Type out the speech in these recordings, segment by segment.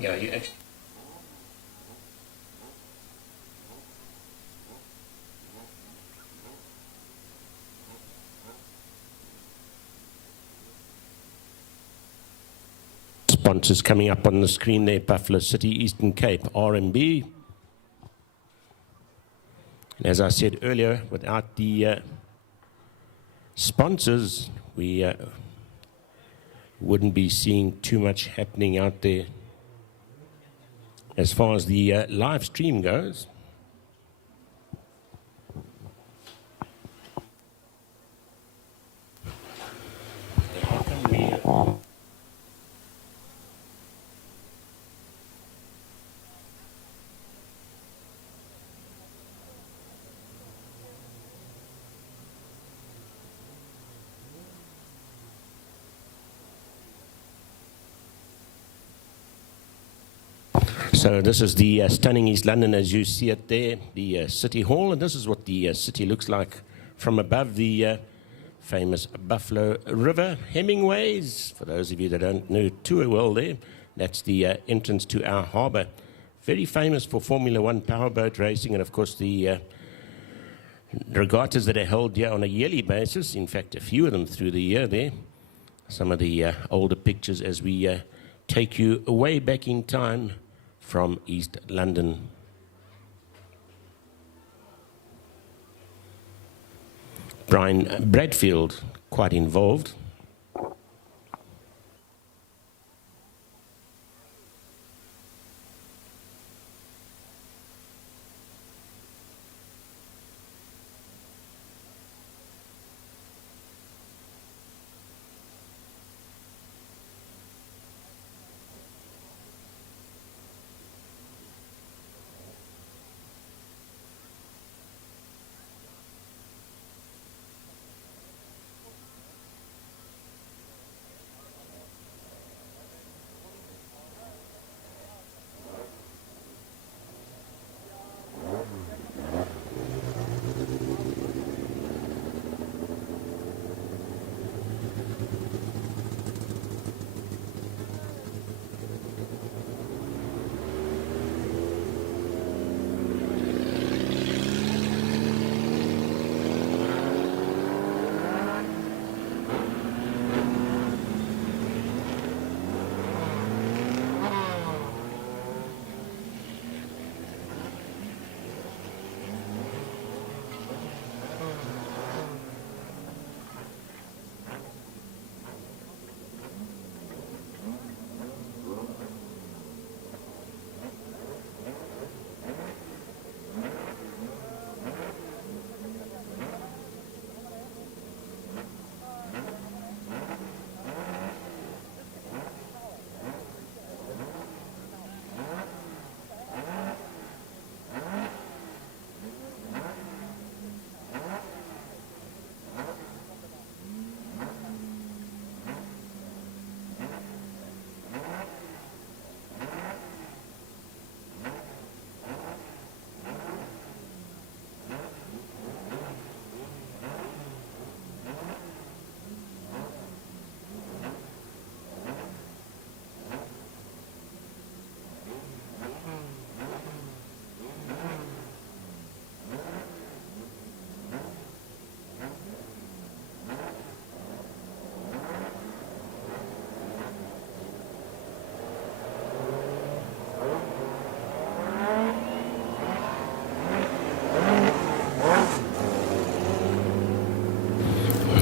Yeah, you actually. Sponsors coming up on the screen there: Buffalo City, Eastern Cape, R&B. And as I said earlier, without the sponsors, we wouldn't be seeing too much happening out there. As far as the live stream goes, how come we So this is the stunning East London as you see it there, the City Hall, and this is what the city looks like from above the famous Buffalo River. Hemingways, for those of you that don't know too well there, that's the entrance to our harbour. Very famous for Formula One powerboat racing, and of course the regattas that are held here on a yearly basis, in fact a few of them through the year there. Some of the older pictures as we take you way back in time from East London. Brian Bradfield, quite involved.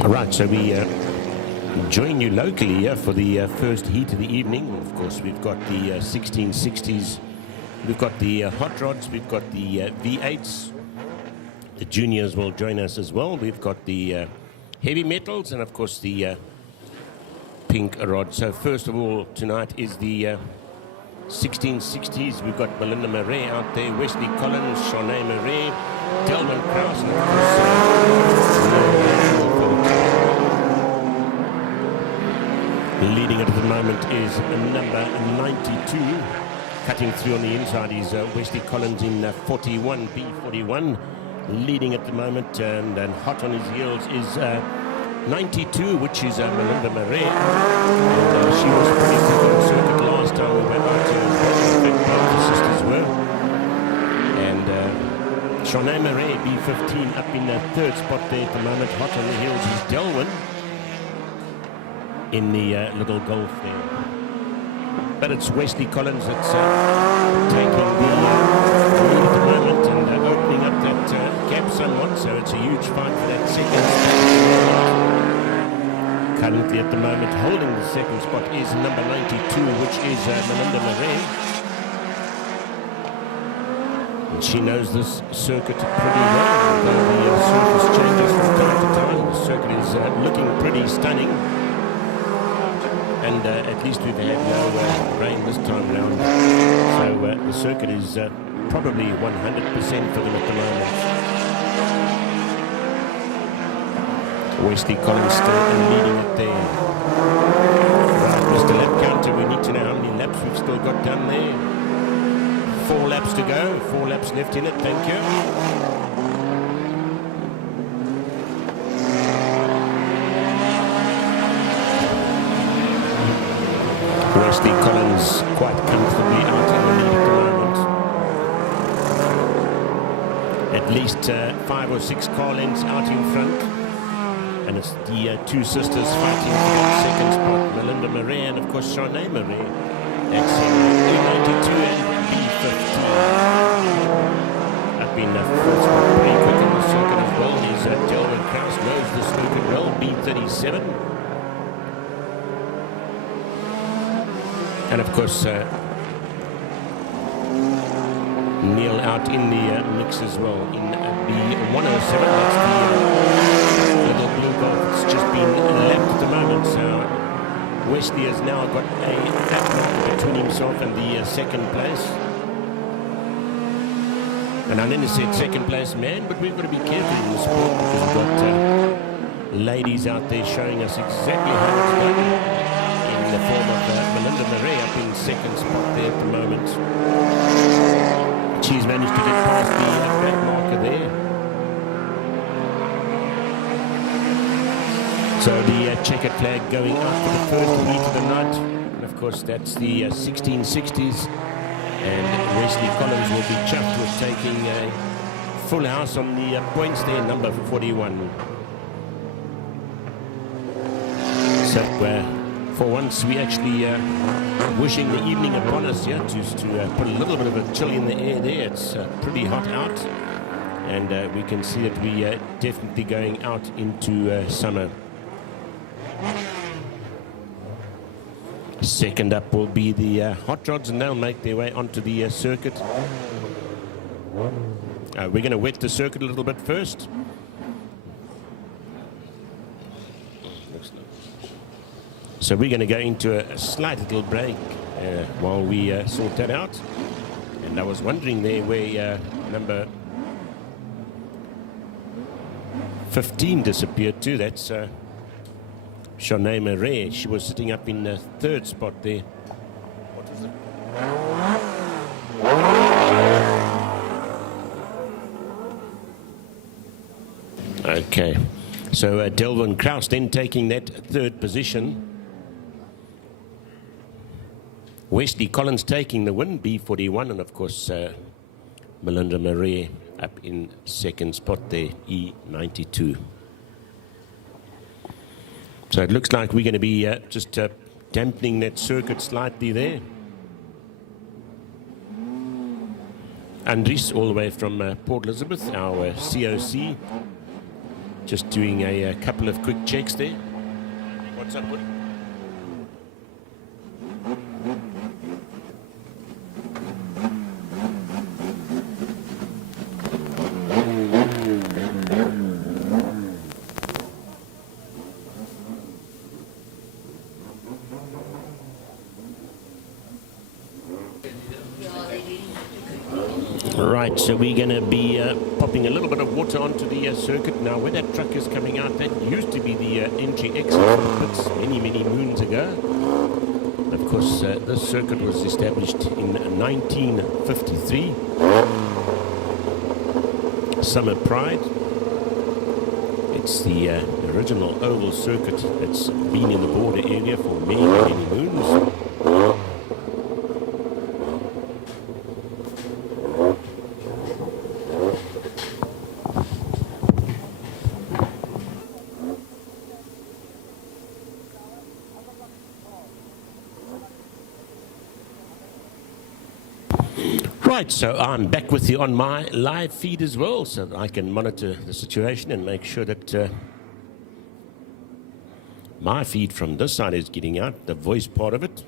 Right, so we join you locally here for the first heat of the evening. Of course, we've got the 1660s, we've got the hot rods, we've got the V8s. The juniors will join us as well. We've got the heavy metals and, of course, the pink rod. So first of all, tonight is the 1660s. We've got Belinda Murray out there, Wesley Collins, Shanae Murray, Delman Krause, and of course, leading it at the moment is number 92. Cutting through on the inside is Wesley Collins in 41, B41. Leading at the moment, and hot on his heels is 92, which is Melinda Murray. And she was pretty quick on the circuit last time we went out to Marais, B15, up in the third spot there at the moment. Hot on the heels is Delwyn in the little Golf there. But it's Wesley Collins that's taking the lead at the moment and opening up that gap somewhat, so it's a huge fight for that second spot. Currently at the moment holding the second spot is number 92, which is Melinda Marais. And she knows this circuit pretty well, although the surface changes from time to time. The circuit is looking pretty stunning. And at least we've had no rain this time round. So the circuit is probably 100% for them at the moment. Wesley Collins still leading it there. Right, Mr. Lap Counter, we need to know how many laps we've still got done there. 4 laps to go, 4 laps left in it, thank you. Wesley Collins quite comfortably out in the lead at the moment. At least 5 or 6 car lengths out in front. And it's the two sisters fighting for that second spot, Melinda Marais and of course Shawnee Marais. That's in E92 and B15. Up in the fourth spot pretty quick on the circuit as well. Is Delwyn Krause knows the circuit well, B37. And of course, Neil out in the mix as well in B107. That's the little blue Golf. It's just been lapped at the moment. So Wesley has now got a lap between himself and the second place. And I nearly said second place man, but we've got to be careful in the sport because we've got ladies out there showing us exactly how it's done. In the form of Melinda Marais up in second spot there at the moment. She's managed to get past the back marker there. So the checkered flag going out for the first heat of the night. And of course that's the 1660s. And Wesley Collins will be chuffed with taking a full house on the points there, number 41. So for once, we actually wishing the evening upon us here to put a little bit of a chill in the air there. It's pretty hot out, and we can see that we are definitely going out into summer. Second up will be the hot rods, and they'll make their way onto the circuit. We're going to wet the circuit a little bit first. So we're going to go into a slight little break while we sort that out. And I was wondering there where number 15 disappeared to. That's Shawnee Marais. She was sitting up in the third spot there. What was it? Okay. So Delwyn Krause then taking that third position. Wesley Collins taking the win, B41, and of course Melinda Marais up in second spot there, E92. So it looks like we're going to be just dampening that circuit slightly there. Andries, all the way from Port Elizabeth, our COC, just doing a couple of quick checks there. What's up, Woody? Right, so we're going to be popping a little bit of water onto the circuit. Now, where that truck is coming out, that used to be the entry exit for the pits many, many moons ago. Of course, this circuit was established in 1953. Summer Pride. It's the original oval circuit that's been in the border area for many, many moons. Right, so I'm back with you on my live feed as well, so that I can monitor the situation and make sure that my feed from this side is getting out, the voice part of it.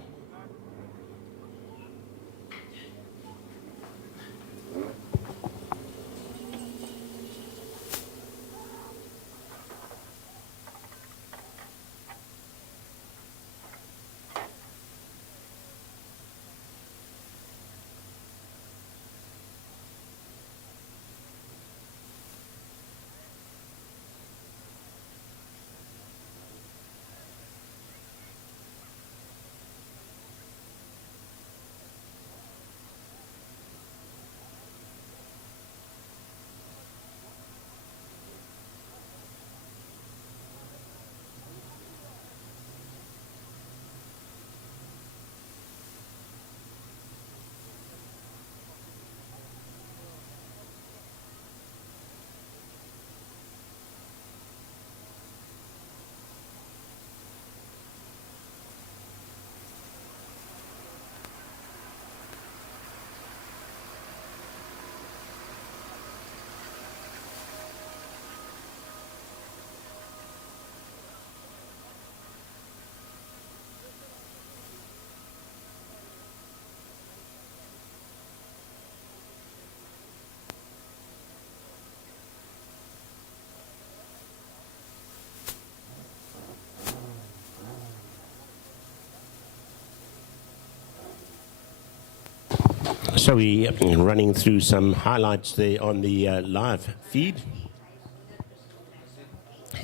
So we're running through some highlights there on the live feed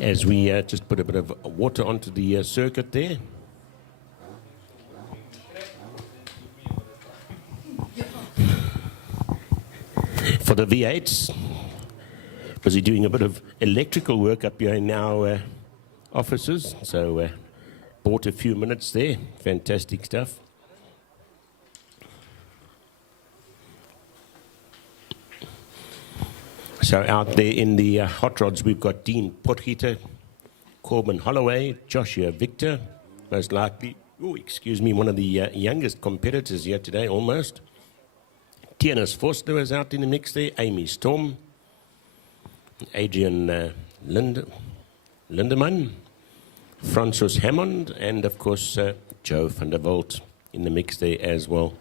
as we just put a bit of water onto the circuit there. For the V8s, busy doing a bit of electrical work up here in our offices, so bought a few minutes there. Fantastic stuff. So out there in the hot rods, we've got Dean Potgieter, Corbin Holloway, Joshua Victor, most likely, one of the youngest competitors here today, almost. Tienes Forster is out in the mix there, Amy Storm, Adrian Lindemann, Francis Hammond, and of course Joe van der Walt in the mix there as well.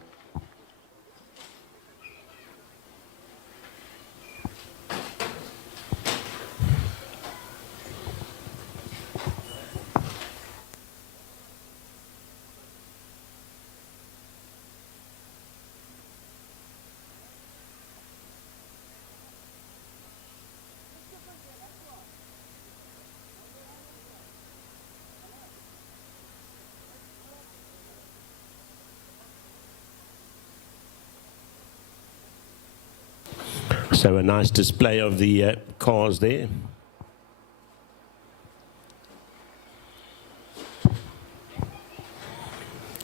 So a nice display of the cars there.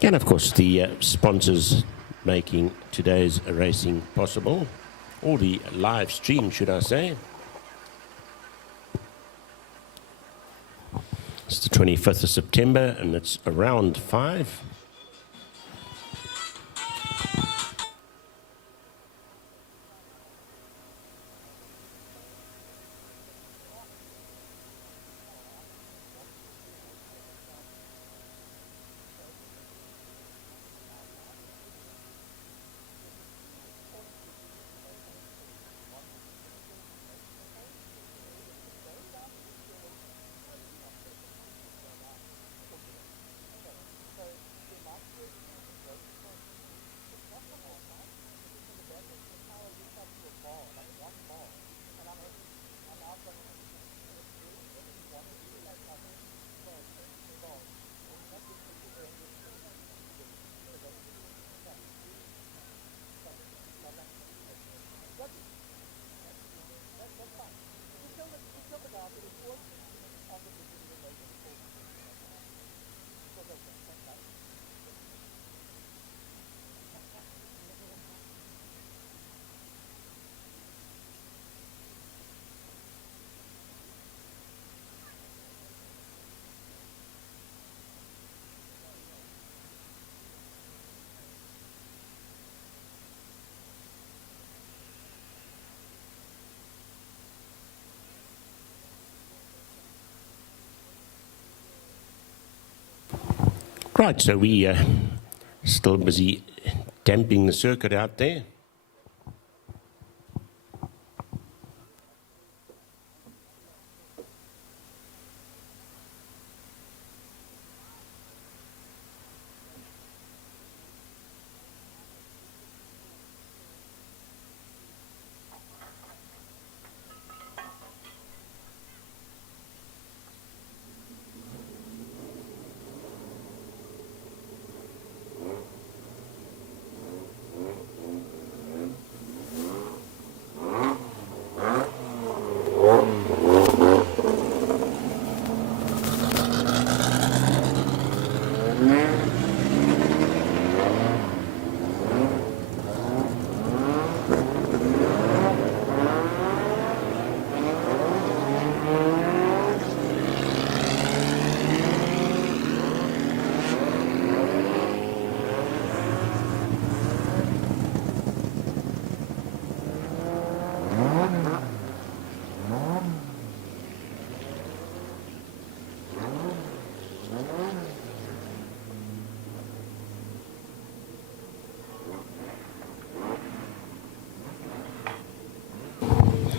And of course the sponsors making today's racing possible, or the live stream should I say. It's the 25th of September and it's around 5. Right, so we still busy damping the circuit out there.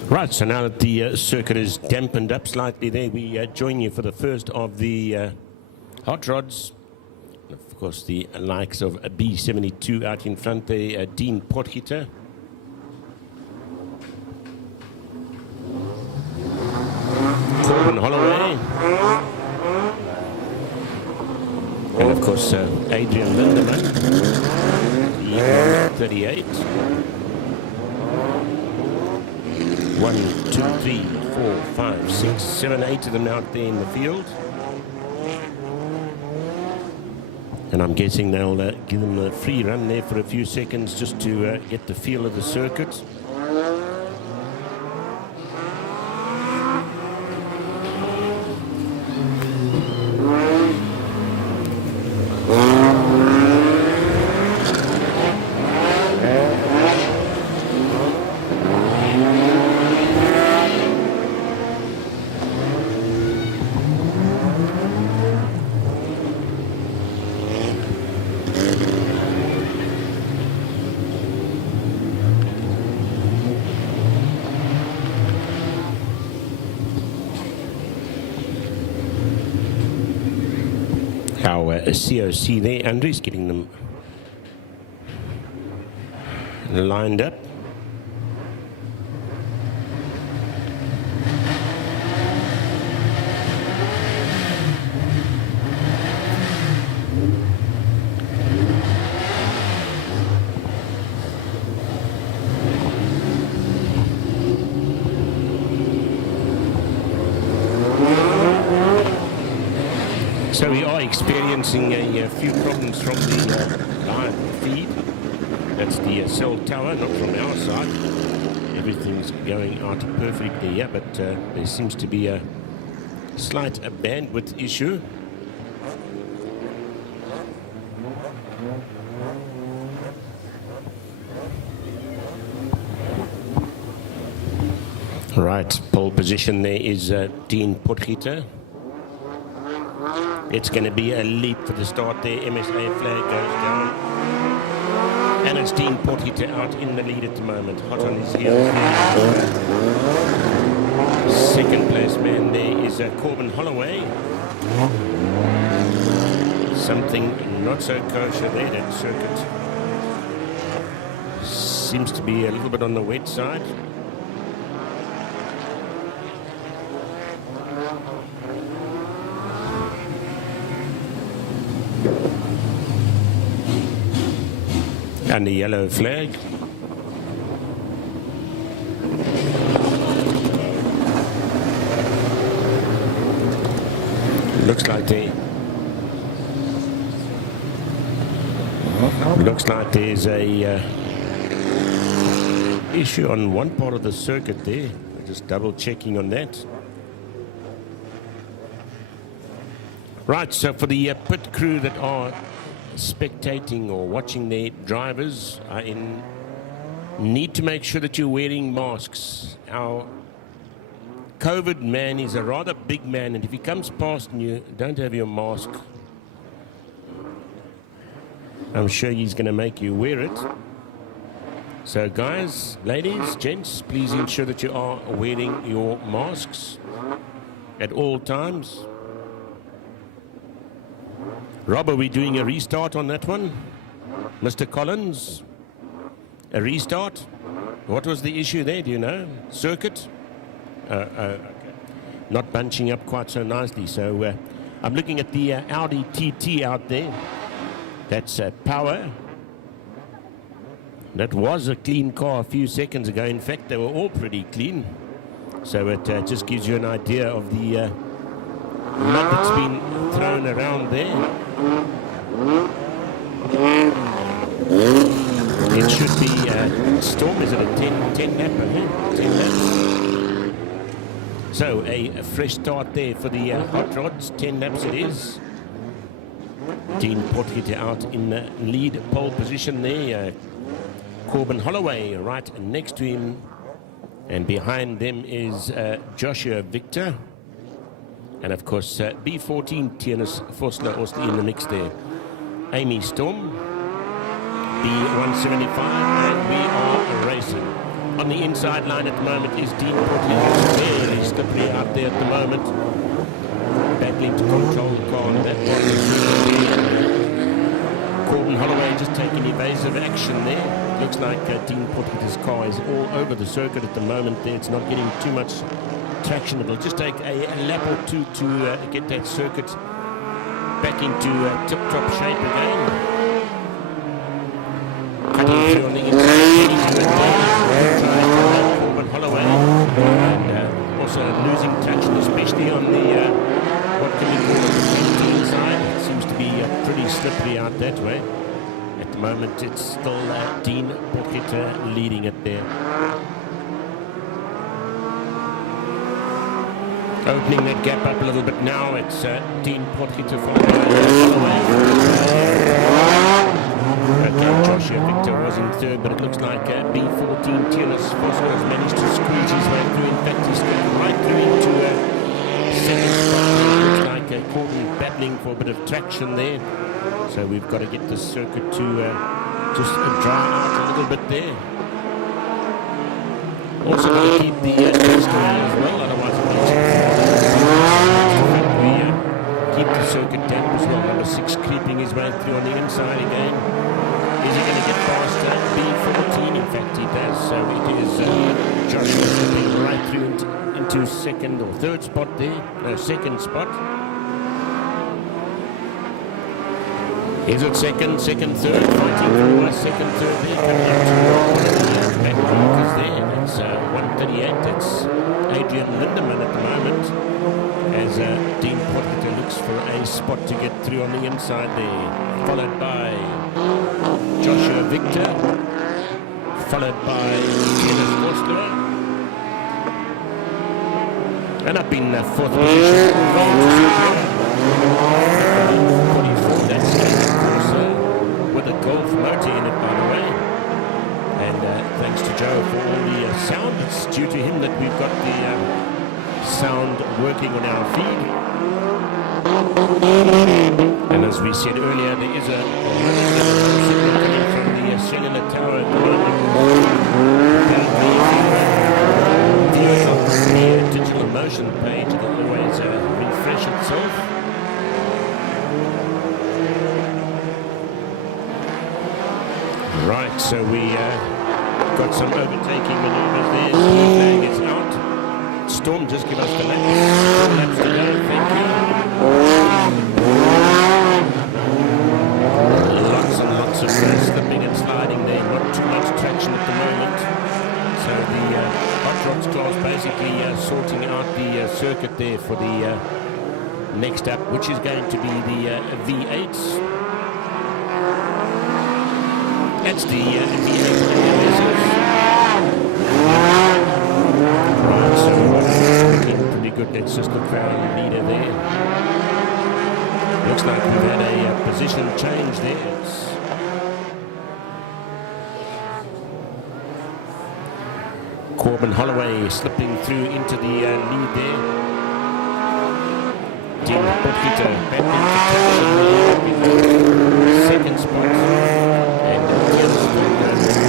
Right, so now that the circuit is dampened up slightly there, we join you for the first of the hot rods. Of course, the likes of B72 out in front there, Dean Potgieter. Corbin Holloway. And of course, Adrian Lindemann, the 38. 1, 2, 3, 4, 5, 6, 7, 8 of them out there in the field. And I'm guessing they'll give them a free run there for a few seconds just to get the feel of the circuit. Our COC there, Andre's getting them lined up. So we are experiencing a few problems from the live feed. That's the cell tower, not from our side. Everything's going out perfectly here, but there seems to be a slight bandwidth issue. Right, pole position there is Dean Potgieter. It's going to be a leap for the start there. MSA flag goes down. And it's Dean Potgieter out in the lead at the moment. Hot on his heels. Second place man there is Corbin Holloway. Something not so kosher there. That circuit seems to be a little bit on the wet side. And the yellow flag. Looks like there's a issue on one part of the circuit there. Just double checking on that. Right, so for the pit crew that are spectating or watching their drivers, need to make sure that you're wearing masks. Our COVID man is a rather big man, and if he comes past and you don't have your mask, I'm sure he's going to make you wear it. So guys, ladies, gents, please ensure that you are wearing your masks at all times. Rob, are we doing a restart on that one? Mr. Collins, a restart? What was the issue there, do you know? Circuit? Okay. Not bunching up quite so nicely. So I'm looking at the Audi TT out there. That's power. That was a clean car a few seconds ago. In fact, they were all pretty clean. So it just gives you an idea of the mud that's been thrown around there. It should be Storm. Is it a 10 lap? 10 laps. So a fresh start there for the hot rods. 10 laps it is. Dean Potgieter out in the lead pole position there. Corbin Holloway right next to him, and behind them is Joshua Victor, and of course B14 Tianus Fosler also in the mix there. Amy Storm, B175, and we are racing. On the inside line at the moment is Dean Potgieter, very slippery out there at the moment, battling to control the car on that one. Corbin Holloway just taking evasive action there. Looks like Dean Potgieter's car is all over the circuit at the moment there. It's not getting too much traction. It'll just take a lap or two to get that circuit back into tip-top shape again. Cutting through on the inside. Corbin Holloway. And also losing traction, especially on the, what can we call it, the inside. It seems to be pretty slippery out that way. At the moment, it's still Dean Potgieter leading it there. Opening that gap up a little bit now, it's Dean Potgieter followed by Holloway. Okay, Joshua Victor was in third, but it looks like B14 Tianus Fosler has managed to squeeze his way through. In fact, he's got right through into second spot. It looks like Corbin battling for a bit of traction there. So we've got to get this circuit to just dry out a little bit there. Also got to keep the pace going as well, otherwise we keep the circuit damp as well. Number 6 creeping his way through on the inside again. Is he going to get past B14? In fact, he does. So it is Joshua slipping right through into second or third spot there. No, second spot. Is it second, third? Fighting for second, third there. Coming up to the back markers there. It's 138. It's Adrian Lindemann at the moment, as Dean Potgieter looks for a spot to get through on the inside there. Followed by Joshua Victor. Followed by Tianus Fosler. And up in fourth position. With a Golf motor in it, by the way. And thanks to Joe for all the sound. It's due to him that we've got the sound working on our feed. And as we said earlier, there is a signal coming from the cellular tower at the moment. The digital motion page, it'll always refresh itself. Right, so we got some overtaking maneuvers there. Blue flag is out. Storm, just give us the laps. 4 laps to go, thank you. Lots and lots of slipping and sliding there. Not too much traction at the moment. So the hot rods class basically sorting out the circuit there for the next up, which is going to be the V8s. That's the V8 Right, so looking pretty good. That's just the crown leader there. Looks like we've had a position change there. Corbin Holloway slipping through into the lead there. Dean Potgieter back into traction. in second spot, and Tiernus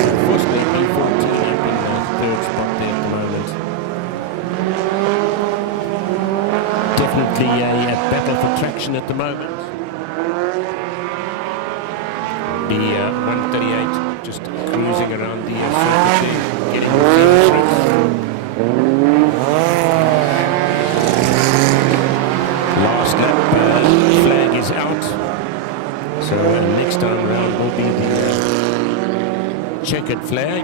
unfortunately B14 up in third spot there at the moment. Definitely a battle for traction at the moment. The 138 just cruising around the circuit there, getting the tricks. Last lap flag is out, so next time round will be the checkered flag.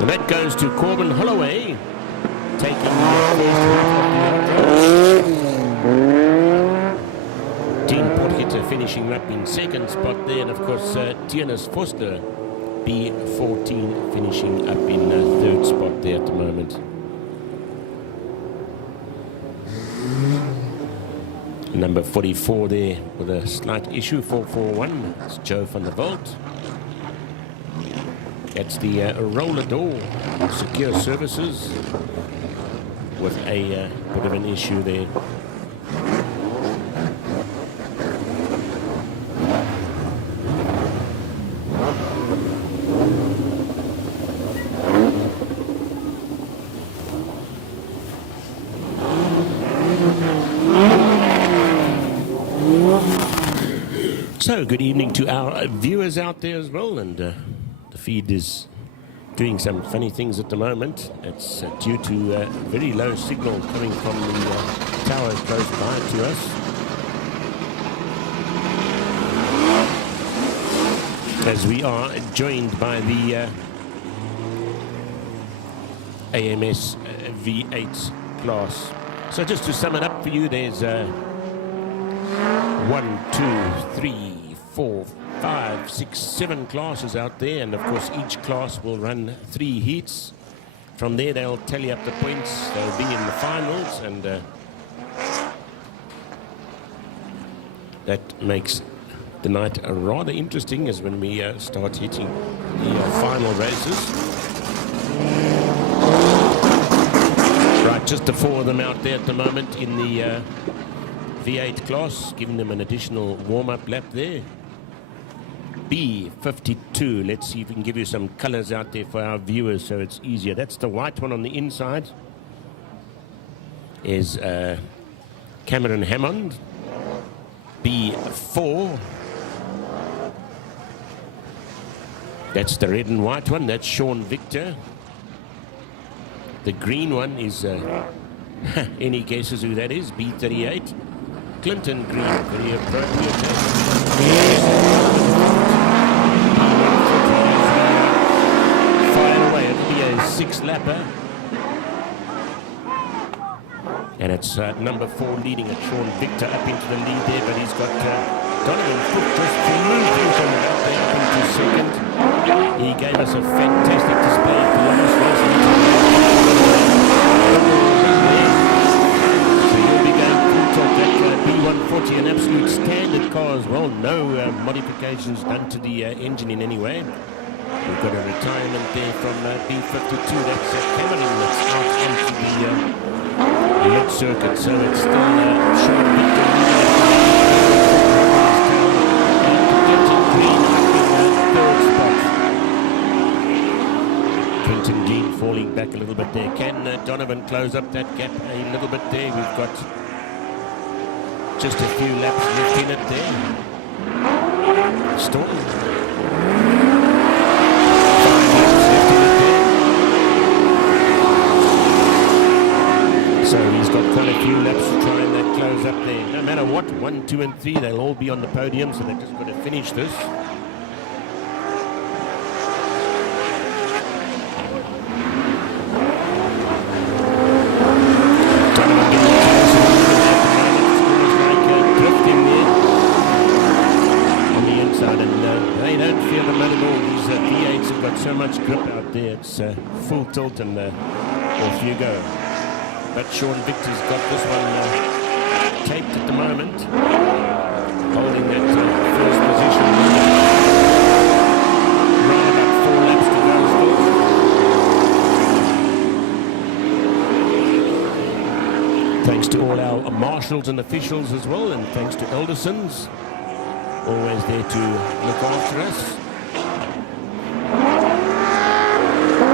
And that goes to Corbin Holloway, taking the Dean Potgieter finishing up in second spot there, and of course Tiernus Foster, B14, finishing up in third spot there at the moment. Number 44 there with a slight issue, 441. It's Joe van der Walt. That's the roller door, secure services, with a bit of an issue there. So, good evening to our viewers out there as well, and the feed is doing some funny things at the moment. It's due to very low signal coming from the tower close by to us. As we are joined by the AMS V8 class. So just to sum it up for you, there's 1, 2, 3, 4, 5, 6, 7 classes out there, and of course each class will run 3 heats. From there they'll tally up the points, they'll be in the finals, and that makes the night rather interesting as when we start hitting the final races. Right, just the 4 of them out there at the moment in the V8 class, giving them an additional warm-up lap there. B52, let's see if we can give you some colors out there for our viewers so it's easier. That's the white one on the inside. Is Cameron Hammond. B4, that's the red and white one, that's Sean Victor. The green one is, any guesses who that is? B38. Clinton Green, very appropriate. Fire away, it'll be a 6-lapper. And it's number 4 leading at Sean Victor up into the lead there, but he's got Donovan Foot just to move him out there up into second. He gave us a fantastic display at the last race. B140, an absolute standard car as well, no modifications done to the engine in any way. We've got a retirement there from B52, that's Cameron, that's out onto the lead circuit, so it's still Sean Victor Quentin Dean falling back a little bit there. Can Donovan close up that gap a little bit there? We've got just a few laps left in it there. Storm. 5 laps left in it there. So he's got quite a few laps to try and close up there. No matter what, 1, 2 and 3, they'll all be on the podium, so they've just got to finish this. So much grip out there, it's full tilt and off you go. But Sean Victor's got this one taped at the moment, holding that first position. Right about 4 laps to go still. Thanks to all our marshals. marshals and officials as well, and thanks to Eldersons, always there to look after us.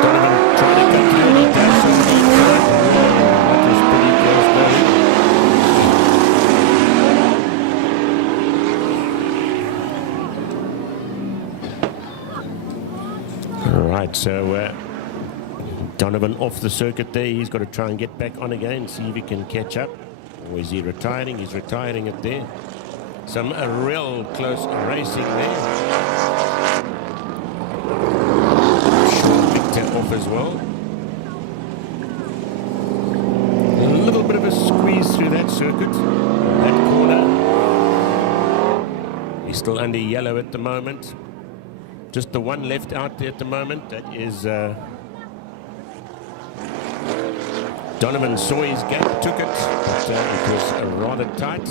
Donovan trying to come through, and he does on the inside. That was pretty close going. Right, so Donovan off the circuit there. He's got to try and get back on again, see if he can catch up. Or is he retiring? He's retiring it there. Some real close racing there. Sean Victor off as well. A little bit of a squeeze through that circuit, that corner. He's still under yellow at the moment. Just the one left out there at the moment. That is Donovan saw his gap, took it, but it was rather tight.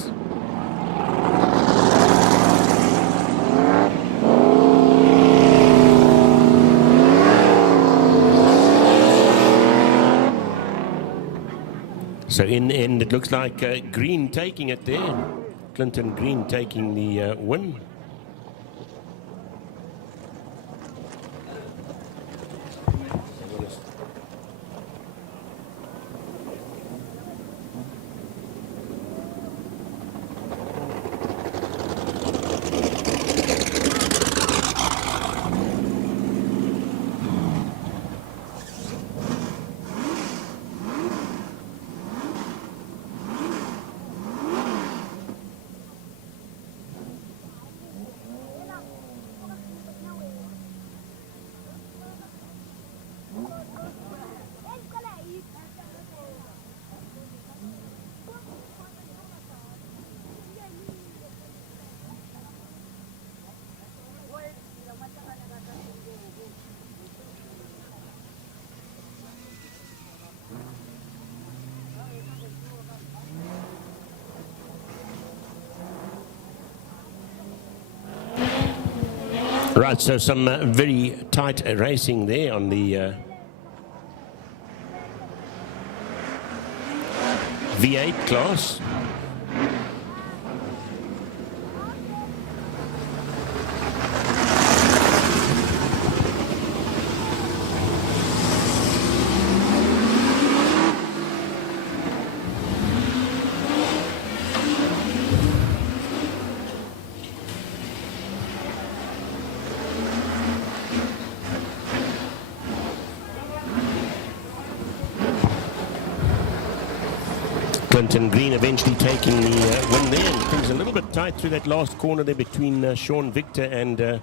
So in the end, it looks like Green taking it there. Clinton Green taking the win. Right, so some very tight racing there on the V8 class. Clinton Green eventually taking the win there, and things a little bit tight through that last corner there between Sean Victor and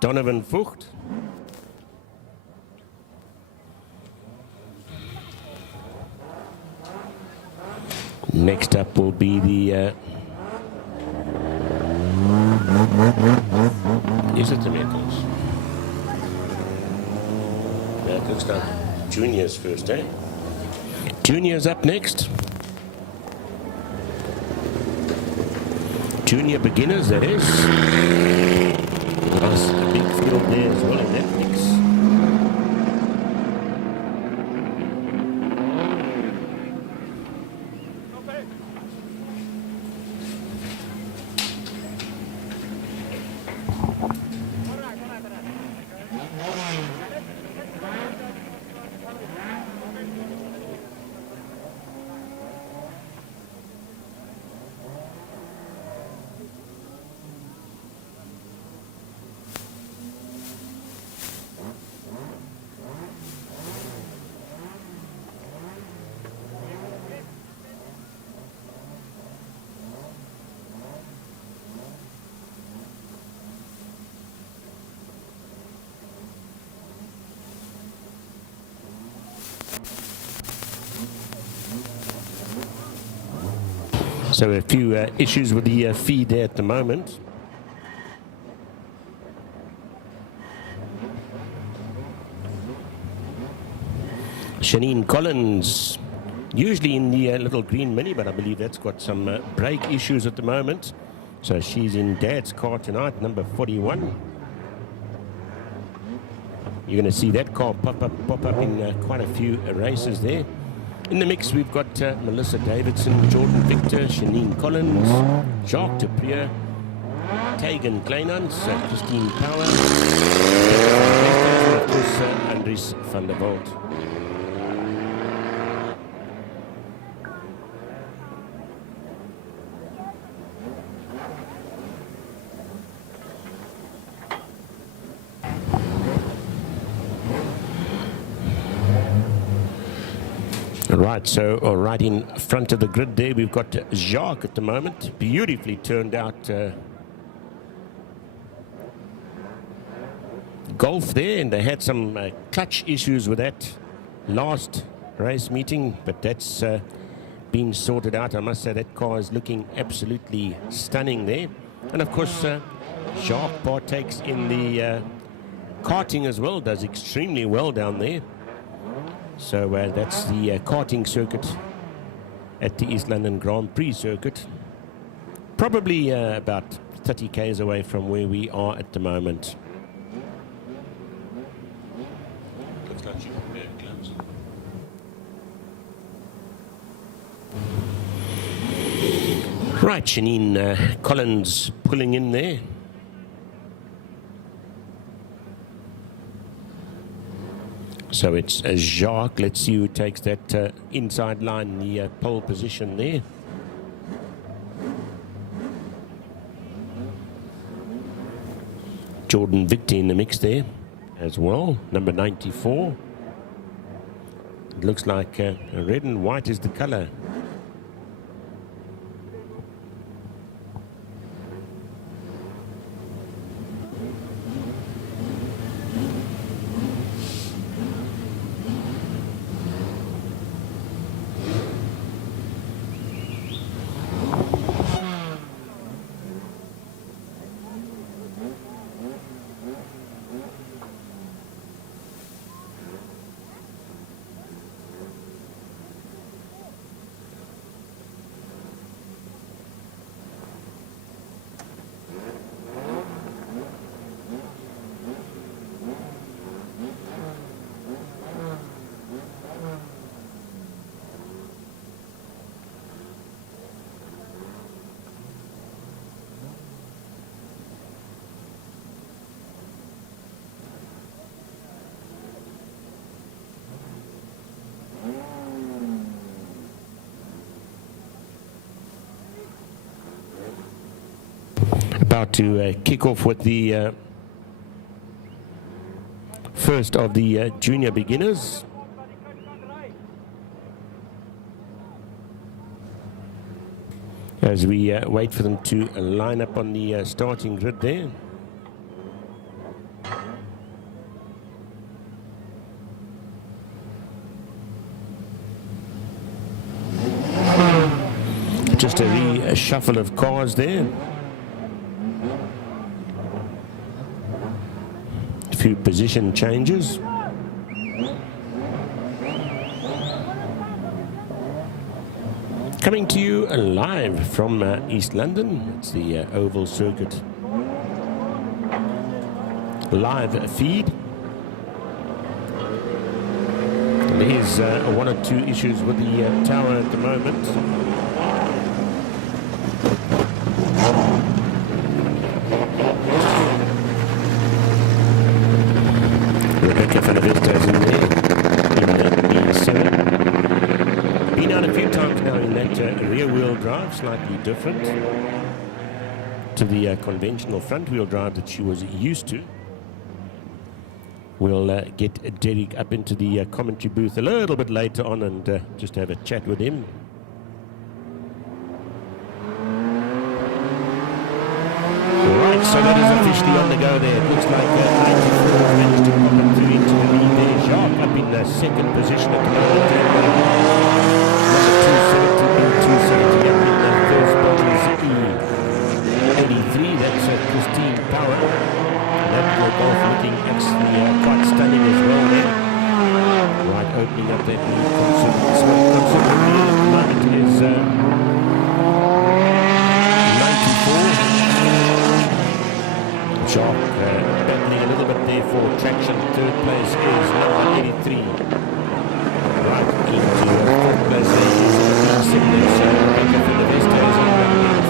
Donovan Vught. Next up will be the is it the medals? Yeah, it looks like juniors first, eh? Juniors up next. Junior beginners, that is. Nice, a big field there as well in that mix. So a few issues with the feed there at the moment. Shanine Collins, usually in the little green mini, but I believe that's got some brake issues at the moment. So she's in Dad's car tonight, number 41. You're going to see that car pop up in quite a few races there. In the mix, we've got Melissa Davidson, Jordan Victor, Shanine Collins, Jacques Deprier, Tegan Kleinans, Christine Power, and of course Andries van der Walt. Right, so right in front of the grid there, we've got Jacques at the moment. Beautifully turned out golf there, and they had some clutch issues with that last race meeting, but that's been sorted out. I must say that car is looking absolutely stunning there. And of course, Jacques partakes in the karting as well, does extremely well down there. So that's the karting circuit at the East London Grand Prix circuit. Probably about 30 k's away from where we are at the moment. Looks like you can wear gloves. Right, Shanine Collins pulling in there. So it's Jacques. Let's see who takes that inside line, the pole position there. Jordan Victor in the mix there as well, number 94. It looks like red and white is the color. About to kick off with the first of the junior beginners. As we wait for them to line up on the starting grid there. Just a reshuffle of cars there. Few position changes. Coming to you live from East London. It's the Oval Circuit live feed. There's one or two issues with the tower at the moment. Slightly different to the conventional front-wheel drive that she was used to. We'll get Derek up into the commentary booth a little bit later on and just have a chat with him. Right, so that is officially on the go there. It looks like 94 managed to pop it through into the lead there. Jacques up in second position at the moment. Number 270 up in the first spot is E83. That's Christine Power. And that golf looking actually quite stunning as well there. Right, opening up that lead considerably at the moment is 94. Jacques battling a little bit there for traction. Third place is number 83. Right, into similar. So Rebecca for the Vestas in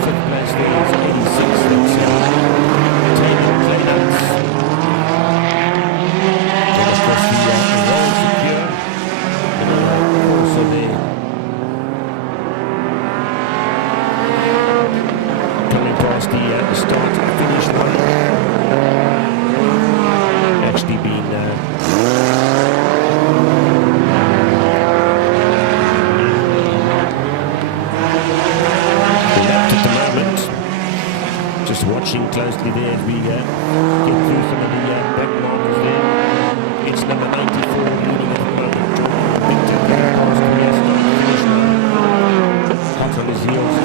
fifth place there is 86. That's Taylor Claynuts. Then of course the roll secure. Also there. Coming past the start and finish line. Actually been lapped at the moment. Just watching closely there as we get through some of the back markers there. It's number 94 leading at the moment. Victor coming past the start finish line. Hot on his heels.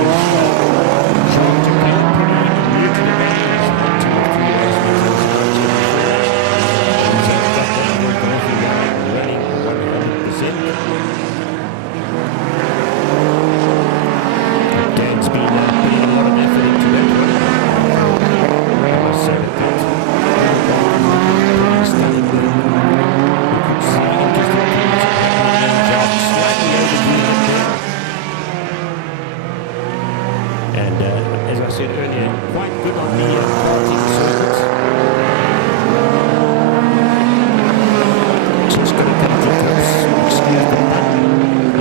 Sean to play pretty near to the back. He's had 2 or 3 race meters. He's got that one running 100%. Dan's been putting a lot of effort into that one. I must say that that's pretty stunning there. You could see interesting things happening in Job, slightly overdoing it there. And as I said earlier, quite good on the parting circuit. Just going to come to grips, excuse the pun,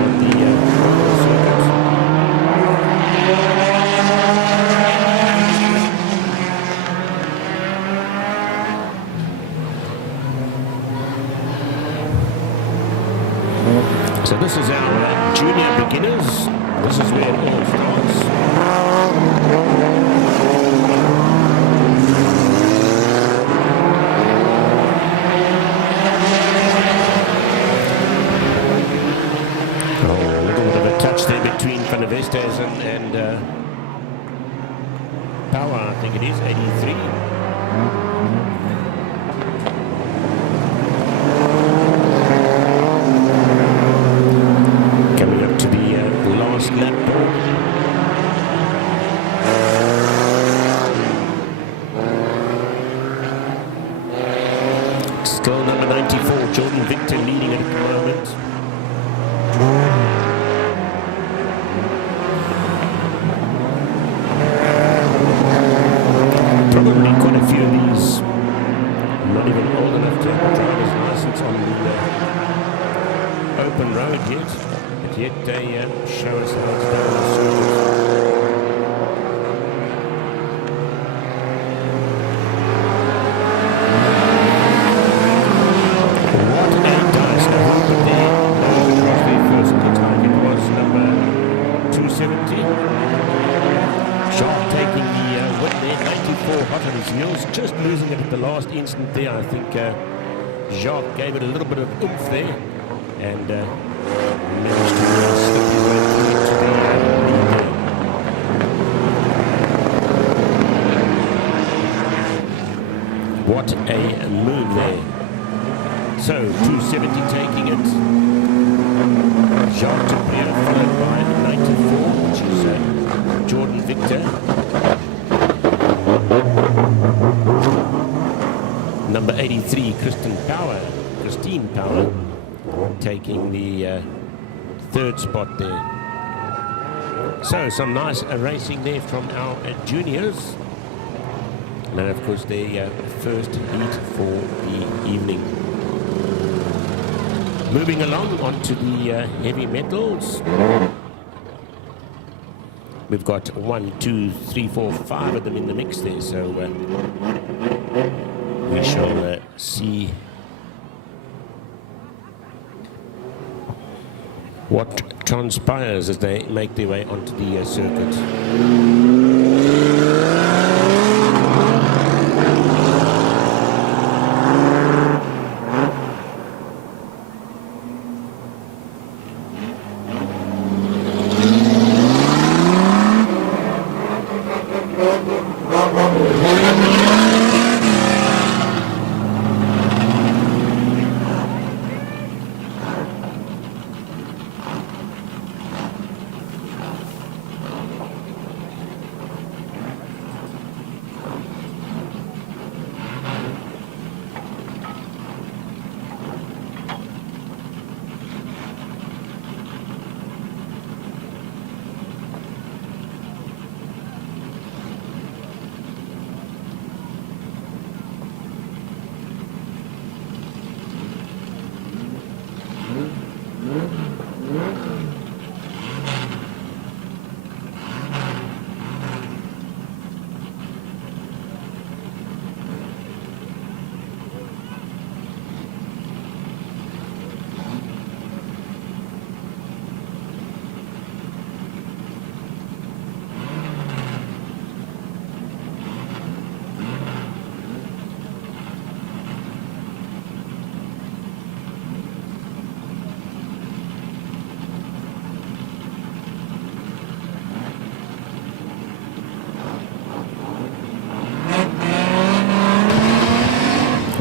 on the circuit. So this is our junior beginners. This is where it all starts. Oh, a little bit of a touch there between Van der Vestas and Power, I think it is, 83. Coming up to the last lap. Still number 94, Jordan Victor leading it at the moment. Probably quite a few of these not even old enough to have a driver's license on the open road yet, but yet they show us how it's done on the circuit. What a dice! I hope that they know it was their first. Looks like it was number 270. Sharp taking the win there, 94 hot on his heels, just losing it at the last instant there. I think Jacques gave it a little bit of oomph there and managed to slip his way through into the lead there. What a move there. So 270 taking it. Jacques Tobrier followed by 94, which is Jordan Victor. Number 83, Christine Power, taking the third spot there. So some nice racing there from our juniors. And then of course the first heat for the evening. Moving along onto the heavy metals. We've got 1, 2, 3, 4, 5 of them in the mix there, so we shall see what transpires as they make their way onto the circuit.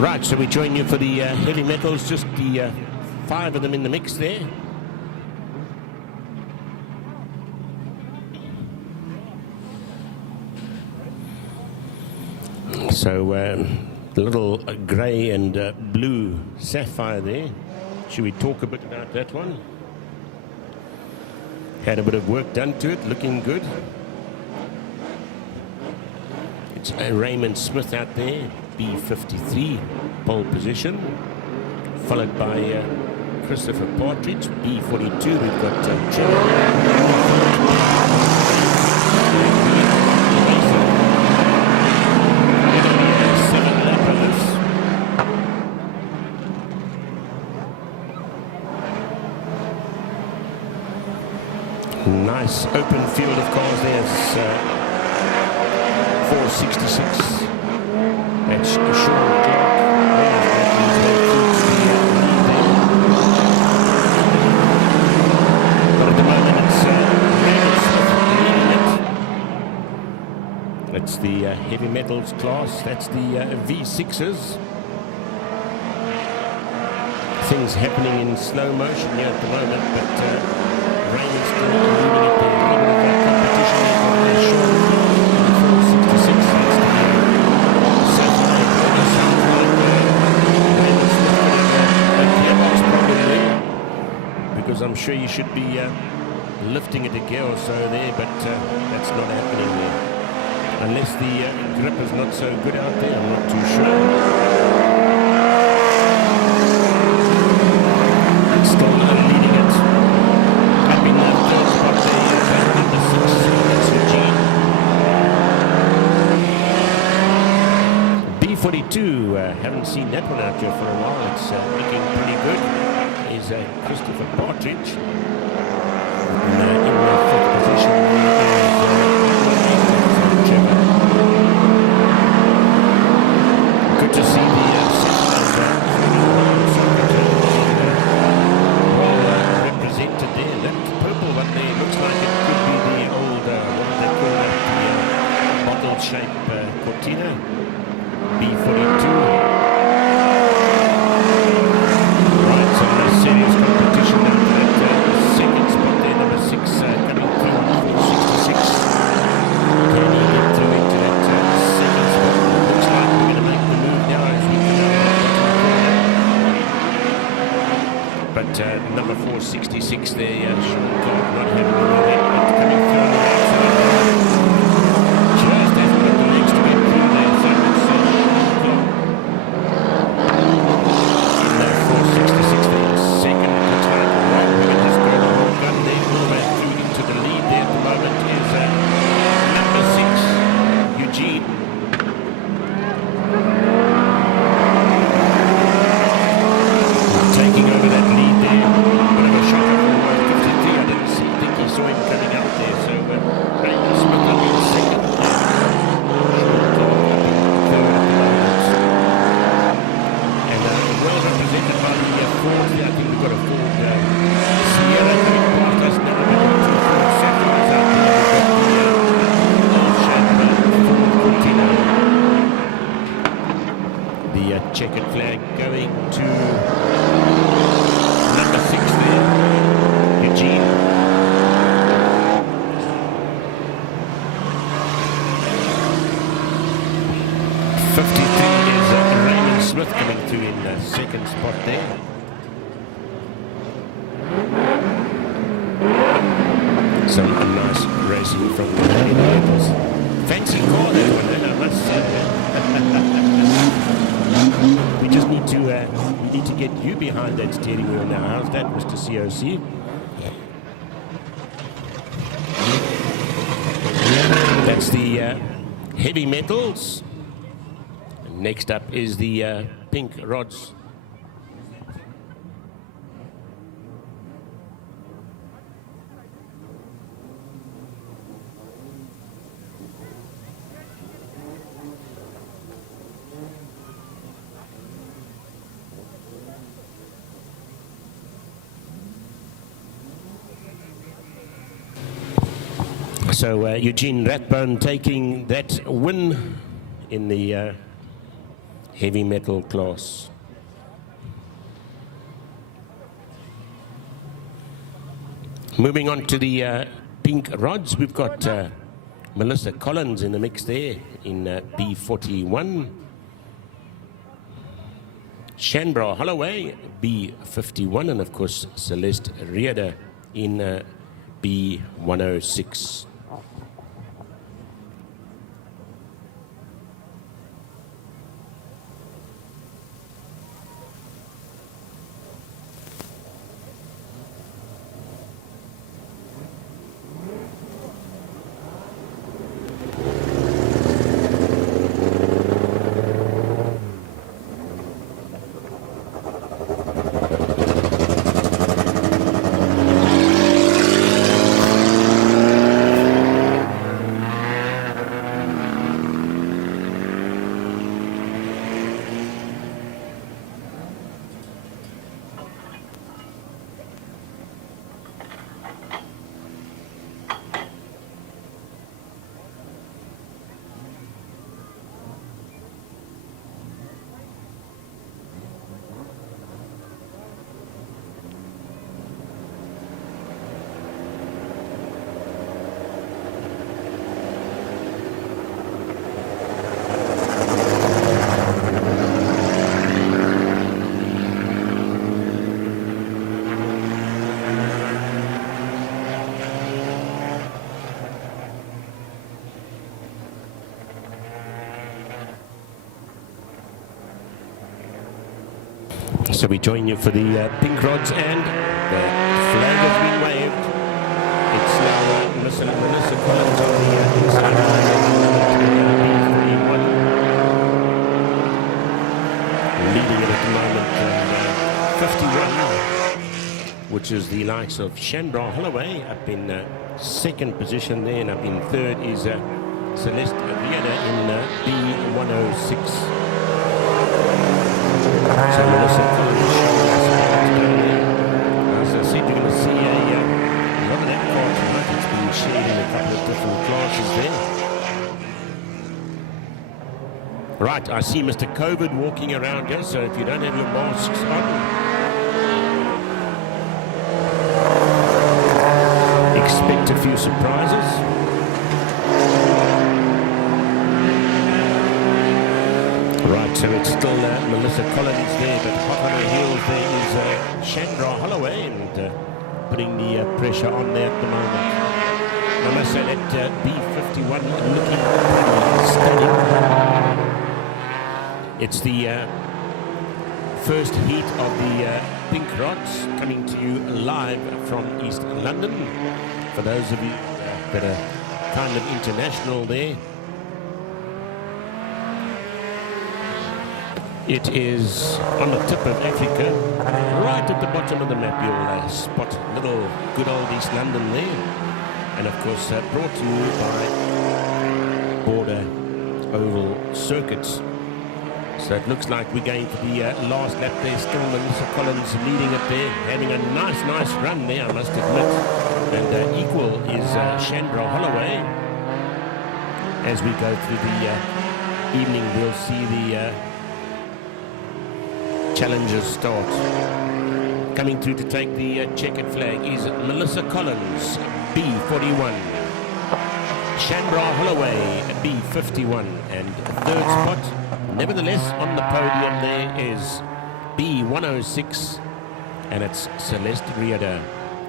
Right, so we join you for the heavy metals, just the 5 of them in the mix there. So the little grey and blue sapphire there. Should we talk a bit about that one? Had a bit of work done to it, looking good. It's Raymond Smith out there, B53, pole position. Followed by Christopher Partridge, B42. We've got nice open field of cars there. 466. That's Sean Clark. But at the moment it's It's the heavy metals class. That's the V6s. Things happening in slow motion here at the moment, but Raymond's still leading it there. Leading it that competition there for Sean Clark. 466. That's the Saturday bonus. Sounds like Raymond's a gearbox problem there, because I'm sure you should be lifting it a gear or so there, but that's not happening there. Unless the grip is not so good out there, I'm not too sure. It's still leading it. Up in the third spot there, number 6, that's Eugene. B42, haven't seen that one out here for a while. It's looking pretty good. Is Christopher Partridge. In the 5th position good to see the well represented there. That purple one there looks like it could be the old, what they call it, the bottle shape Cortina, B42. Right, so a serious competition now for that second spot there, number 6 coming through, 66. Can he get through into that second spot? Looks like we're going to make the move now as we come out. But number 466 there, Sean Clark not having a lot of but coming through on the right side. Just hasn't got the legs to get through there, so it's Sean Clark. In 466 there, second, looks like Rob Women has got a whole gun there, all the way through into the lead there at the moment is number 6, Eugene. Taking over that lead there. Bit of a shot over 53. I didn't think he saw him coming out there. So Raymond Smith up in second. And well represented by the Ford. I think we've got a Ford Sierra coming past us now. We've got 2 Ford Sapphires out there. We've got the old shape Ford Cortina. The checkered flag going to number 6 there, Eugene. '53 is Raymond Smith coming through in the second spot there. Some nice racing from the Indians. Fancy car that one, I must say. We just need to get you behind that steering wheel now. How's that, Mr. COC? That's the heavy metals. Next up is the pink rods. So Eugene Rathbone taking that win in the heavy metal class. Moving on to the pink rods, we've got Melissa Collins in the mix there in B41. Shanbra Holloway, B51, and of course Celeste Rieder in B106. So we join you for the pink rods, and the flag has been waved. It's now Melissa Collins on the inside line, B41, leading it at the moment, 51, which is the likes of Shanbra Holloway up in second position there, and up in third is Celeste Rieder in B106. So Melissa Collins showing us down there. As I said, you're going to see a lot of that car tonight. It's been shared in a couple of different classes there. Right, I see Mr. COVID walking around here, so if you don't have your masks on, expect a few surprises. Right, so it's still Melissa Collins there, but hot on her heels there is Shanbra Holloway, and putting the pressure on there at the moment. I must say that B51 looking pretty stunning. It's the first heat of the pink rods, coming to you live from East London. For those of you that are kind of international there, it is on the tip of Africa, right at the bottom of the map. You'll spot little good old East London there. And of course brought to you by Border Oval Circuits. So it looks like we're going for the last lap there. Still Melissa Collins leading it there, having a nice run there, I must admit. And equal is Shanbra Holloway. As we go through the evening, we'll see the challengers start. Coming through to take the checkered flag is Melissa Collins, B41. Shanbra Holloway, B51. And third spot, nevertheless, on the podium there is B106. And it's Celeste Rieder.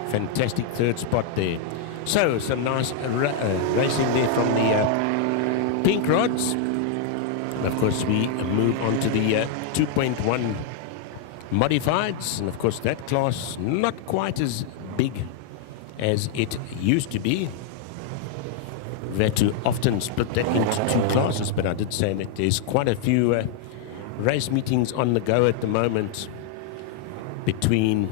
Fantastic third spot there. So, some nice racing there from the pink rods. And of course, we move on to the 2.1 modifieds, and of course that class not quite as big as it used to be. We've had to often split that into two classes, but I did say that there's quite a few race meetings on the go at the moment between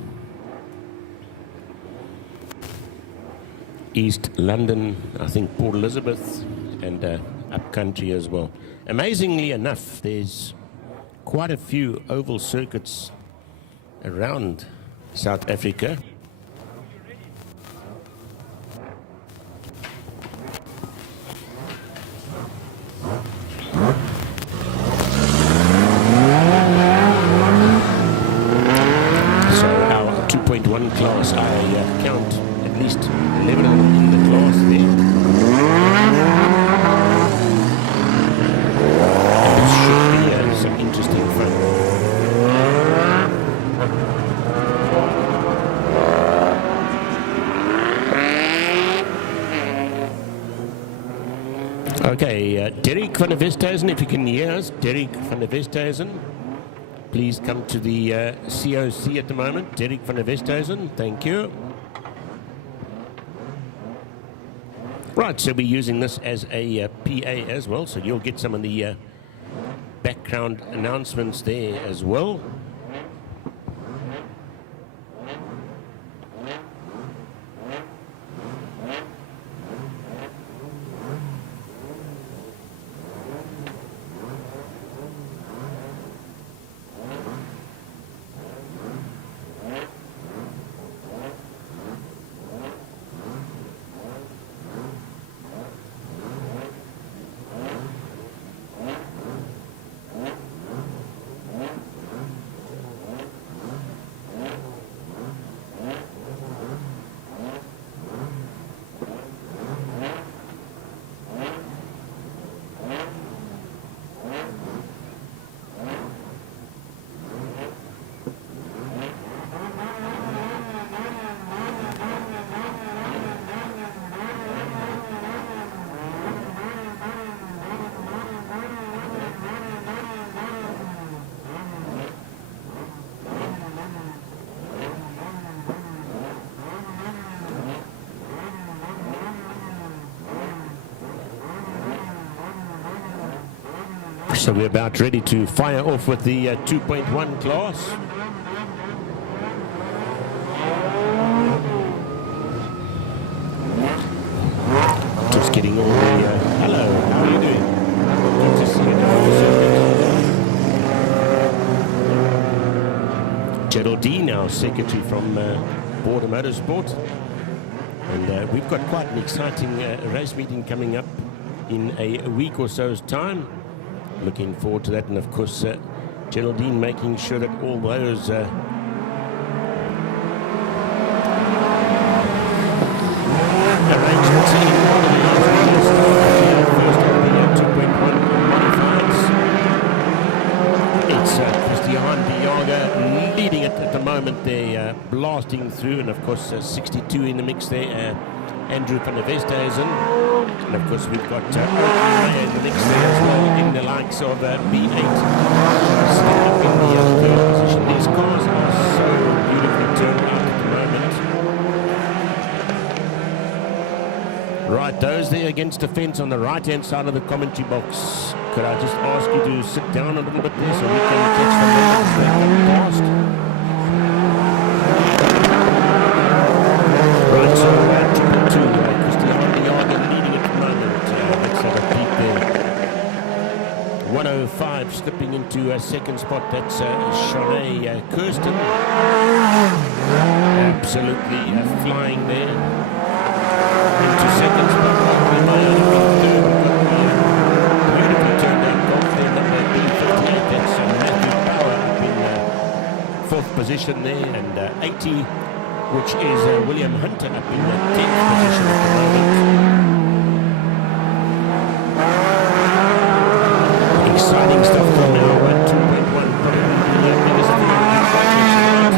East London, I think Port Elizabeth, and up country as well. Amazingly enough, there's quite a few oval circuits around South Africa. Okay, Derek van der Westhuizen, if you can hear us, Derek van der Westhuizen, please come to the COC at the moment. Derek van der Westhuizen, thank you. Right, so we're using this as a PA as well, so you'll get some of the background announcements there as well. So we're about ready to fire off with the 2.1 class. Just getting all the... hello, how are you doing? Good to see you. Geraldine, our secretary from Border Motorsport. And we've got quite an exciting race meeting coming up in a week or so's time. Looking forward to that, and of course Geraldine making sure that all those arrangements in first of the 2.1 modifieds. It's Christian Diaga leading it at the moment. They're blasting through, and of course 62 in the mix there. Andrew van der Westhuizen. And of course we've got in the mix there as well, in the likes of B8 still up in the third position. These cars are so beautifully turned out at the moment. Right, those there against the fence on the right hand side of the commentary box. Could I just ask you to sit down a little bit there so we can catch the moments that come past? Right, so triple two, Christian Diaga leading at the moment. Let's have a peek there. 105 slipping into a second spot. That's Shanae Kirsten. Absolutely flying there. Into second spot. Beautifully turned out golf there, number B58. That's Matthew Power up in fourth position there. And 80, which is William Hunter up in the 10th position at the moment. Exciting stuff from now, 2.1, probably the biggest thing we can quite tonight.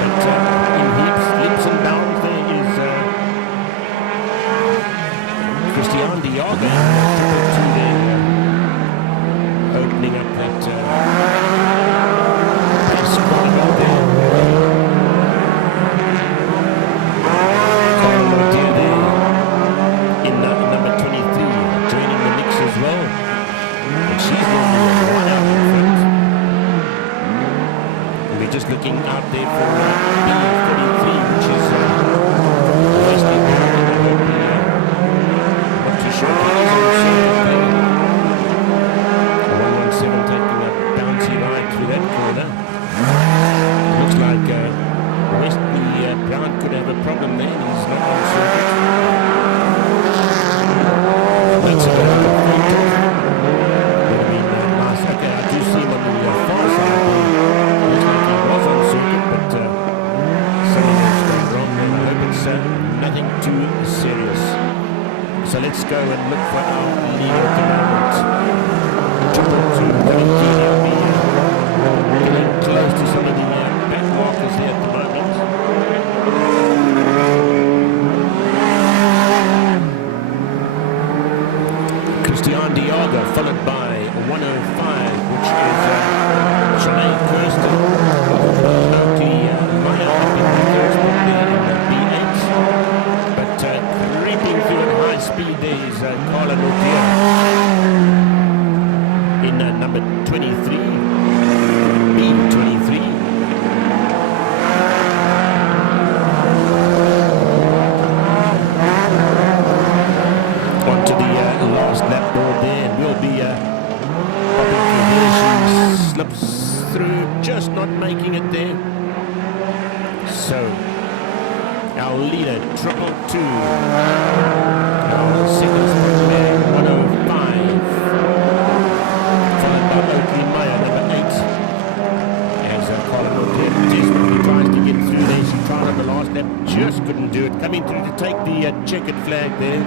But in leaps and bounds there is Christian Diaga, opening up that best quality out there. In number 23, joining the mix as well. And she's normally right out in front. And we're just looking out there for B33, which is Wesley Brown. Not too sure if he's on the 117 taking a bouncy ride through that corner. Looks like Wesley Brown could have a problem there. He's not on circuit. That's a bit of a nice. Okay, I do see him on the far side. Looks like he was on circuit, but so in number 23, B23. Onto the last lap board there, and we'll be popping through there. She slips through, just not making it there. So, our leader, triple two. Our second spot there, 105. Followed by Oakley Meyer, number 8. As Colin desperately tries to get through there. She tried on the last lap, just couldn't do it. Coming through to take the checkered flag there.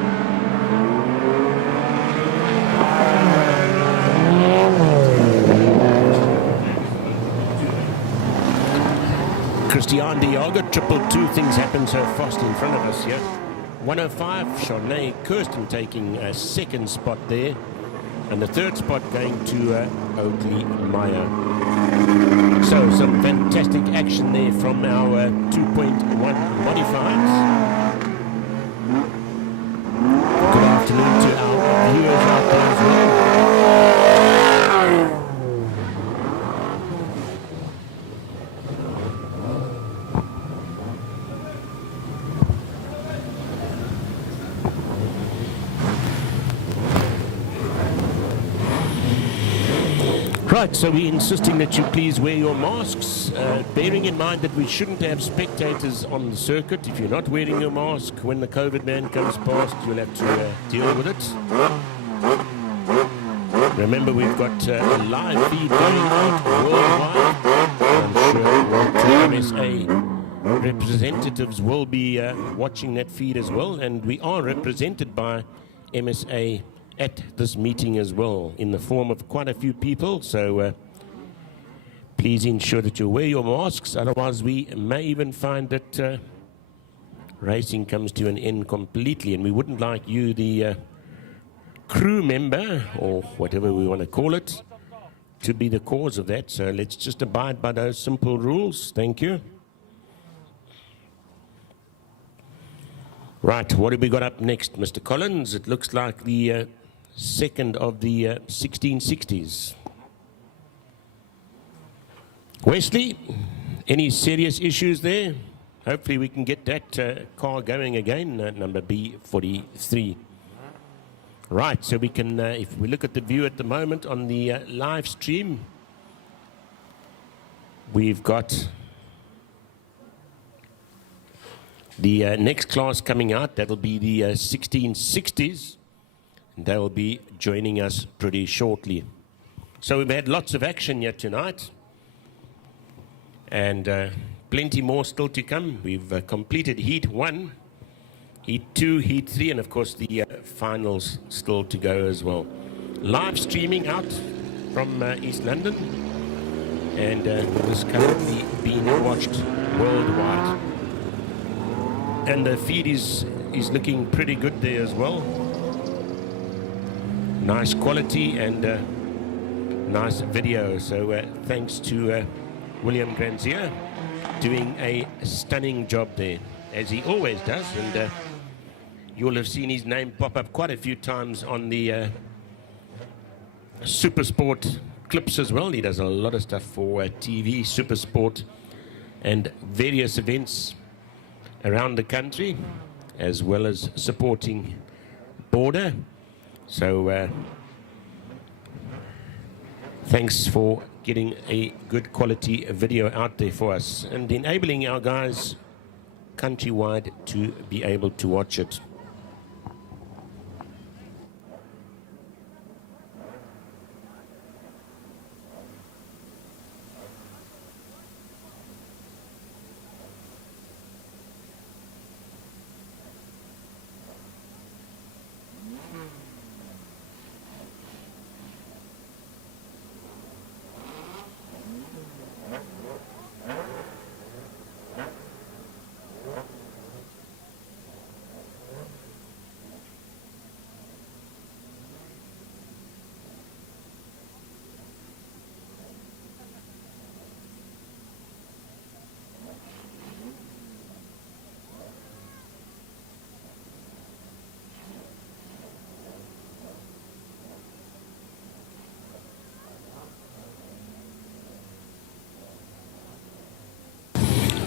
Christiane de Jager, triple two. Things happen so fast in front of us here. 105, Shanae Kirsten taking a second spot there. And the third spot going to Oakley Meyer. So some fantastic action there from our 2.1 modifieds. Good afternoon to our viewers out there as well. Right, so we're insisting that you please wear your masks, bearing in mind that we shouldn't have spectators on the circuit. If you're not wearing your mask, when the COVID man comes past, you'll have to deal with it. Remember, we've got a live feed going out worldwide. I'm sure MSA representatives will be watching that feed as well, and we are represented by MSA at this meeting as well, in the form of quite a few people. So please ensure that you wear your masks, otherwise we may even find that racing comes to an end completely, and we wouldn't like you, the crew member, or whatever we want to call it, to be the cause of that. So let's just abide by those simple rules. Thank you. Right, what have we got up next, Mr. Collins? It looks like the second of the 1660s. Wesley, any serious issues there? Hopefully we can get that car going again, number B43. Right, so we can, if we look at the view at the moment on the live stream, we've got the next class coming out. That'll be the 1660s. They will be joining us pretty shortly. So we've had lots of action here tonight, and plenty more still to come. We've completed Heat 1, Heat 2, Heat 3, and of course the finals still to go as well. Live streaming out from East London, and it is currently being watched worldwide. And the feed is looking pretty good there as well. Nice quality and nice video. So thanks to William Granzier, doing a stunning job there, as he always does. And you'll have seen his name pop up quite a few times on the Supersport clips as well. He does a lot of stuff for TV, Supersport, and various events around the country, as well as supporting Border. So thanks for getting a good quality video out there for us and enabling our guys countrywide to be able to watch it.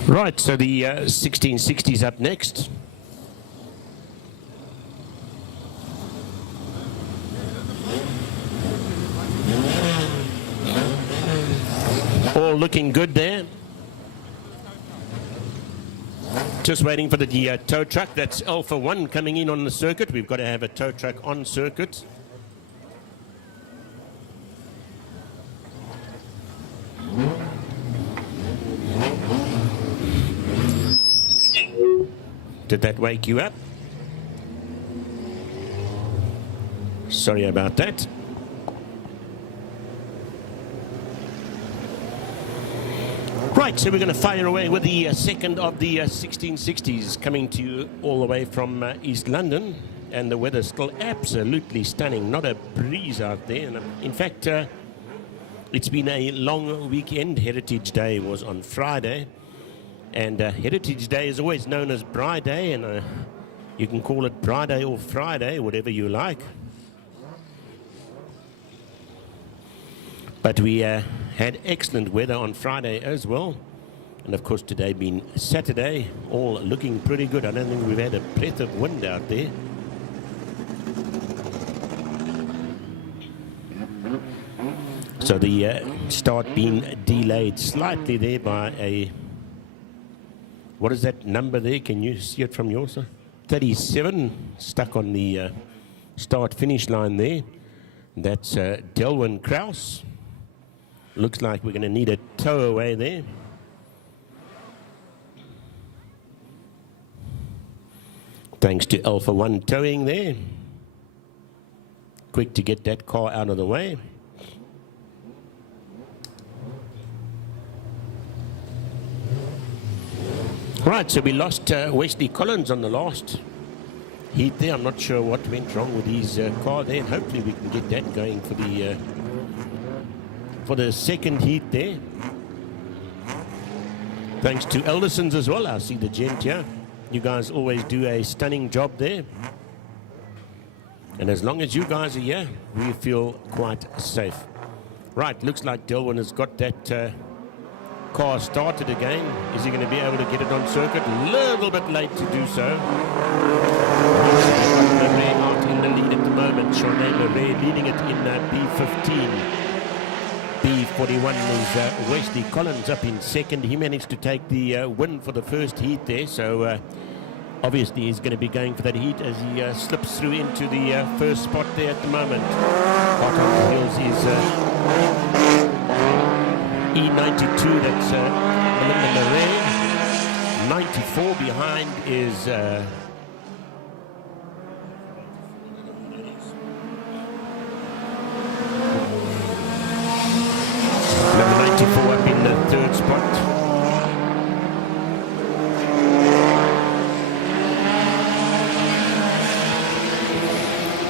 Right, so the 1660s up next. All looking good there. Just waiting for the tow truck. That's Alpha 1 coming in on the circuit. We've got to have a tow truck on circuit. Did that wake you up? Sorry about that. Right, so we're going to fire away with the second of the 1660s, coming to you all the way from East London, and the weather's still absolutely stunning. Not a breeze out there. And in fact, it's been a long weekend. Heritage Day was on Friday, and Heritage Day is always known as Braai Day, and you can call it Braai Day or Friday, whatever you like. But we had excellent weather on Friday as well. And of course today being Saturday, all looking pretty good. I don't think we've had a breath of wind out there. So the start being delayed slightly there by a, what is that number there? Can you see it from your side? 37, stuck on the start-finish line there. That's Delwyn Kraus. Looks like we're going to need a tow away there. Thanks to Alpha 1 towing there. Quick to get that car out of the way. Right, so we lost Wesley Collins on the last heat there. I'm not sure what went wrong with his car there, and hopefully we can get that going for the second heat there. Thanks to Elderson's as well. I see the gent here. You guys always do a stunning job there. And as long as you guys are here, we feel quite safe. Right, looks like Delwyn has got that car started again. Is he going to be able to get it on circuit? A little bit late to do so. Marais out in the lead at the moment. Marais leading it in B15. B41 is Wesley Collins up in second. He managed to take the win for the first heat there, so obviously he's going to be going for that heat as he slips through into the first spot there at the moment. Hot on the heels is E92, that's Melinda Marais. 94 behind is number 94 up in the third spot.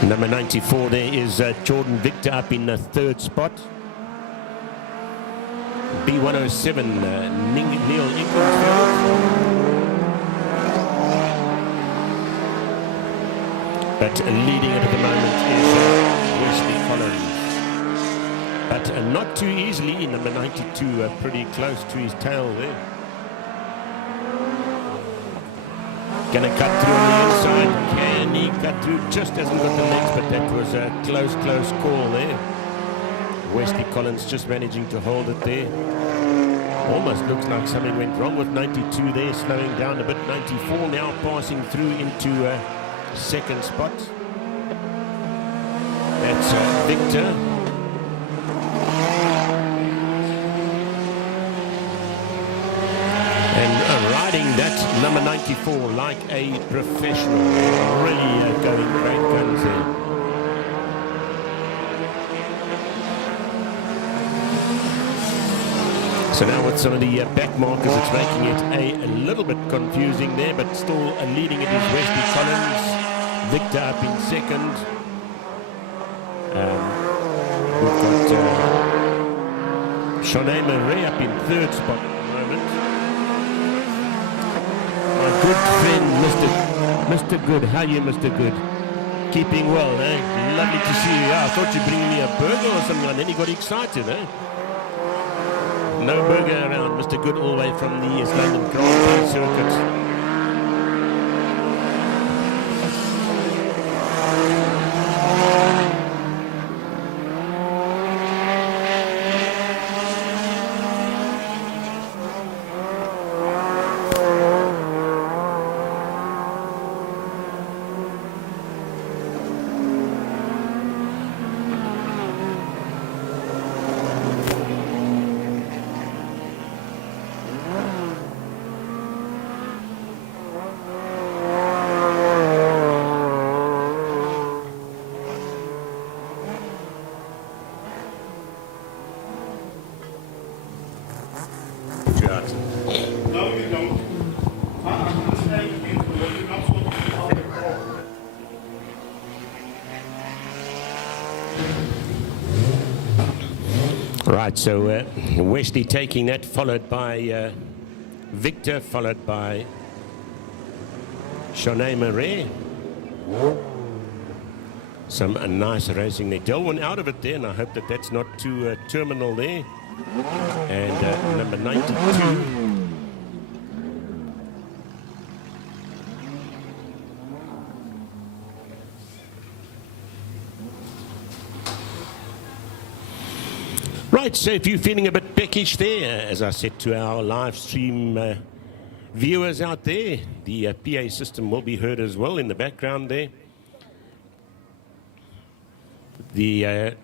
Number 94 there is Jordan Victor up in the third spot. B107, Neil Ingoldsveld. But leading it at the moment is Wesley Collins. But not too easily. Number 92 pretty close to his tail there. Gonna cut through on the inside. Can he cut through? Just hasn't got the legs, but that was a close call there. Wesley Collins just managing to hold it there. Almost looks like something went wrong with 92 there, slowing down a bit. 94 now passing through into second spot. That's Victor. And riding that number 94 like a professional. Really going great guns there. So now with some of the back markers, it's making it a little bit confusing there, but still leading it is Wesley Collins. Victor up in second. We've got Marais up in third spot at the moment. My good friend, Mr. Good. How are you, Mr. Good? Keeping well, eh? Lovely to see you. I thought you'd bring me a burger or something, and then he got excited, eh? No burger around. Mr. Good all the way from the East London Grand Prix circuit. No, you don't. I understand you, but you're not supposed to talk. Right, so Wesley taking that, followed by Victor, followed by Shanae Marais. Some nice racing there. Delwyn out of it there, and I hope that that's not too terminal there. And number 92. Right, so if you're feeling a bit peckish there, as I said to our live stream viewers out there, the PA system will be heard as well in the background there. The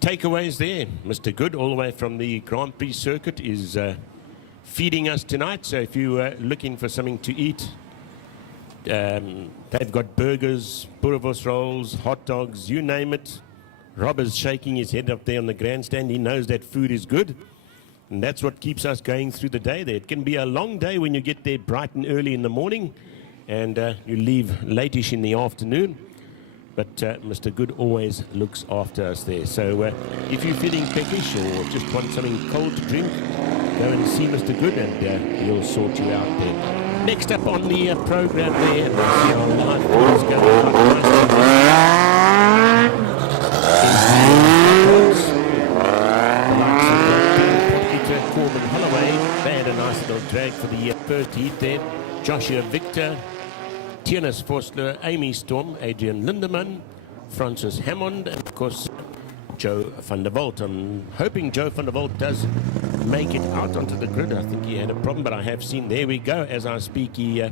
takeaways there, Mr. Good, all the way from the Grand Prix circuit, is feeding us tonight. So if you're looking for something to eat, they've got burgers, boerewors rolls, hot dogs, you name it. Rob is shaking his head up there on the grandstand. He knows that food is good. And that's what keeps us going through the day there. It can be a long day when you get there bright and early in the morning and you leave late-ish in the afternoon. But Mr. Good always looks after us there. So if you're feeling peckish or just want something cold to drink, go and see Mr. Good and he'll sort you out there. Next up on the program there, and we'll see our live feed is going on. Corbin Holloway, they had a nice little drag for the first heat there. Joshua Victor, Tienes Forstler, Amy Storm, Adrian Lindemann, Francis Hammond, and of course Joe van der Walt. I'm hoping Joe van der Walt does make it out onto the grid. I think he had a problem, but I have seen, there we go, as I speak, he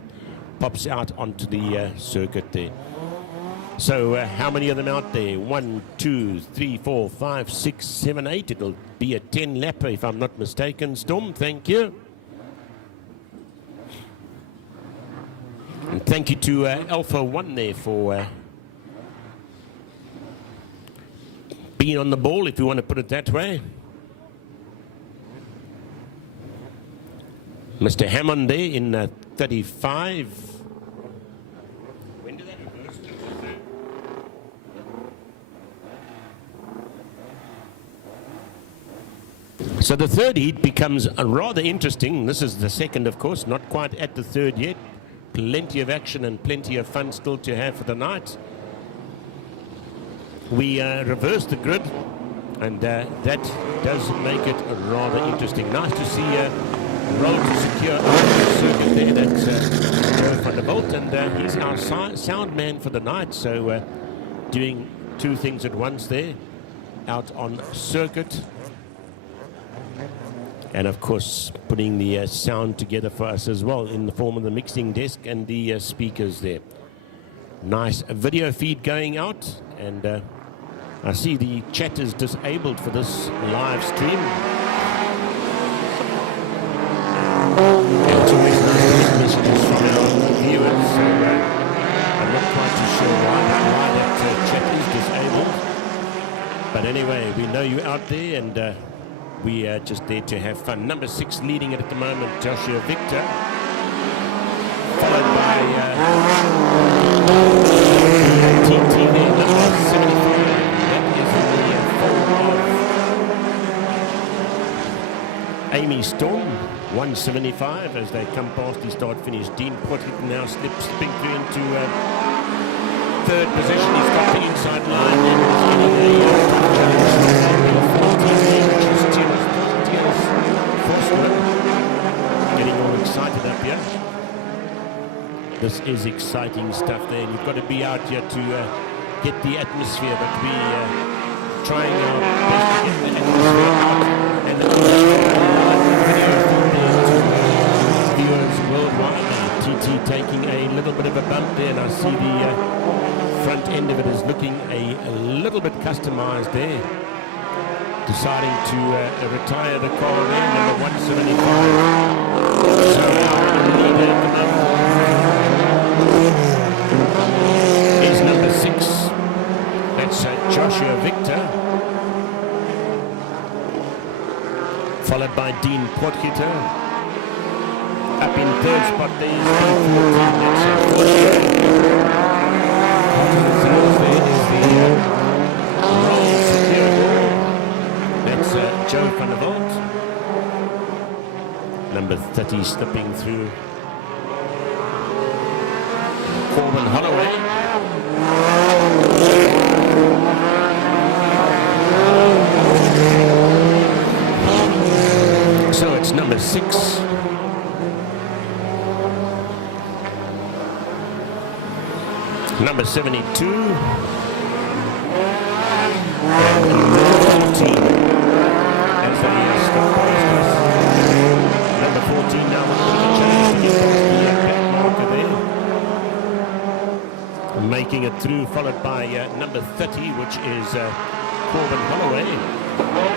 pops out onto the circuit there. So how many of them out there? 1, 2, 3, 4, 5, 6, 7, 8. It'll be a 10 lapper if I'm not mistaken. Storm, thank you. And thank you to Alpha 1 there for being on the ball, if you want to put it that way. Mr. Hammond there in 35. When did that reverse? So the third heat becomes rather interesting. This is the second, of course, not quite at the third yet. Plenty of action and plenty of fun still to have for the night. We reverse the grid, and that does make it rather interesting. Nice to see roll to secure the circuit there. That's Joe van der Walt, and he's our sound man for the night. So doing two things at once there, out on circuit. And of course, putting the sound together for us as well in the form of the mixing desk and the speakers there. Nice video feed going out, and I see the chat is disabled for this live stream. And it's always nice to get messages from our viewers, so I'm not quite too sure why that chat is disabled. But anyway, we know you're out there, and we are just there to have fun. Number 6 leading it at the moment, Joshua Victor. Followed by TT there, number 75. That is in the form of Amy Storm, 175. As they come past the start-finish, Dean Portlick now slipping through into third position. He's got the inside line and he's getting a This is exciting stuff there. And you've got to be out here to get the atmosphere, but we trying our best to get the atmosphere out. And of course, video feed there to viewers worldwide. TT taking a little bit of a bump there, and I see the front end of it is looking a little bit customized there. Deciding to retire the car there, number 175. So our leader at the moment is number 6. That's Joshua Victor. Followed by Dean Potgieter. Up in third spot there is D14. That's That's Joe van der Walt. Number 30 slipping through. Corbin Holloway. So it's number 6. Number 72. And number 14. As they stop past us. Number 14 now with a bit of a chance to get past the back marker there. Making it through, followed by number 30, which is Corbin Holloway.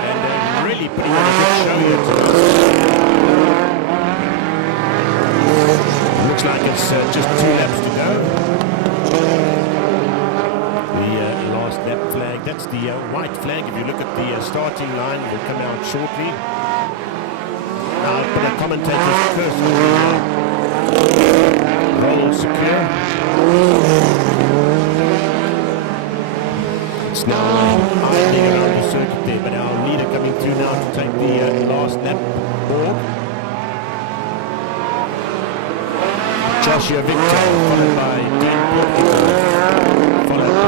And really putting on a good show here tonight. Looks like it's just 2 laps to go. The last lap flag, that's the white flag. If you look at the starting line, it will come out shortly. But the commentator's curse will roll secure. It's now idling around the circuit there, but our leader coming through now to take the last lap board. Joshua Victor, followed by Dan Porter, followed by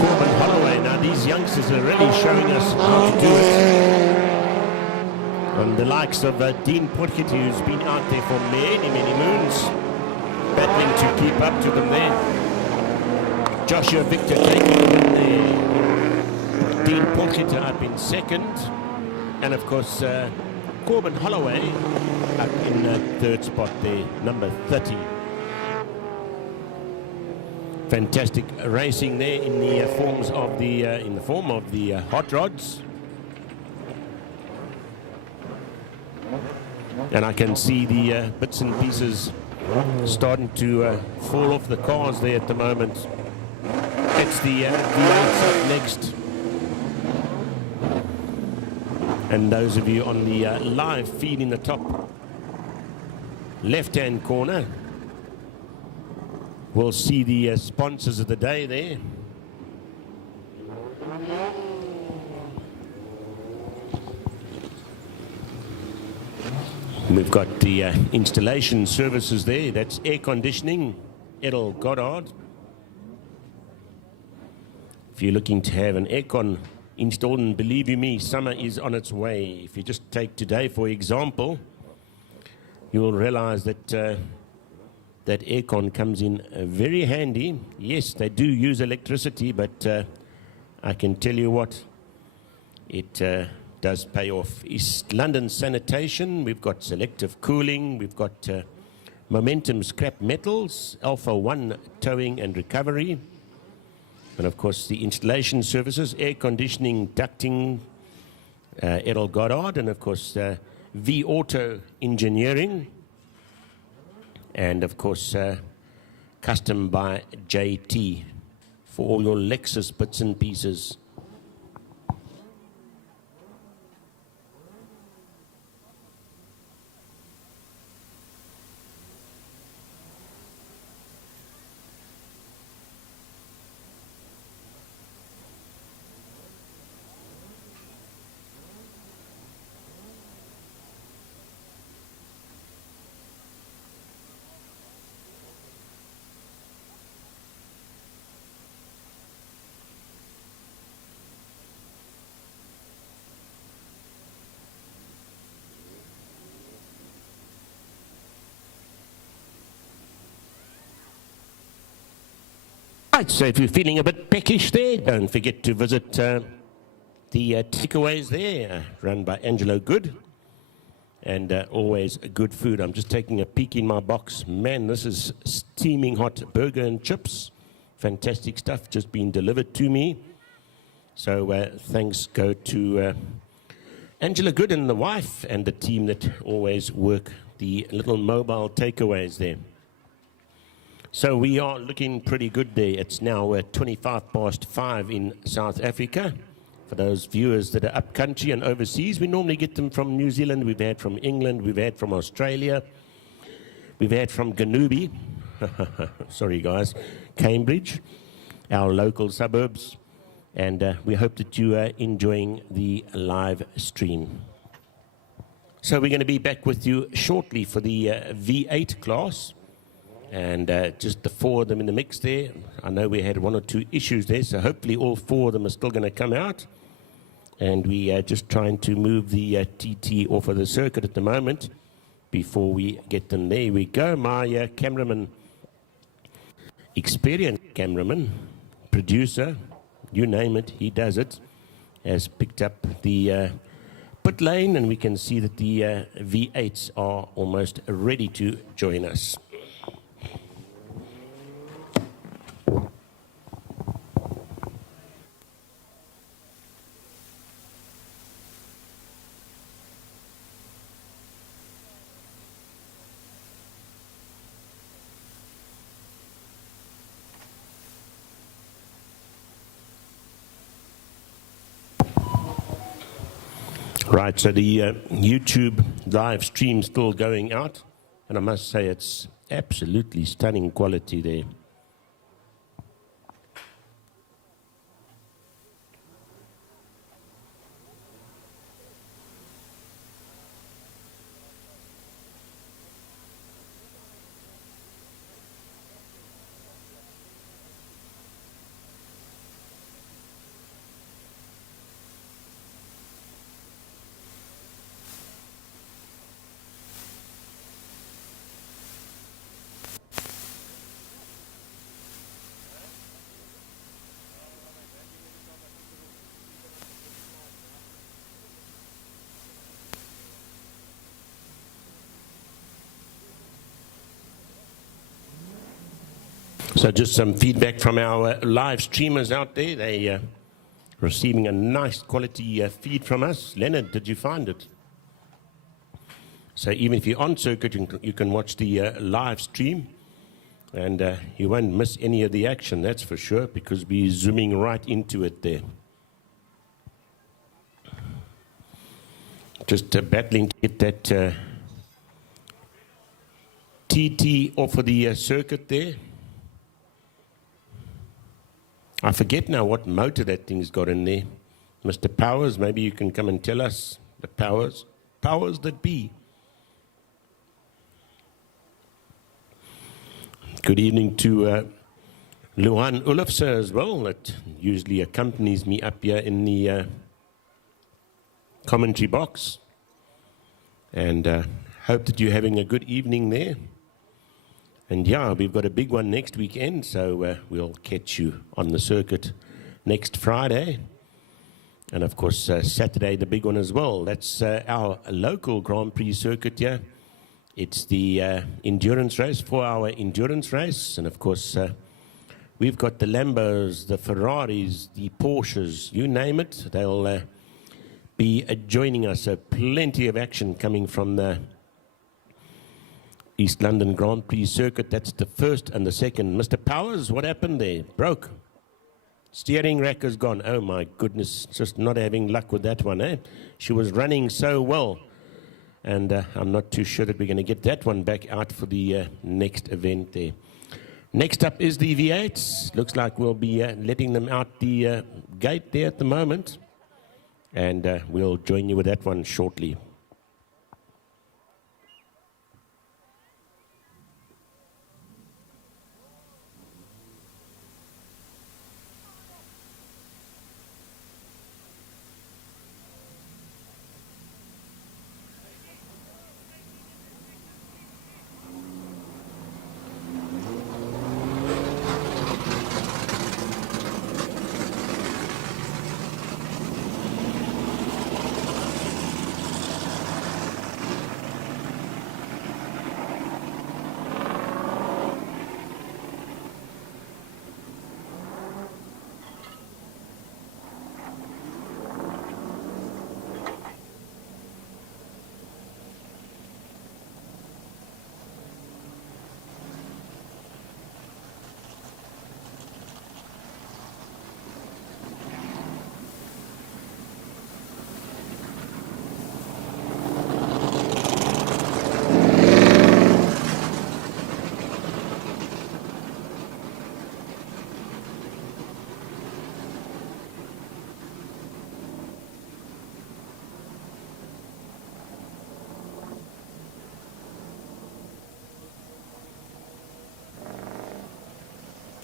Corbin Holloway. Now these youngsters are really showing us how to do it. And the likes of Dean Potgieter, who's been out there for many, many moons, battling to keep up to them there. Joshua Victor taking the win there. Dean Potgieter up in second. And of course, Corbin Holloway up in third spot there, number 30. Fantastic racing there in the forms of the in the form of the hot rods. And I can see the bits and pieces starting to fall off the cars there at the moment. It's the V8s up next. And those of you on the live feed in the top left-hand corner will see the sponsors of the day there. We've got the installation services there. That's air conditioning, Edel Goddard. If you're looking to have an aircon installed, and believe you me, summer is on its way. If you just take today for example, you will realize that that aircon comes in very handy. Yes, they do use electricity, but I can tell you what, it does pay off. East London Sanitation, we've got selective cooling, we've got Momentum Scrap Metals, Alpha One Towing and Recovery, and of course the installation services, air conditioning, ducting, Edel Goddard, and of course V Auto Engineering, and of course custom by JT for all your Lexus bits and pieces. Right, so if you're feeling a bit peckish there, don't forget to visit the takeaways there, run by Angelo Good. And always good food. I'm just taking a peek in my box. Man, this is steaming hot burger and chips. Fantastic stuff, just been delivered to me. So thanks go to Angela Good and the wife and the team that always work the little mobile takeaways there. So we are looking pretty good there. It's now 5:25 in South Africa. For those viewers that are up country and overseas, we normally get them from New Zealand, we've had from England, we've had from Australia, we've had from Ganubi, sorry guys, Cambridge, our local suburbs, and we hope that you are enjoying the live stream. So we're going to be back with you shortly for the V8 class, and just the 4 of them in the mix there. I know we had 1 or 2 issues there, so hopefully all 4 of them are still going to come out. And we are just trying to move the TT off of the circuit at the moment before we get them. There we go. My cameraman, experienced cameraman, producer, you name it, he does it, has picked up the pit lane, and we can see that the V8s are almost ready to join us. Right, so the YouTube live stream still going out, and I must say it's absolutely stunning quality there. So just some feedback from our live streamers out there. They receiving a nice quality feed from us. Leonard, did you find it? So even if you're on circuit, you can watch the live stream, and you won't miss any of the action, that's for sure, because we're zooming right into it there. Just battling to get that TT off of the circuit there. I forget now what motor that thing's got in there. Mr. Powers, maybe you can come and tell us the powers that be. Good evening to Luhan Ulofse as well, that usually accompanies me up here in the commentary box. And hope that you're having a good evening there. And yeah, we've got a big one next weekend, so we'll catch you on the circuit next Friday. And of course, Saturday, the big one as well. That's our local Grand Prix circuit here. It's the endurance race, 4-hour endurance race. And of course, we've got the Lambos, the Ferraris, the Porsches, you name it. They'll be joining us. So plenty of action coming from the East London Grand Prix circuit. That's the first and the second. Mr. Powers, what happened there? Broke. Steering rack is gone. Oh my goodness, just not having luck with that one, eh? She was running so well. And I'm not too sure that we're going to get that one back out for the next event there. Next up is the V8s. Looks like we'll be letting them out the gate there at the moment. And we'll join you with that one shortly.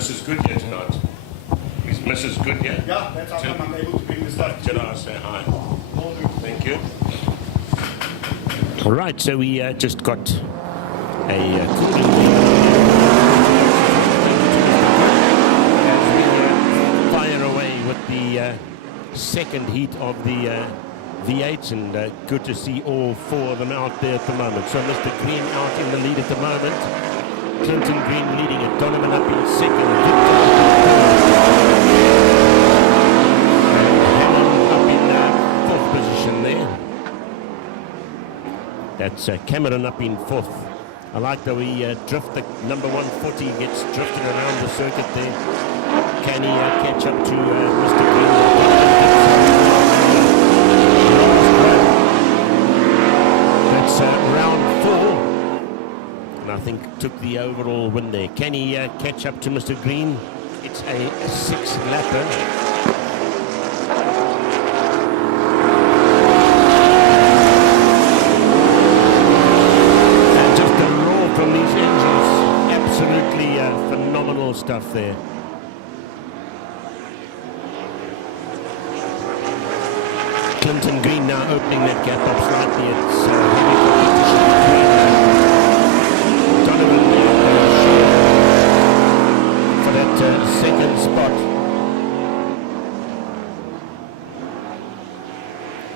Mrs. Goodyear tonight. Is Mrs. Goodyear? Yeah, that's how come I'm able to bring this stuff. Tell her I say hi. Will do. Thank you. All right, so we just got a cooling as we fire away with the second heat of the V8s, and good to see all four of them out there at the moment. So Mr. Green out in the lead at the moment. Clinton Green leading it. Donovan up in second. Hammond up in fourth position there. That's Cameron up in fourth. I like the way drift, the number 140 gets drifted around the circuit there. Can he catch up to Mr. Green? That's round 4. And I think took the overall win there. Can he catch up to Mr. Green? It's a 6-lapper. And just the roar from these engines. Absolutely phenomenal stuff there. Clinton Green now opening that gap up slightly. It's Donovan for that second spot.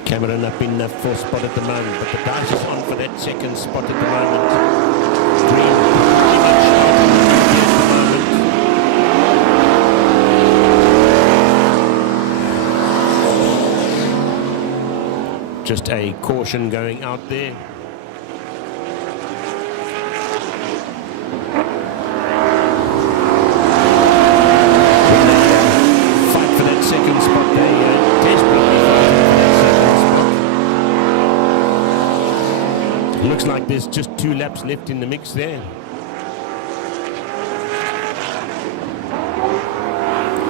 Cameron up in the fourth spot at the moment, but the dice is on for that second spot at the moment. Green pretty much at the moment. Just a caution going out there. Looks like there's just 2 laps left in the mix there.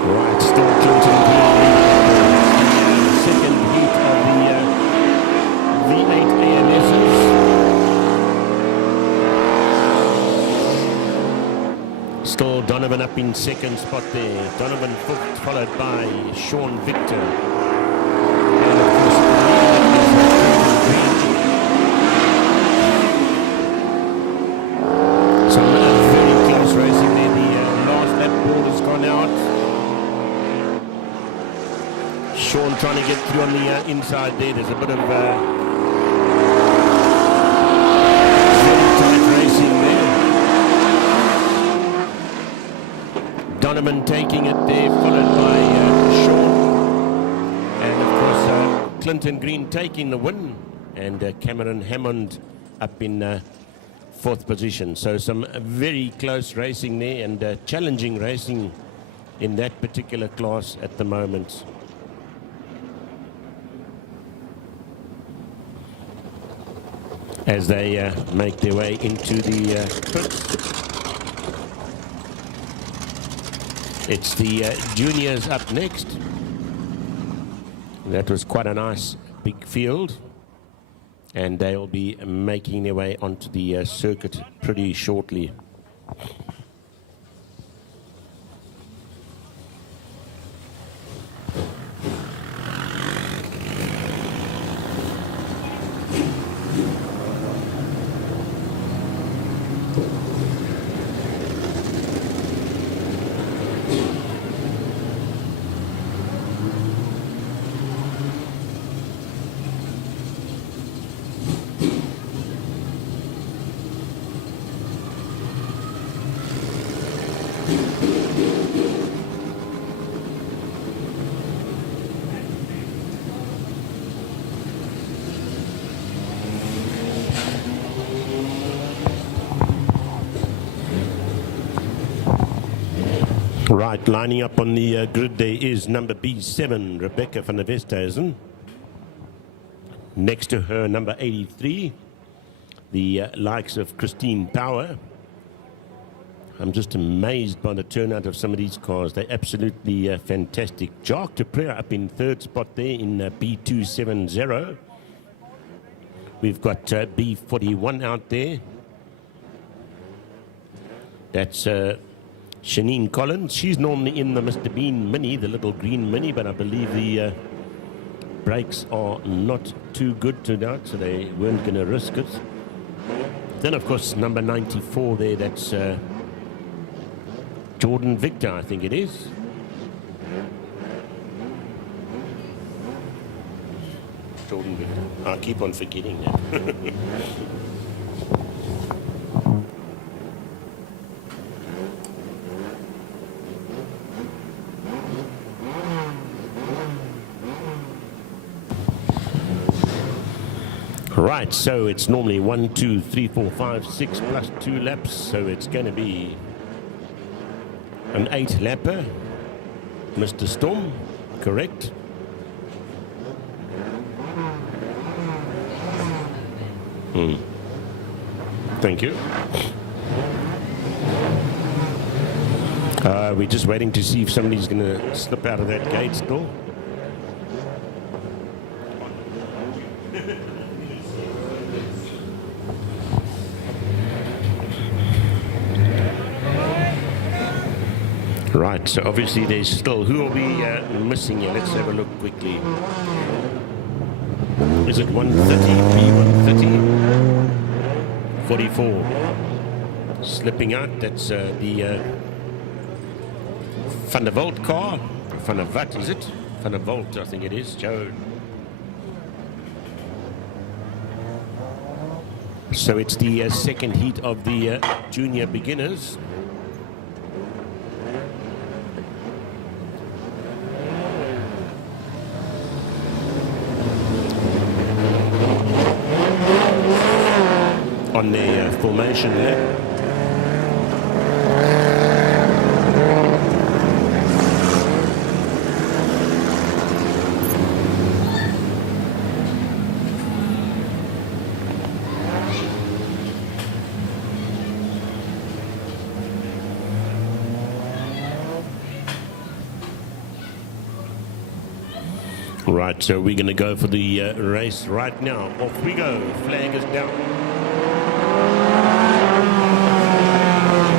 Right, still Clinton Green. Second heat of the V8 AMSs. Still Donovan up in second spot there. Donovan fourth, followed by Sean Victor. And of course, Sean trying to get through on the inside there. There's a bit of very tight racing there. Donovan taking it there, followed by Sean. And of course, Clinton Green taking the win. And Cameron Hammond up in fourth position. So some very close racing there, and challenging racing in that particular class at the moment. As they make their way into the pits. It's the juniors up next. That was quite a nice big field. And they'll be making their way onto the circuit pretty shortly. Right, lining up on the grid there is number B7, Rebecca van der Westhuizen. Next to her, number 83, the likes of Christine Power. I'm just amazed by the turnout of some of these cars. They're absolutely fantastic. Jacques Dupre up in third spot there in B270. We've got B41 out there. That's Shanine Collins. She's normally in the Mr. Bean Mini, the little green Mini, but I believe the brakes are not too good tonight, so they weren't going to risk it. Then, of course, number 94 there, that's Jordan Victor, I think it is. Jordan Victor. I keep on forgetting that. Right, so it's normally 1, 2, 3, 4, 5, 6 plus 2 laps, so it's going to be an 8-lapper. Mr. Storm, correct? Thank you. We're just waiting to see if somebody's going to slip out of that gate still. Right, so obviously there's still, who are we missing here? Let's have a look quickly. Is it 130, B130? 44. Slipping out, that's the Van der Volt car. Van der Vat, is it? Van der Volt, I think it is, Joe. So it's the second heat of the junior beginners. On the formation lap. Right, so we're going to go for the race right now. Off we go. Flag is down.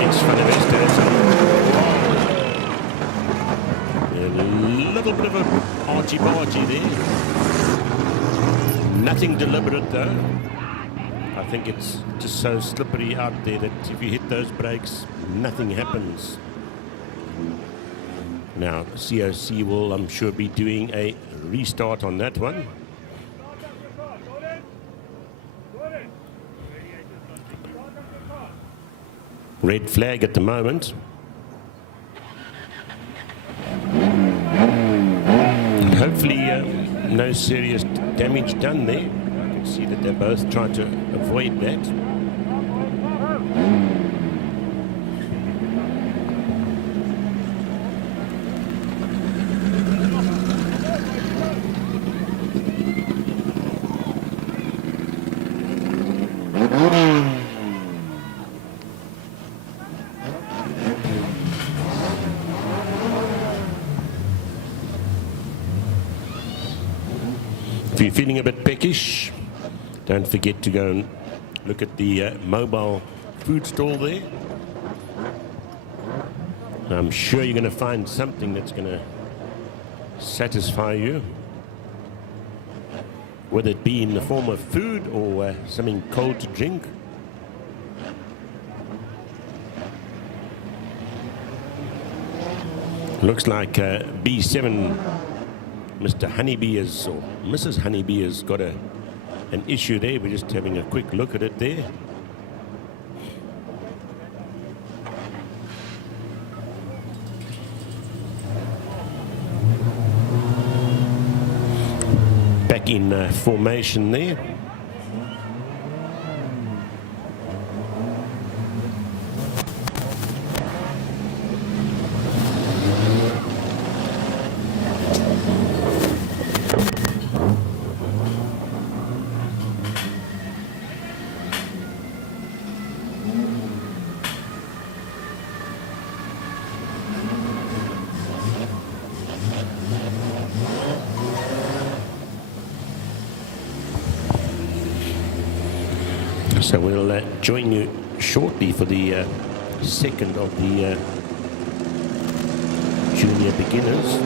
It's Van der Vest. A little bit of a argy-bargy there. Nothing deliberate though. I think it's just so slippery out there that if you hit those brakes, nothing happens. Now, COC will, I'm sure, be doing a restart on that one. Red flag at the moment. And hopefully no serious damage done there. I can see that they're both trying to avoid that. If you're feeling a bit peckish, don't forget to go and look at the mobile food stall there. I'm sure you're going to find something that's going to satisfy you, whether it be in the form of food or something cold to drink. Looks like B7, Mr. Honeybee has, or Mrs. Honeybee has got an issue there. We're just having a quick look at it there. Back in formation there. So we'll join you shortly for the second of the junior beginners.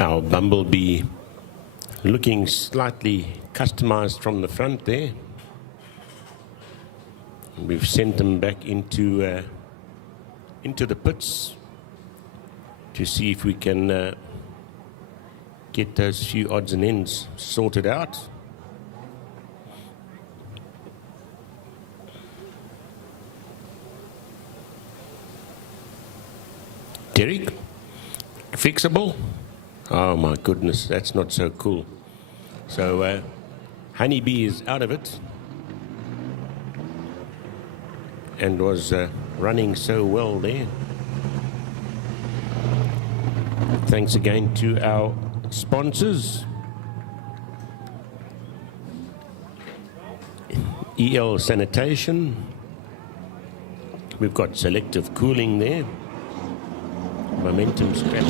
Our Bumblebee looking slightly customized from the front there. We've sent them back into the pits to see if we can get those few odds and ends sorted out. Derek, fixable? Oh my goodness, that's not so cool. So Honeybee is out of it and was running so well there. Thanks again to our sponsors. EL Sanitation. We've got selective cooling there. Momentum scrap.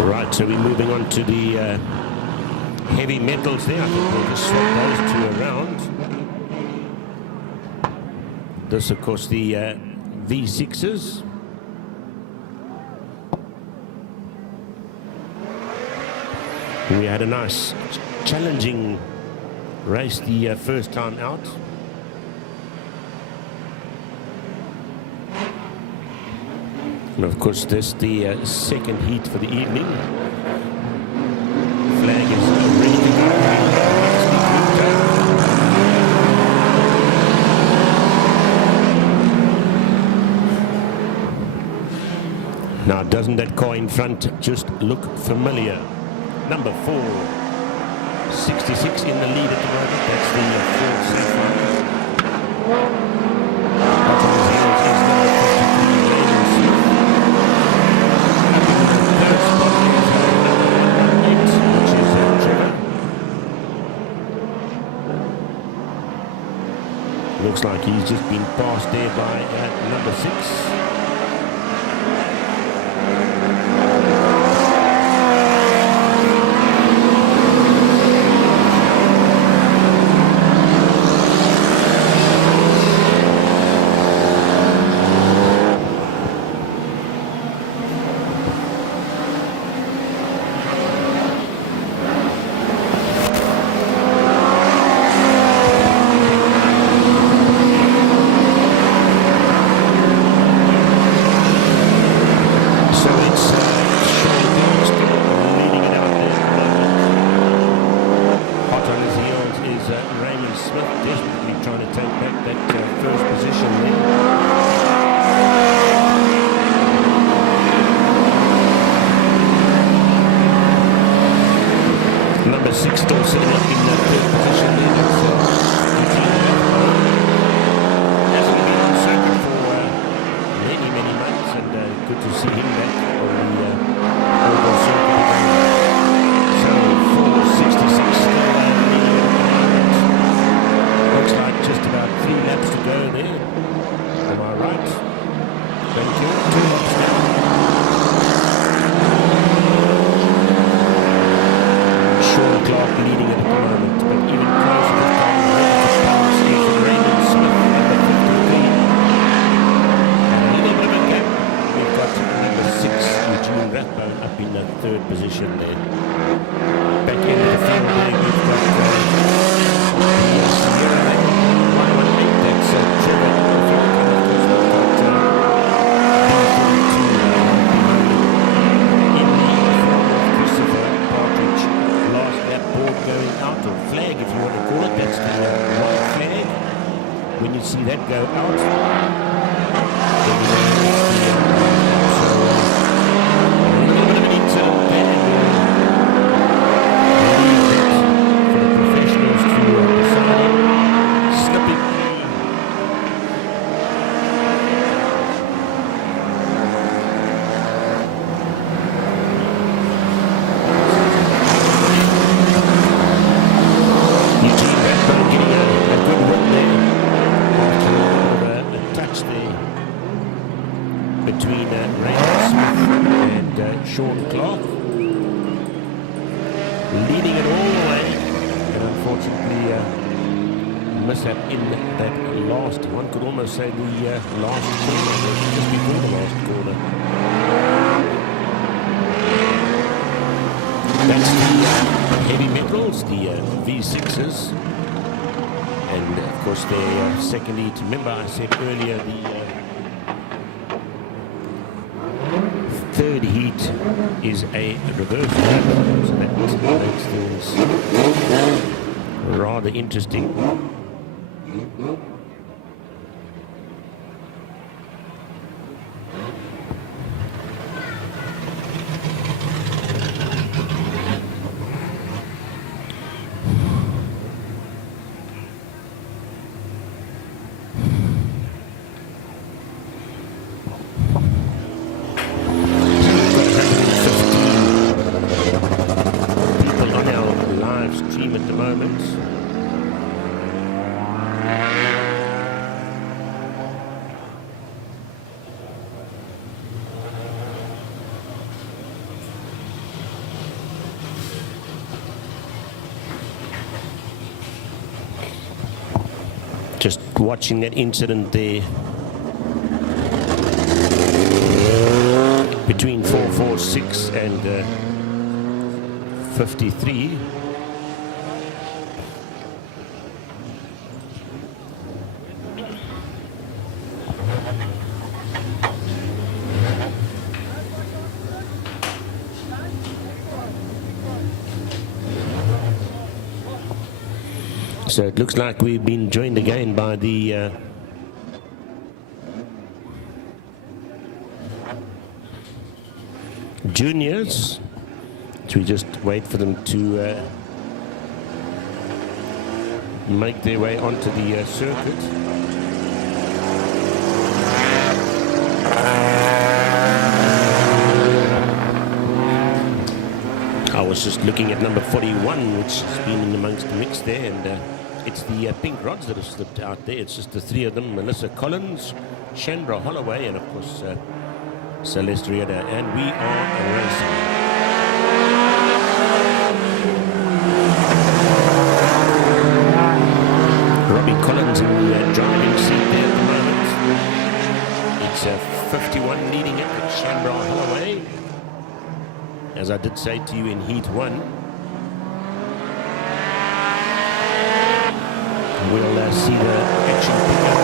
Right, so we're moving on to the heavy metals there. I think we'll just swap those two around. This, of course, the V6s. We had a nice, challenging race the first time out. And of course, this the second heat for the evening. Flag is ready to go. Now, doesn't that car in front just look familiar? Number 4, 66 in the lead at the moment. That's the Ford Sapphire. Out on his heels is number 53, looks like he's just been passed there by number 6. Number 6 still sitting up in the third position there. Hasn't been on circuit for many months, and good to see him back on the oval circuit again. So 466 still leading at the moment. Looks like just about 3 laps to go there. Am I right? Thank you. 2 laps now. Clark leading third position there. Back into the field there, we've got the Sierra there, 118, that's Trevor Norfolk, and of course we've got B42 behind him. In the form of Christopher Partridge. Last lap board going out, or flag if you want to call it, that's the white flag. When you see that go out, then you know it's the so a little bit of an incident there. Leave that for the professionals to decide on. Slipping. Eugene Rathbone getting a good win there. After a little bit of a touch there between Raymond Smith and Sean Clark. Leading it all the way, and unfortunately mishap in that last, one could almost say the last corner, just before the last corner. That's the heavy metals, the V6s. And of course their second heat. Remember I said earlier the third heat is a reverse lap, so that makes things rather interesting. At the moment. Just watching that incident there between 446 and 53. So it looks like we've been joined again by the juniors. So we just wait for them to make their way onto the circuit. I was just looking at number 41, which has been in amongst the mix there, and it's the pink rods that have slipped out there. It's just the three of them: Melissa Collins, Shandra Holloway, and of course Celeste Rieda. And we are racing. Robbie Collins in the driving seat there at the moment. It's 51 leading it with Shandra Holloway. As I did say to you in Heat 1, we'll see the action pick up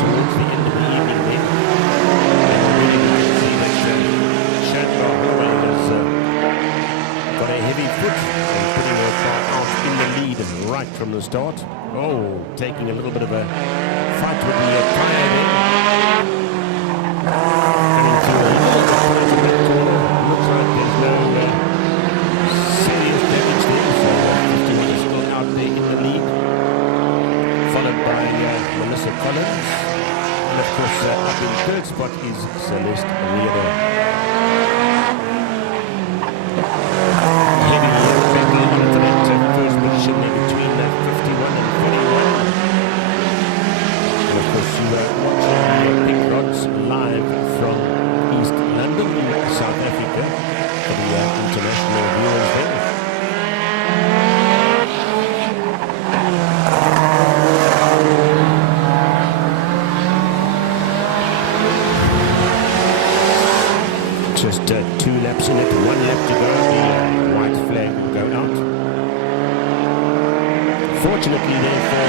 towards the end of the evening then. And really we can see that Shandra Holloway has got a heavy foot and putting her car out in the lead right from the start. Oh, taking a little bit of a fight with the tyre there. Coming through a little bit of that corner. Looks like there's no serious damage there, so 51 is still out there in the lead, followed by Melissa Collins, and of course up in third spot is Celeste Rieda. Heavy battle onto that first position there between 51 and 41, and of course you are watching the pink Just 2 laps in it, 1 lap to go. The white flag will go out. Fortunately there for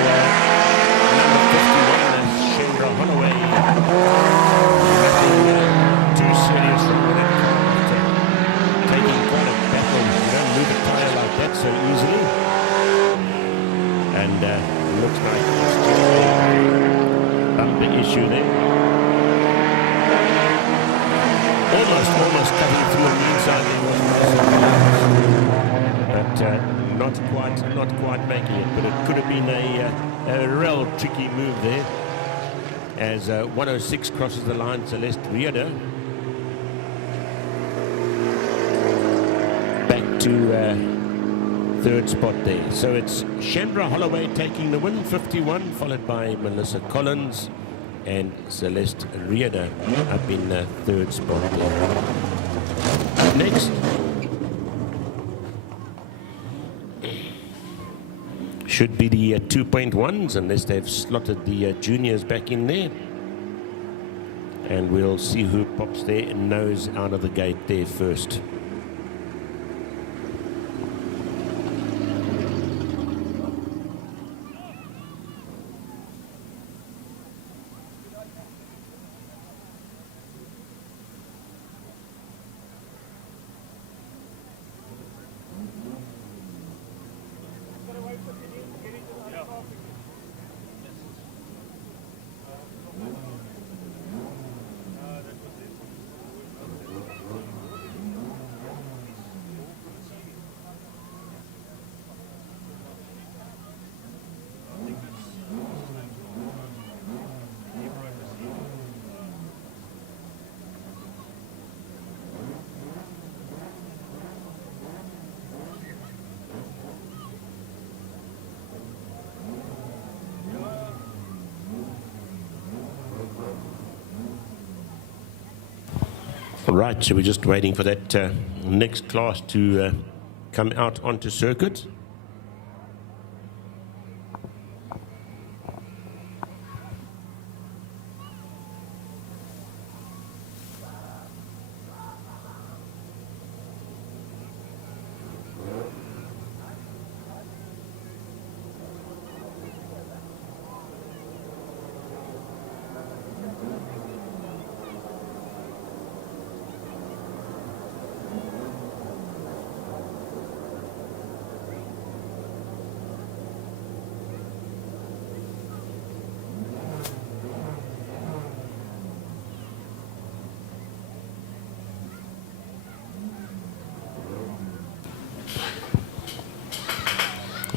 number 51, Shendra Holloway. Nothing too serious wrong with it. Taking quite a battle. You don't move a tyre like that so easily. And looks like it's just a bumper issue there. Almost cutting through on the inside there was but not quite making it. But it could have been a real tricky move there. As 106 crosses the line, Celeste Rieder back to third spot there. So it's Shendra Holloway taking the win, 51, followed by Melissa Collins and Celeste Rieder up in third spot there. Next should be the 2.1s, unless they've slotted the juniors back in there. And we'll see who pops their nose out of the gate there first. Right, so we're just waiting for that next class to come out onto circuit.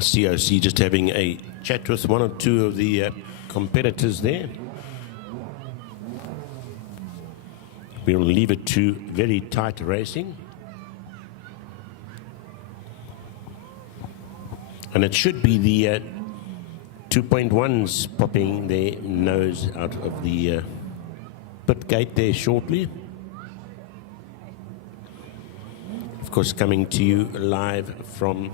COC just having a chat with one or two of the competitors there. We'll leave it to very tight racing. And it should be the 2.1s popping their nose out of the pit gate there shortly. Of course, coming to you live from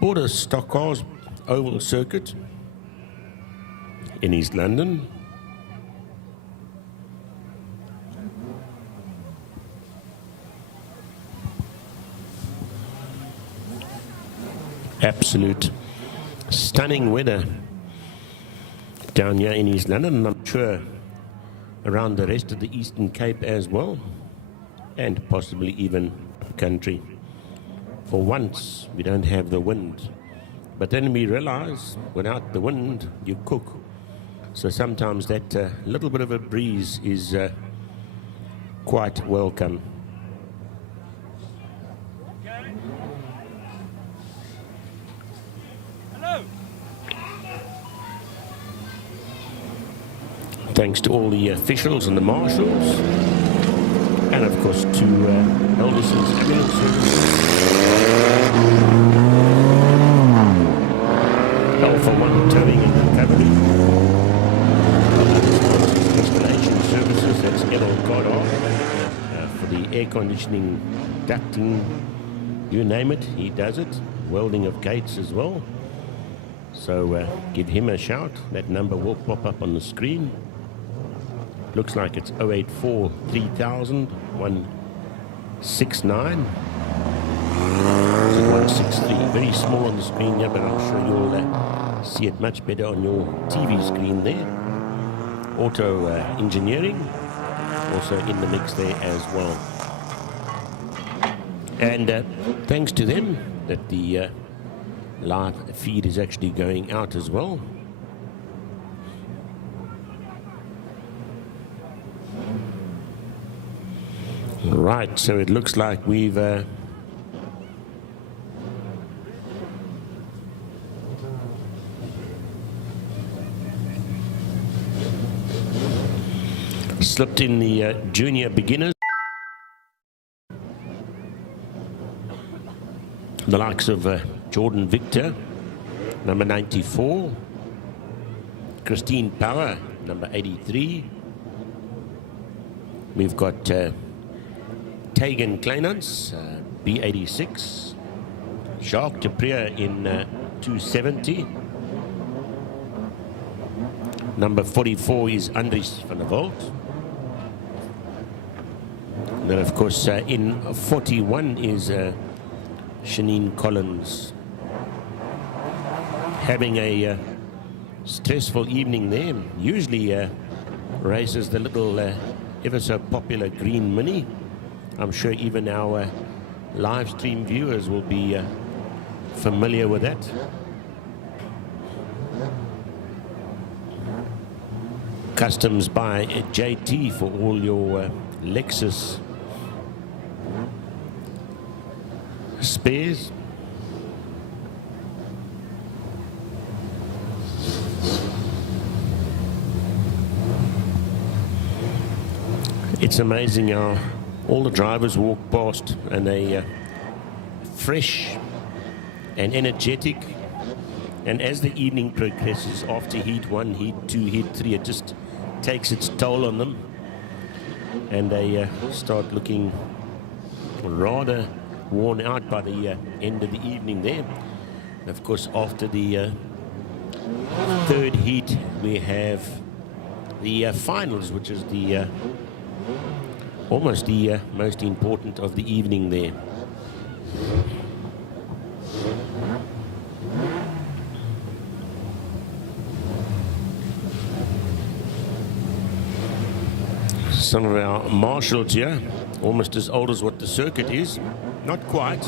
Border Stock Cars Oval Circuit in East London. Absolute stunning weather down here in East London, and I'm sure around the rest of the Eastern Cape as well, and possibly even country. For once, we don't have the wind. But then we realize, without the wind, you cook. So sometimes that little bit of a breeze is quite welcome. Hello. Thanks to all the officials and the marshals. And of course to Elderson's ambulance service. Alpha 1 towing and recovery. Installation services, that's Errol Goddard. For the air conditioning, ducting, you name it, he does it. Welding of gates as well. So give him a shout. That number will pop up on the screen. Looks like it's 084 3000 169. 163. Very small on the screen here, but I'm sure you'll see it much better on your TV screen there. Auto engineering also in the mix there as well. And thanks to them that the live feed is actually going out as well. Right, so it looks like we've slipped in the junior beginners. The likes of Jordan Victor, number 94. Christine Power, number 83. We've got Tegan Kleinans, B86. Jacques Deprier in 270. Number 44 is Andries van der Walt. And then, of course, in 41 is Shanine Collins. Having a stressful evening there. Usually races the little ever so popular green Mini. I'm sure even our live stream viewers will be familiar with that. Customs by JT for all your Lexus spares. It's amazing how all the drivers walk past and they fresh and energetic, and as the evening progresses, after heat 1, heat 2, heat 3, it just takes its toll on them and they start looking rather worn out by the end of the evening there. And of course, after the third heat, we have the finals, which is the almost the most important of the evening there. Some of our marshals here, almost as old as what the circuit is. Not quite,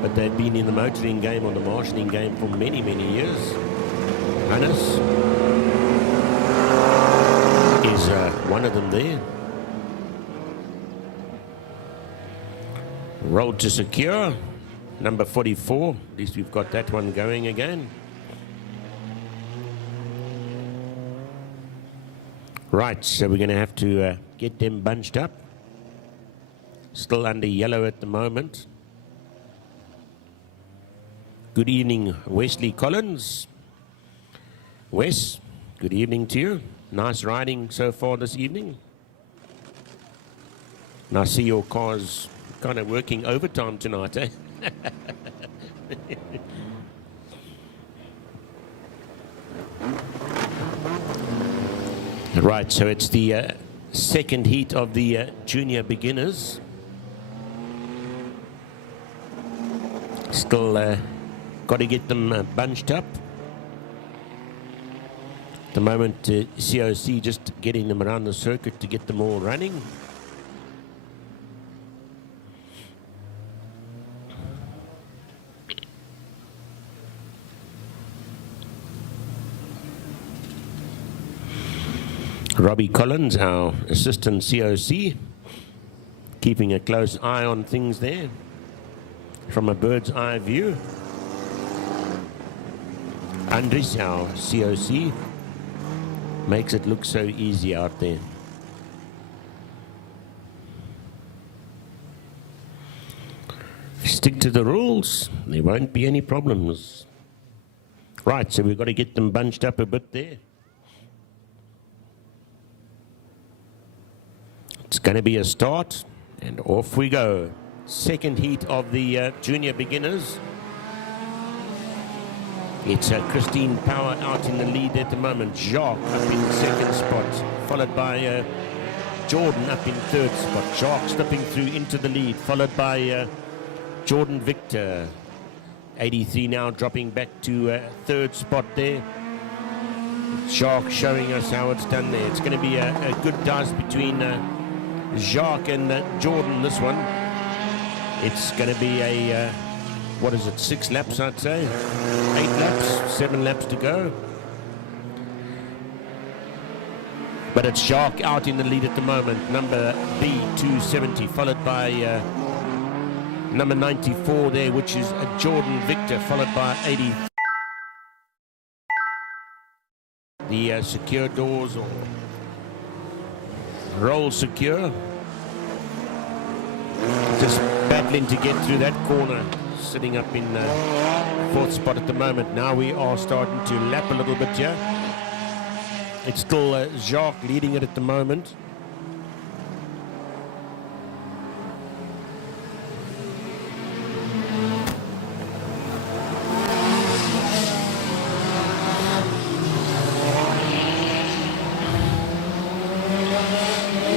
but they've been in the motoring game or the marshalling game for many, many years. Hannes is one of them there. Road to Secure, number 44. At least we've got that one going again. Right, so we're going to have to get them bunched up. Still under yellow at the moment. Good evening, Wesley Collins. Wes, good evening to you. Nice riding so far this evening. And I see your car's kind of working overtime tonight, eh? Right, so it's the second heat of the junior beginners. Still got to get them bunched up. At the moment, COC just getting them around the circuit to get them all running. Robbie Collins, our assistant COC, keeping a close eye on things there from a bird's eye view. Andries, our COC, makes it look so easy out there. Stick to the rules, there won't be any problems. Right, so we've got to get them bunched up a bit there. It's going to be a start, and off we go. Second heat of the junior beginners. It's Christine Power out in the lead at the moment. Jacques up in second spot, followed by Jordan up in third spot. Jacques slipping through into the lead, followed by Jordan Victor. 83 now dropping back to third spot there. Jacques showing us how it's done there. It's going to be a good dice between Jacques and Jordan, this one. It's going to be a, what is it, 6 laps, I'd say? 8 laps, 7 laps to go. But it's Jacques out in the lead at the moment. Number B270, followed by number 94 there, which is Jordan Victor, followed by 80. The secure doors or roll secure. Just battling to get through that corner, sitting up in fourth spot at the moment. Now we are starting to lap a little bit here. It's still Jacques leading it at the moment.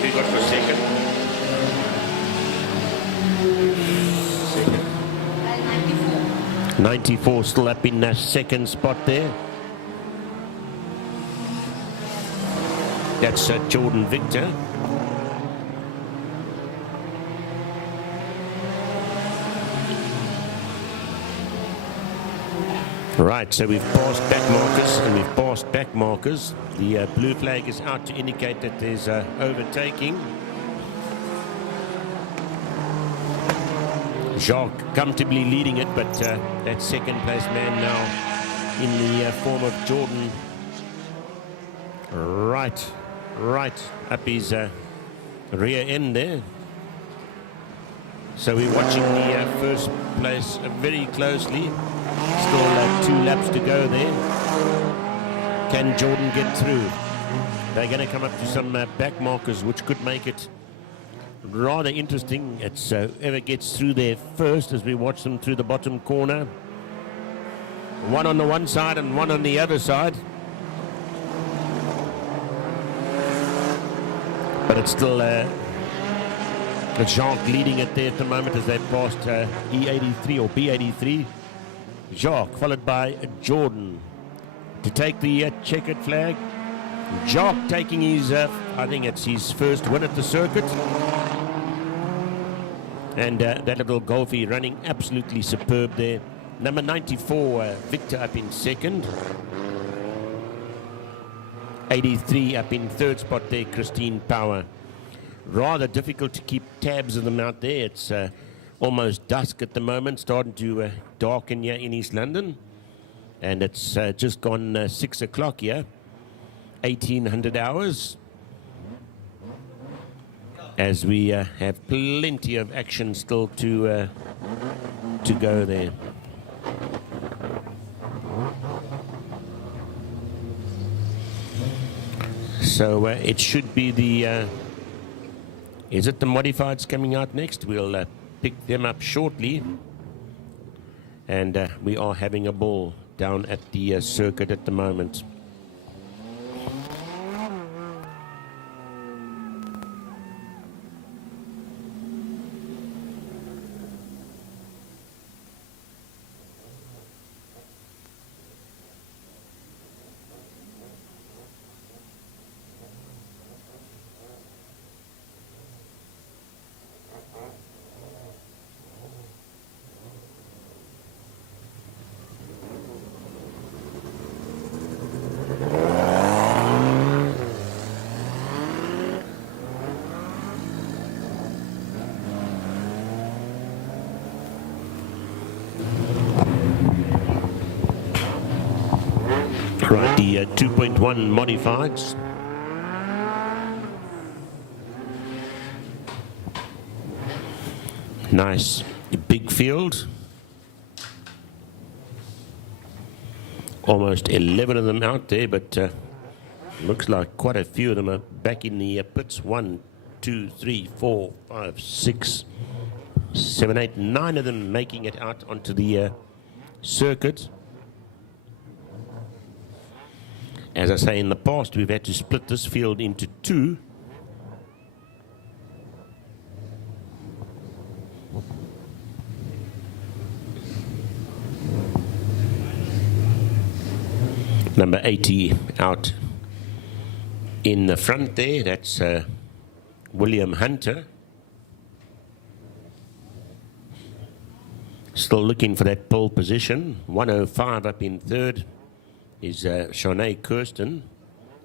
We got for second. 94 still up in second spot there. That's Jordan Victor. Right, so we've passed back markers and we've passed back markers. The blue flag is out to indicate that there's overtaking. Jacques comfortably leading it, but that second place man now in the form of Jordan. Right up his rear end there. So we're watching the first place very closely. Still 2 laps to go there. Can Jordan get through? They're going to come up to some back markers, which could make it rather interesting. It's whoever gets through there first as we watch them through the bottom corner. One on the one side and one on the other side. But it's still Jacques leading it there at the moment as they passed E83 or B83. Jacques followed by Jordan to take the checkered flag. Jacques taking his, I think it's his first win at the circuit. And that little Golfie running absolutely superb there. Number 94, Victor up in second. 83 up in third spot there, Christine Power. Rather difficult to keep tabs of them out there. It's almost dusk at the moment, starting to darken here in East London. And it's just gone 6 o'clock here, 1800 hours. As we have plenty of action still to go there. So it should be the, is it the modifieds coming out next? We'll pick them up shortly. And we are having a ball down at the circuit at the moment. Right, the 2.1 modifieds. Nice big field. Almost 11 of them out there, but looks like quite a few of them are back in the pits. 1, 2, 3, 4, 5, 6, 7, 8, 9 of them making it out onto the circuit. As I say, in the past, we've had to split this field into two. Number 80 out in the front there, that's William Hunter. Still looking for that pole position. 105 up in third is Shanae Kirsten.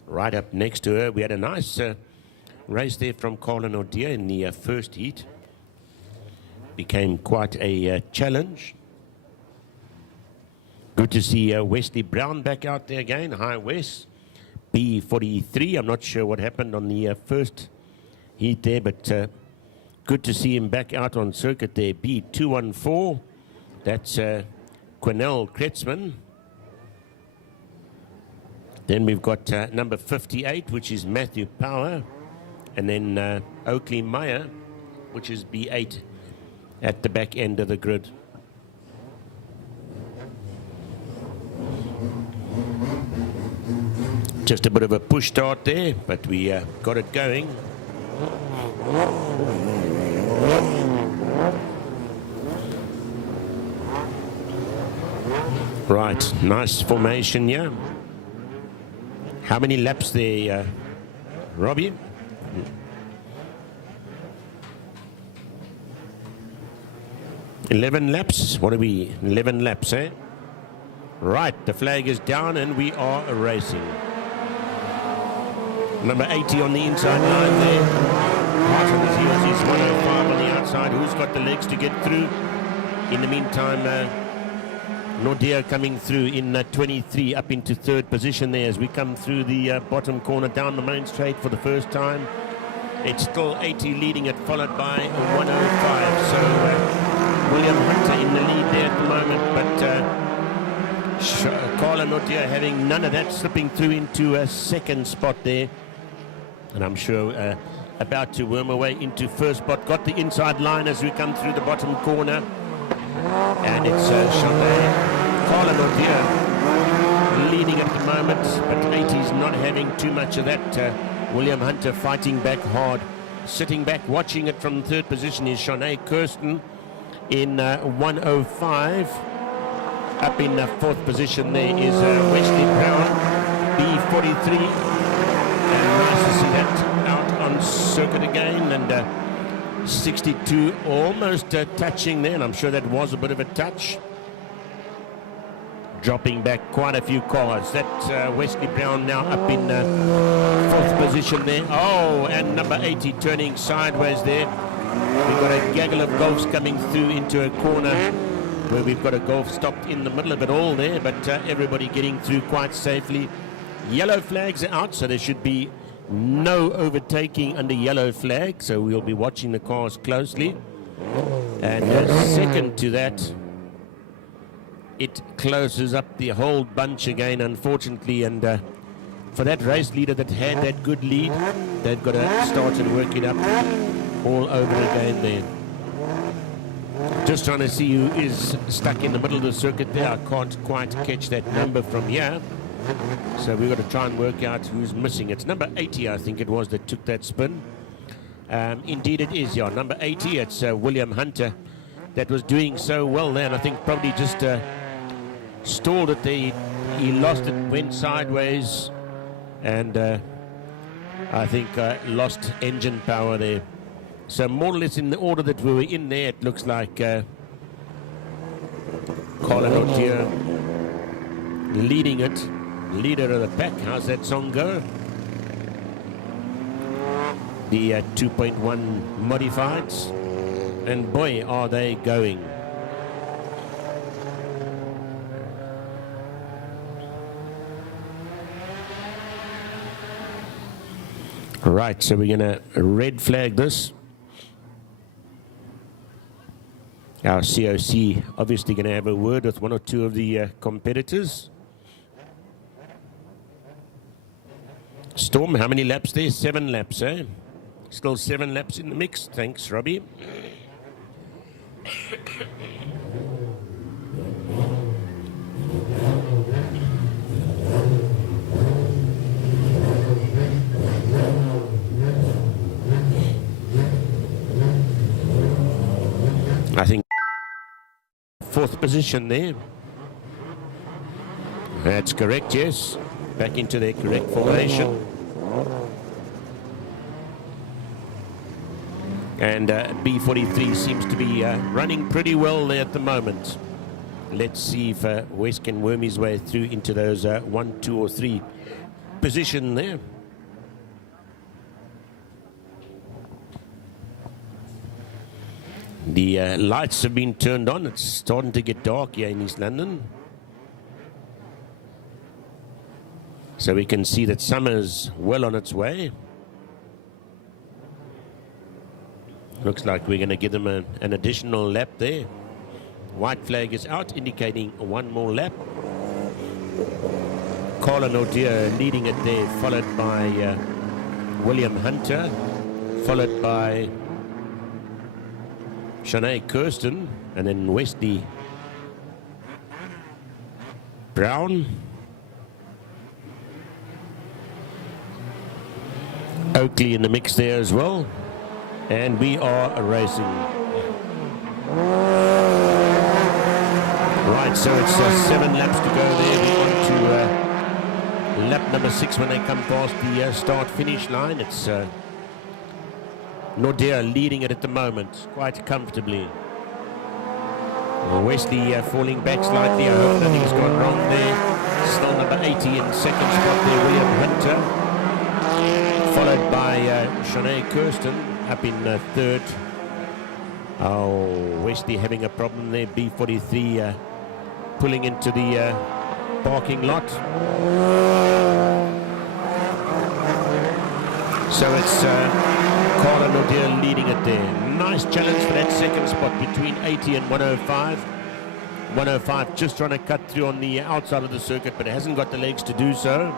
Right up next to her. We had a nice race there from Colin O'Dear in the first heat. Became quite a challenge. Good to see Wesley Brown back out there again. Hi, Wes. B43. I'm not sure what happened on the first heat there, but good to see him back out on circuit there. B214. That's Quinell Kretzmann. Then we've got number 58, which is Matthew Power. And then Oakley Meyer, which is B8 at the back end of the grid. Just a bit of a push start there, but we got it going. Right, nice formation here. How many laps there, Robbie? $11 laps. What are we? 11 laps, eh? Right, the flag is down and we are racing. Number 80 on the inside line there. Hart on his heels is 105 on the outside. Who's got the legs to get through? In the meantime, Nordia coming through in 23 up into third position there as we come through the bottom corner down the main straight for the first time. It's still 80 leading it, followed by 105. So William Hunter in the lead there at the moment, but Carla Nordia having none of that, slipping through into a second spot there. And I'm sure about to worm away into first spot. Got the inside line as we come through the bottom corner. And it's Chambay. Carla Nordia leading at the moment, but 80's not having too much of that. William Hunter fighting back hard. Sitting back, watching it from third position is Shanae Kirsten in 105. Up in fourth position there is Wesley Brown, B43. And nice to see that out on circuit again. And 62 almost touching there, and I'm sure that was a bit of a touch. Dropping back quite a few cars. That's Wesley Brown now up in fourth position there. Oh, and number 80 turning sideways there. We've got a gaggle of Golfs coming through into a corner where we've got a Golf stopped in the middle of it all there, but everybody getting through quite safely. Yellow flags are out, so there should be no overtaking under yellow flag, so we'll be watching the cars closely. And second to that, it closes up the whole bunch again, unfortunately, and for that race leader that had that good lead, they've got to start and work it up all over again there. Just trying to see who is stuck in the middle of the circuit there. I can't quite catch that number from here. So we've got to try and work out who's missing. It's number 80, I think it was, that took that spin. Indeed it is, yeah. Number 80, it's William Hunter that was doing so well there. And I think probably just stalled it there. He lost it, went sideways. And I think lost engine power there. So more or less in the order that we were in there, it looks like Colin O'Dear leading it. Leader of the pack. How's that song go? The 2.1 modifieds. And boy, are they going. Right, so we're going to red flag this. Our COC obviously going to have a word with one or two of the competitors. Storm, how many laps there? 7 laps, eh? Still 7 laps in the mix. Thanks, Robbie. fourth position there. That's correct, yes. Back into their correct formation. And B43 seems to be running pretty well there at the moment. Let's see if West can worm his way through into those 1, 2, or 3 position there. The lights have been turned on. It's starting to get dark here in East London. So we can see that summer's well on its way. Looks like we're going to give them an additional lap there. White flag is out, indicating one more lap. Colin O'Dear leading it there, followed by William Hunter, followed by Shanae Kirsten, and then Wesley Brown. Oakley in the mix there as well. And we are racing. Right, so it's 7 laps to go there. We're on to lap number 6 when they come past the start-finish line. It's Nordea leading it at the moment, quite comfortably. Wesley falling back slightly. I hope nothing's gone wrong there. Still number 80 in second spot there, William Hunter. Followed by Shanae Kirsten up in third. Oh, Wesley having a problem there. B43 pulling into the parking lot. So it's Carla O'Dear leading it there. Nice challenge for that second spot between 80 and 105. 105 just trying to cut through on the outside of the circuit, but it hasn't got the legs to do so.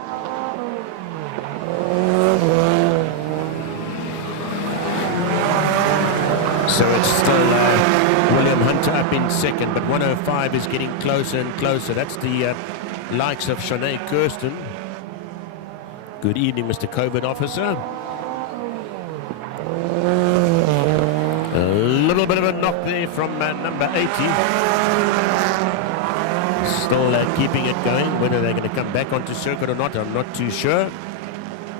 So it's still William Hunter up in second, but 105 is getting closer and closer. That's the likes of Shanae Kirsten. Good evening, Mr. COVID officer. A little bit of a knock there from number 80. Still keeping it going. Whether they're going to come back onto circuit or not, I'm not too sure.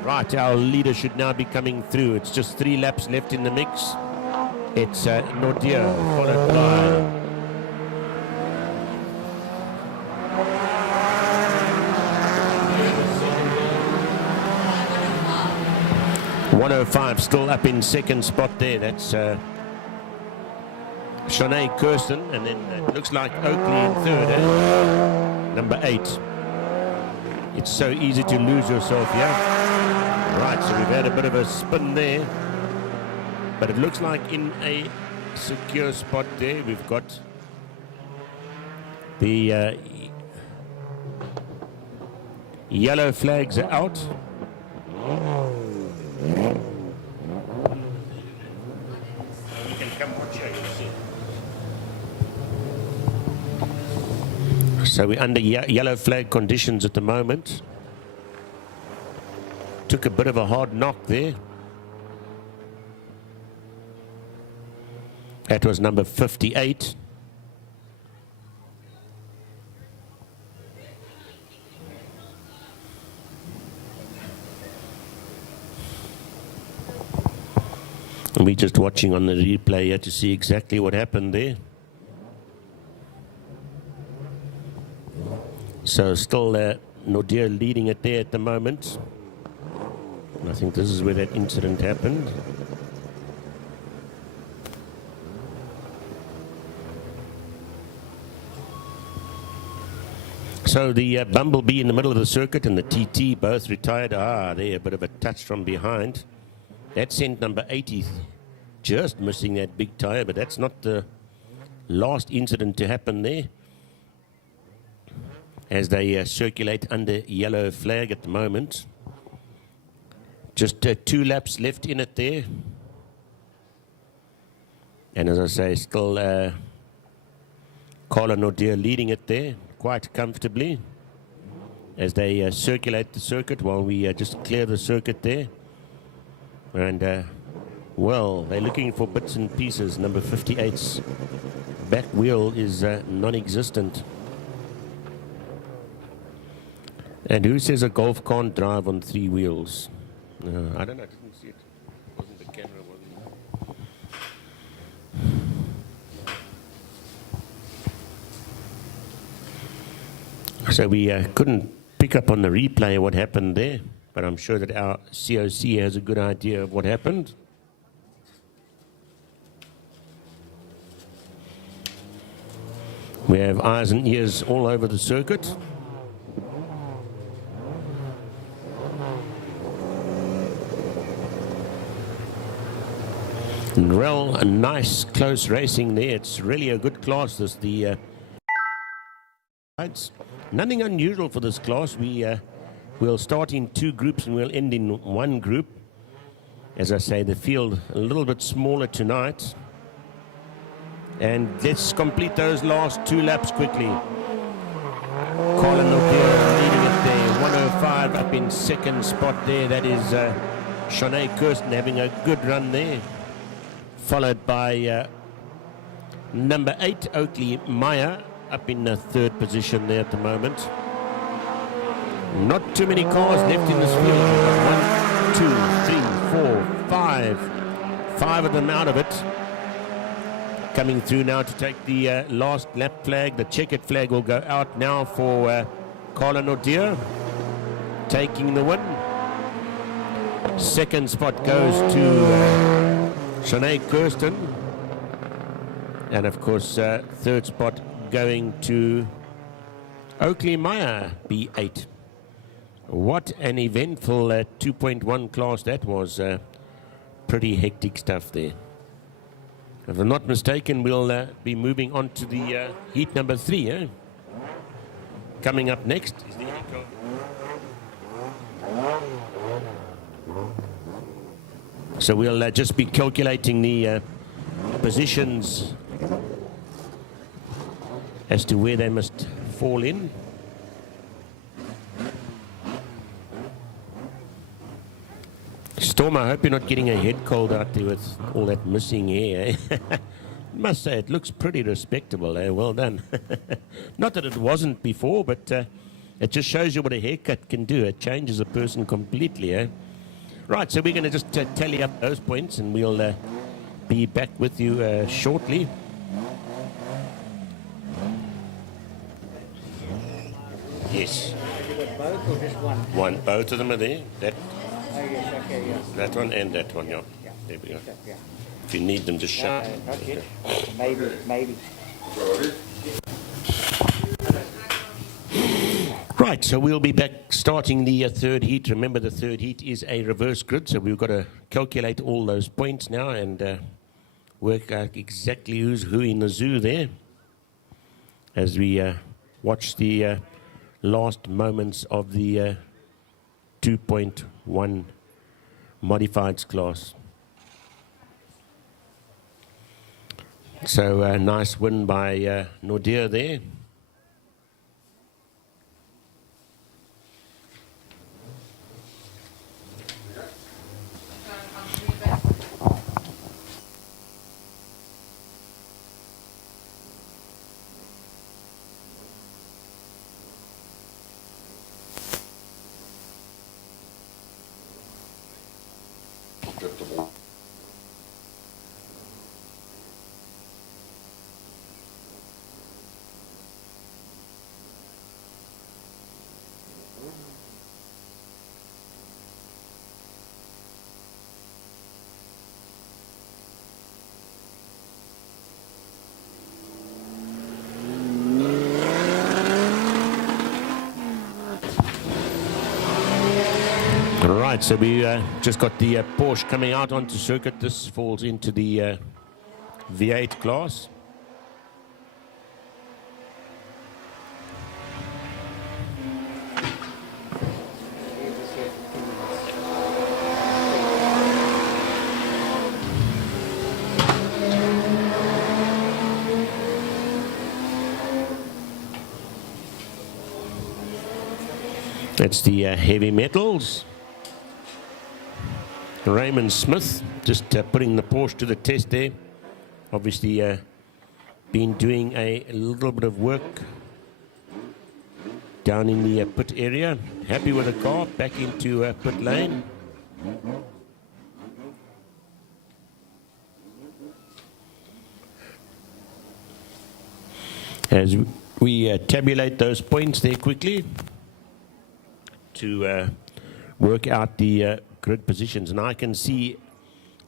Right, our leader should now be coming through. It's just 3 laps left in the mix. It's Nordia, followed by 105 still up in second spot there. That's Shanae Kirsten, and then it looks like Oakley in third. Number 8. It's so easy to lose yourself here. Right, so we've had a bit of a spin there. But it looks like in a secure spot there, we've got the yellow flags are out. You can come watch here, you'll see. So we're under yellow flag conditions at the moment. Took a bit of a hard knock there. That was number 58. And we're just watching on the replay here to see exactly what happened there. So still Nordia leading it there at the moment. And I think this is where that incident happened. So the Bumblebee in the middle of the circuit and the TT both retired. Ah, there, a bit of a touch from behind. That sent number 80 just missing that big tyre, but that's not the last incident to happen there. As they circulate under yellow flag at the moment. Just 2 laps left in it there. And as I say, still Carla Nordia leading it there quite comfortably as they circulate the circuit while we just clear the circuit there. And well, they're looking for bits and pieces. Number 58's back wheel is non-existent. And who says a Golf can't drive on 3 wheels? I don't know, I didn't see it. Wasn't the camera, wasn't it? So we couldn't pick up on the replay what happened there, but I'm sure that our COC has a good idea of what happened. We have eyes and ears all over the circuit. And real a nice close racing there. It's really a good class. This the nothing unusual for this class. We'll start in 2 groups and we'll end in 1 group. As I say, the field a little bit smaller tonight. And let's complete those last 2 laps quickly. Colin O'Keefe leading it there. 105 up in 2nd spot there. That is Shanae Kirsten having a good run there. Followed by number 8, Oakley Meyer, up in the 3rd position there at the moment. Not too many cars left in this field. 1, 2, 3, 4, 5. 5 of them out of it. Coming through now to take the last lap flag. The checkered flag will go out now for Colin O'Dear, taking the win. 2nd spot goes to Shanae Kirsten. And of course, 3rd spot going to Oakley Meyer, B8. What an eventful 2.1 class that was. Pretty hectic stuff there. If I'm not mistaken, we'll be moving on to the heat number 3. Eh? Coming up next is the echo. So we'll just be calculating the positions as to where they must fall in. Storm, I hope you're not getting a head cold out there with all that missing hair. Eh? Must say, it looks pretty respectable. Eh? Well done. Not that it wasn't before, but it just shows you what a haircut can do. It changes a person completely. Eh? Right, so we're going to just tally up those points, and we'll be back with you shortly. Yes. Both or just one? Both of them are there. That, Oh, yes, okay, yes. that one and that one, yeah. Yeah. There we go. Yeah. If you need them, just shut. Not yet. Maybe. Right, so we'll be back starting the 3rd heat. Remember, the 3rd heat is a reverse grid, so we've got to calculate all those points now and work out exactly who's who in the zoo there as we watch the last moments of the 2.1 modifieds class. So a nice win by Nordia there. Right, so we just got the Porsche coming out onto circuit. This falls into the V8 class. That's the heavy metals. Raymond Smith just putting the Porsche to the test there. Obviously been doing a little bit of work down in the pit area. Happy with the car, back into pit lane. As we tabulate those points there quickly to work out the grid positions. And I can see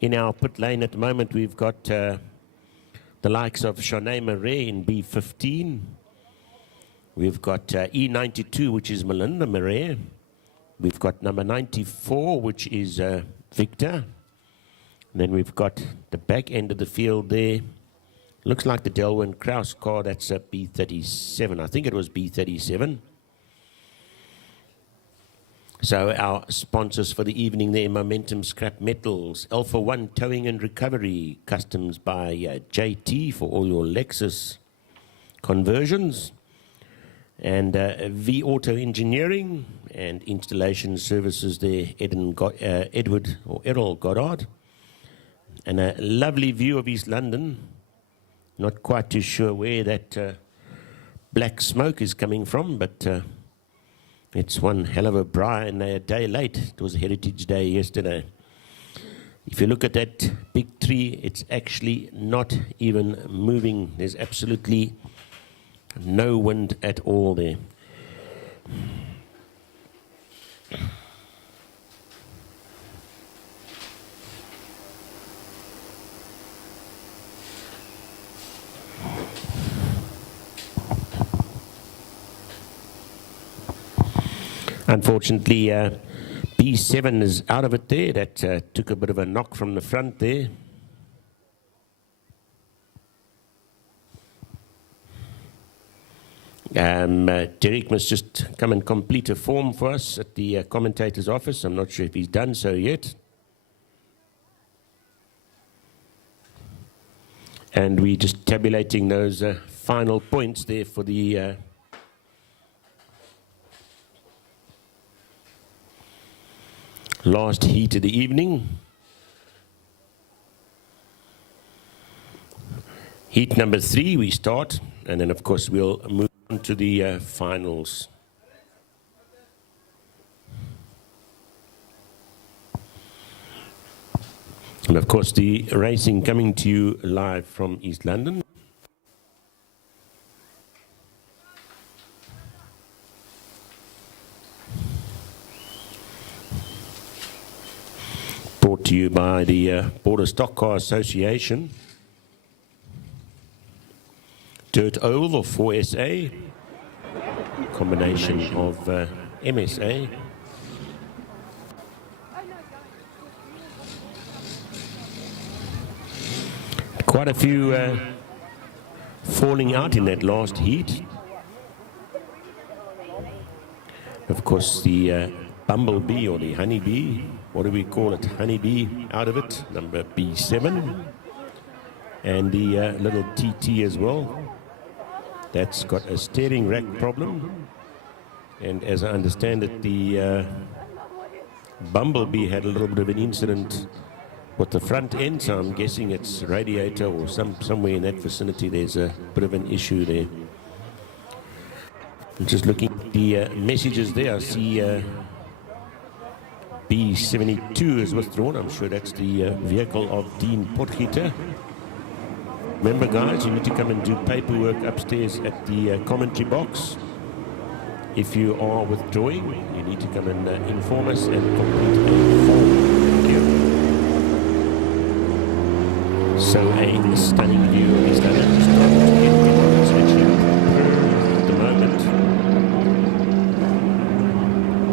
in our pit lane at the moment we've got the likes of Shanae Murray in B15. We've got E92, which is Melinda Murray. We've got number 94, which is Victor. And then we've got the back end of the field there. Looks like the Delwyn Krause car, that's a B37. I think it was B37. So our sponsors for the evening there, Momentum Scrap Metals, Alpha One Towing and Recovery, Customs by JT for all your Lexus conversions, and V Auto Engineering and Installation Services there, Errol Goddard. And a lovely view of East London. Not quite too sure where that black smoke is coming from, but it's one hell of a braai and a day late. It was Heritage Day yesterday. If you look at that big tree, it's actually not even moving. There's absolutely no wind at all there. Unfortunately, B7 is out of it there. That took a bit of a knock from the front there. Derek must just come and complete a form for us at the commentator's office. I'm not sure if he's done so yet. And we're just tabulating those final points there for the last heat of the evening. Heat number 3 we start, and then of course we'll move on to the finals. And of course the racing coming to you live from East London. Brought to you by the Border Stock Car Association. Dirt Oval of 4SA, combination of MSA. Quite a few falling out in that last heat. Of course, the Bumblebee or the Honeybee, what do we call it? Honeybee out of it, number B7. And the little TT as well. That's got a steering rack problem. And as I understand it, the Bumblebee had a little bit of an incident with the front end, so I'm guessing it's radiator or somewhere in that vicinity. There's a bit of an issue there. I'm just looking at the messages there. I see B72 is withdrawn. I'm sure that's the vehicle of Dean Potgieter. Remember, guys, you need to come and do paperwork upstairs at the commentary box. If you are withdrawing, you need to come and inform us and complete a form. Thank you. So a stunning view of East London. It's actually at the moment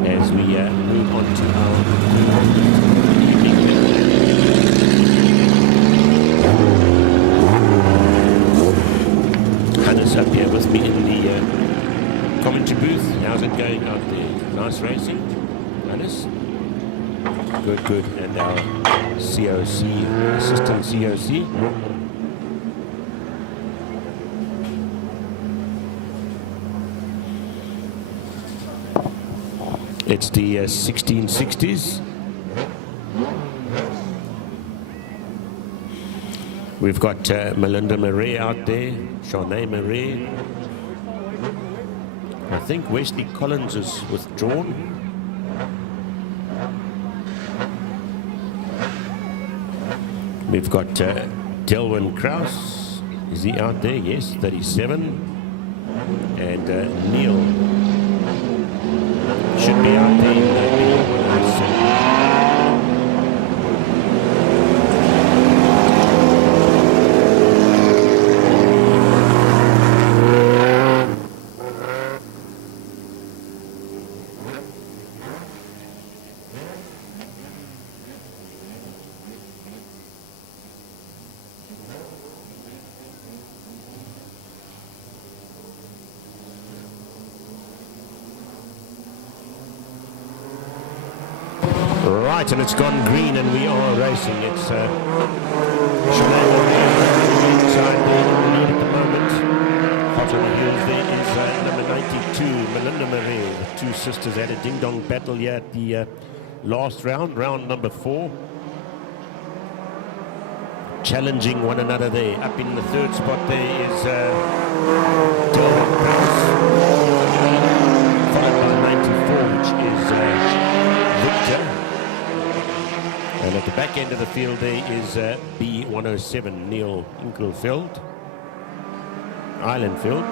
as we move on to our evening. Hannes up here with me in the commentary booth. How's it going out there? Nice racing, Hannes? Good, good. And our COC, assistant COC. It's the 1660s. We've got Melinda Marais out there, Shanae Marais. I think Wesley Collins is withdrawn. We've got Delwyn Krause. Is he out there? Yes, 37. And Neil should be out there. Right, and it's gone green and we are racing. It's Shanae inside there in the lead at the moment. Hot on the heels there is number 92, Melinda Marais. The two sisters had a ding-dong battle here at the last round, round number 4. Challenging one another there. Up in the third spot there is Delwyn Krause, followed by 94, which is Victor. And at the back end of the field there is B107, Neil Inkelfeld, Islandfield.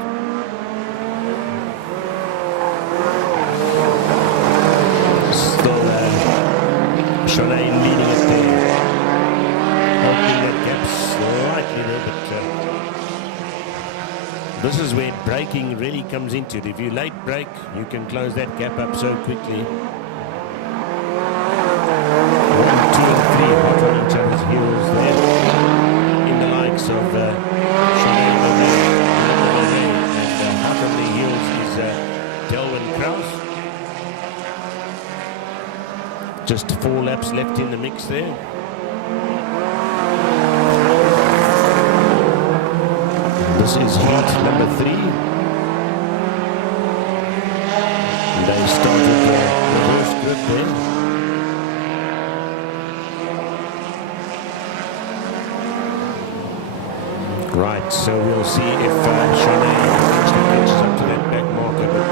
Still Shanae leading it there, opening that gap slightly there, but this is where braking really comes into it. If you late brake, you can close that gap up so quickly. 1, 2 and 3 hot on each other's heels there, in the likes of Shanae Marais, and hot on their heels is Delwyn Krause. Just 4 laps left in the mix there. This is heat number 3. And they started the reverse grid there. Right, so we'll see if Shanae actually catches up to that back marker, but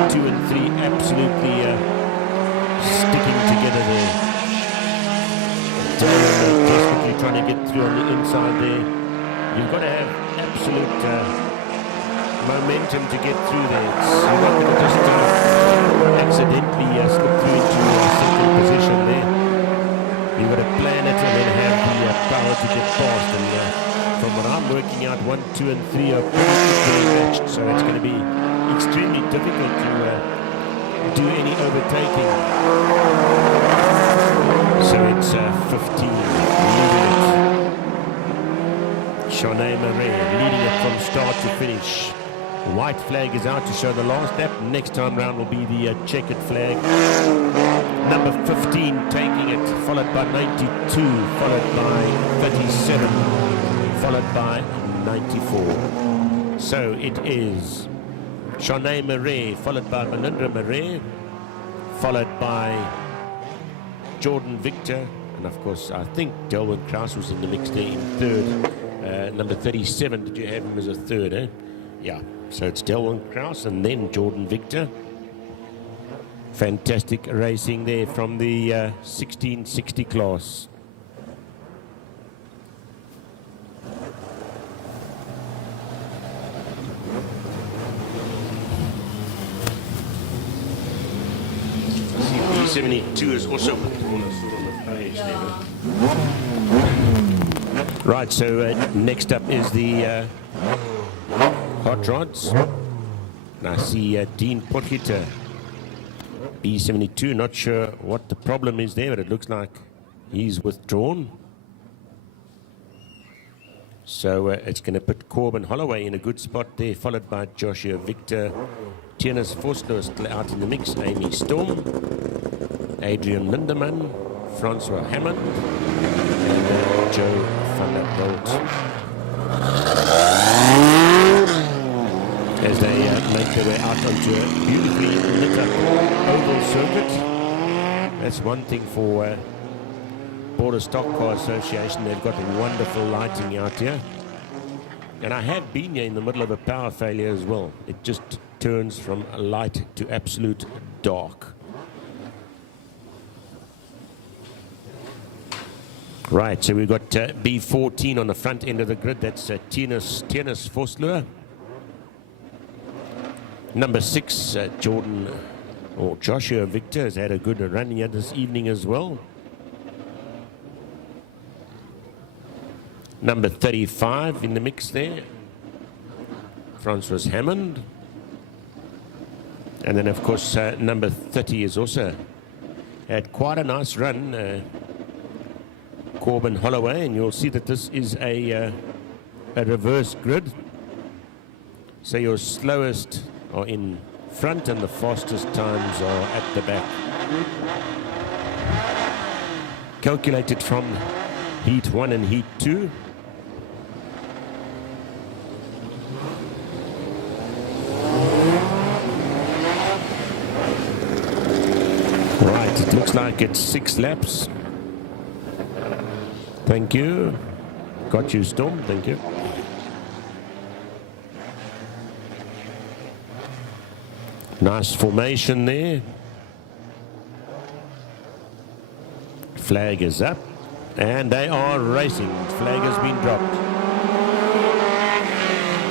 1, 2 and 3 absolutely sticking together there. Darren desperately trying to get through on the inside there. You've got to have absolute momentum to get through there. You're not going to just accidentally slip through into second position there. You've got to plan it and then have the power to get past. And from what I'm working out, 1, 2 and 3 are pretty matched, so it's going to be extremely difficult to do any overtaking. So it's 15 leading it. Shanae Marais leading it from start to finish. White flag is out to show the last lap. Next time round will be the checkered flag. Number 15 taking it, followed by 92, followed by 37, followed by 94. So it is Shanae Marais, followed by Melinda Marais, followed by Jordan Victor, and of course I think Delwyn Krause was in the mix there in third. Number 37, did you have him as a third, eh? Yeah, so it's Delwyn Krause and then Jordan Victor. Fantastic racing there from the 1660 class. B72 is also on the page there. Right, so next up is the hot rods. And I see Dean Potgieter, B72. Not sure what the problem is there, but it looks like he's withdrawn. So it's going to put Corbin Holloway in a good spot there, followed by Joshua Victor. Tienes Forster is out in the mix. Amy Storm, Adrian Lindemann, Francois Hammond, and Joe van der Bolt. As they make their way out onto a beautifully lit up oval circuit. That's one thing for Border Stock Car Association. They've got wonderful lighting out here. And I have been here in the middle of a power failure as well. It just turns from light to absolute dark. Right, so we've got B14 on the front end of the grid. That's Tienus Vosloo. Number 6, Joshua Victor has had a good run here this evening as well. Number 35 in the mix there, Francois Hammond. And then, of course, number 30 is also had quite a nice run, Corbin Holloway. And you'll see that this is a reverse grid. So your slowest are in front and the fastest times are at the back. Calculated from Heat 1 and Heat 2. Right, it looks like it's 6 laps. Thank you. Got you, Storm. Thank you. Nice formation there. Flag is up. And they are racing. Flag has been dropped.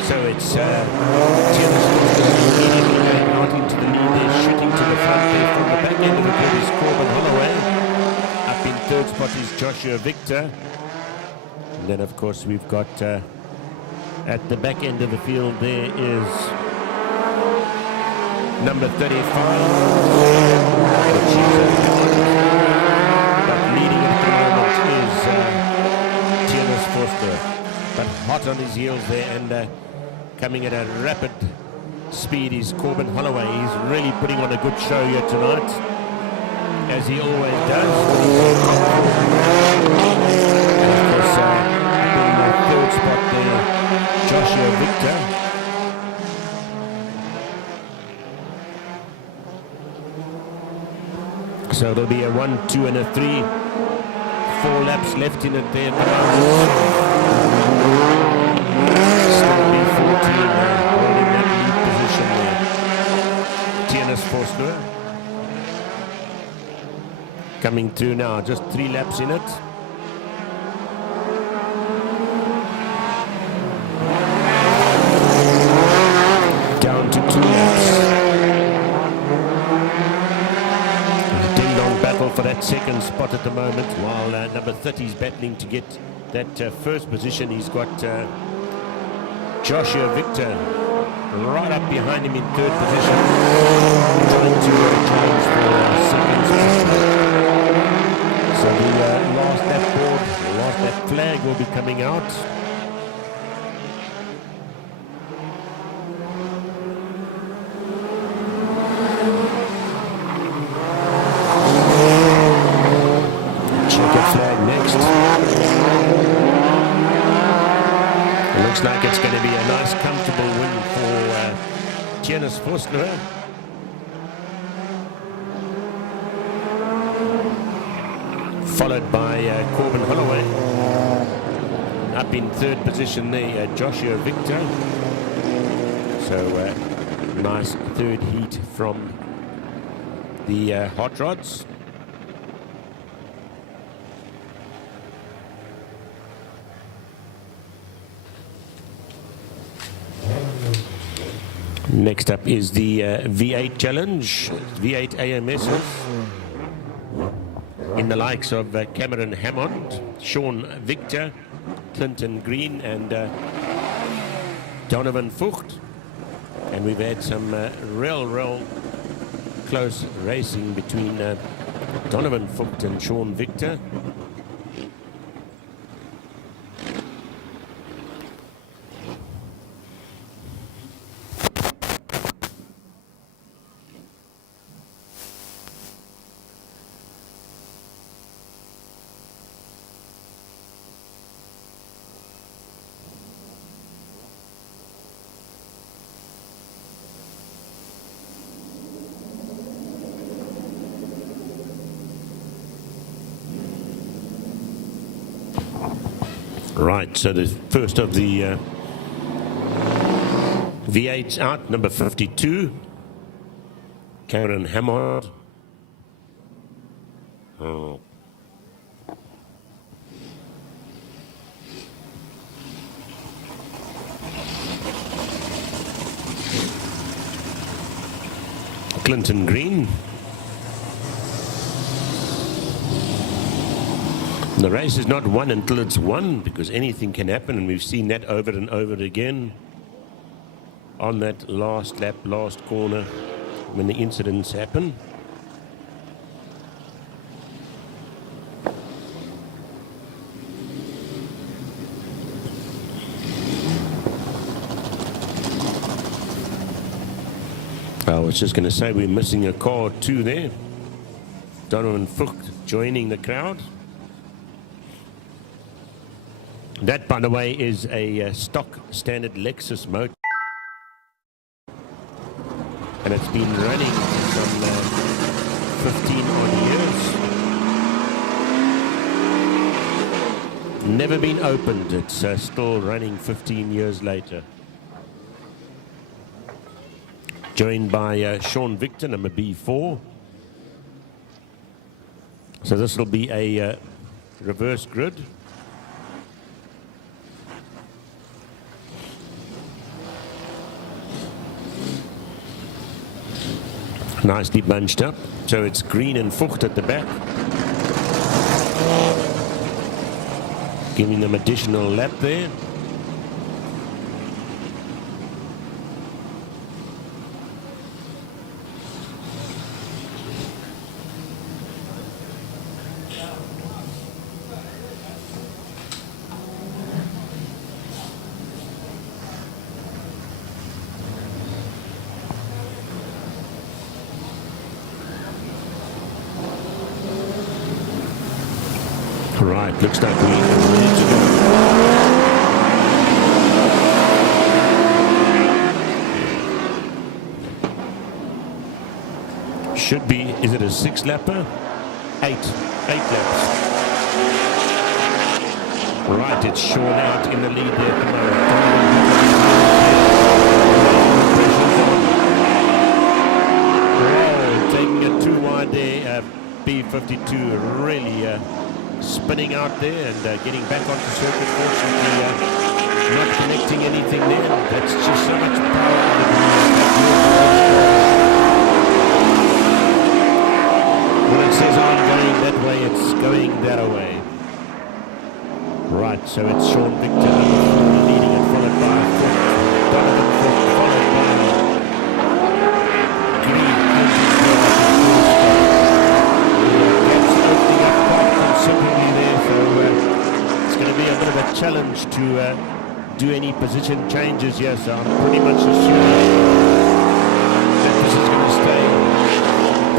So it's immediately going out into the lead there, shooting to the front there. From the back end of the grid is Corbin Holloway. Up in third spot is Joshua Victor. And then, of course, we've got at the back end of the field there is number 35. But leading at the moment is Tienus Vosloo. But hot on his heels there and coming at a rapid speed is Corbin Holloway. He's really putting on a good show here tonight, as he always does. And of course, in the third spot there, Joshua Victor. So there'll be a 1, 2, and a 3. 4 laps left in it there. Still B14 holding that lead position there. Tienus Vosloo coming through now. Just 3 laps in it. Down to 2 laps. For that second spot at the moment, while number 30 is battling to get that first position. He's got Joshua Victor right up behind him in third position, trying to challenge for second spot. So the last lap board, the last lap flag will be coming out. Looks like it's going to be a nice, comfortable win for Tienus Vosloo. Followed by Corbin Holloway. Up in third position there, Joshua Victor. So nice third heat from the hot rods. Next up is the V8 challenge, V8 AMSs, in the likes of Cameron Hammond, Sean Victor, Clinton Green and Donovan Vogt. And we've had some real close racing between Donovan Vogt and Sean Victor. Right, so the first of the V8's out, number 52, Karen Hammond. Oh. Clinton Green. The race is not won until it's won, because anything can happen, and we've seen that over and over again on that last lap, last corner, when the incidents happen. I was just going to say we're missing a car or two there. Donovan Fucht joining the crowd. That, by the way, is a stock standard Lexus motor. And it's been running for some 15 odd years. Never been opened. It's still running 15 years later. Joined by Sean Victor, number B4. So this will be a reverse grid. Nicely bunched up. So it's Green and Fucht at the back, giving them additional lap there. Right, looks like we're ready to go. Should be, is it a 6-lapper? 8 laps. Right, it's Sean out in the lead there at the moment. Taking it too wide there, B52 really spinning out there and getting back onto circuit. Fortunately, not connecting anything there. That's just so much power. When it says I'm going that way, it's going that way. Right, so it's Sean Victor leading it, followed by Donovan Fucht, followed by Green. Considerably there, so it's going to be a bit of a challenge to do any position changes here, so I'm pretty much assuming that this is going to stay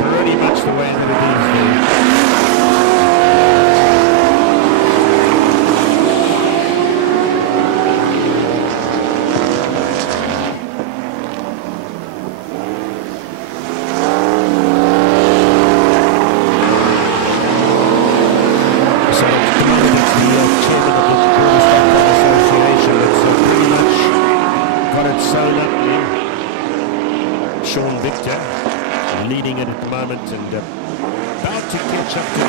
pretty much the way that it is there. Sean Victor leading it at the moment and about to catch up to the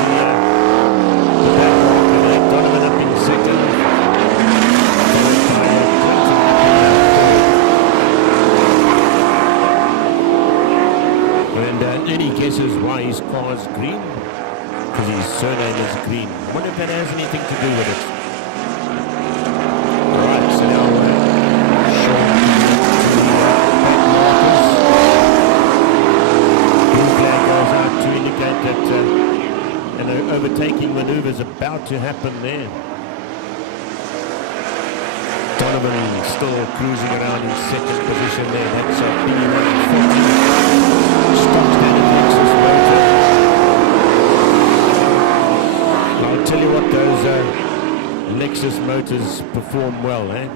back rock. Donovan up in second. And any guesses why his car is green? Because his surname is Green. I wonder if that has anything to do with it. Right, so now Sean to indicate that an overtaking maneuver is about to happen there. Donovan still cruising around in second position there. That's B140. Stock standard Lexus motor. I'll tell you what, those Lexus motors perform well, eh?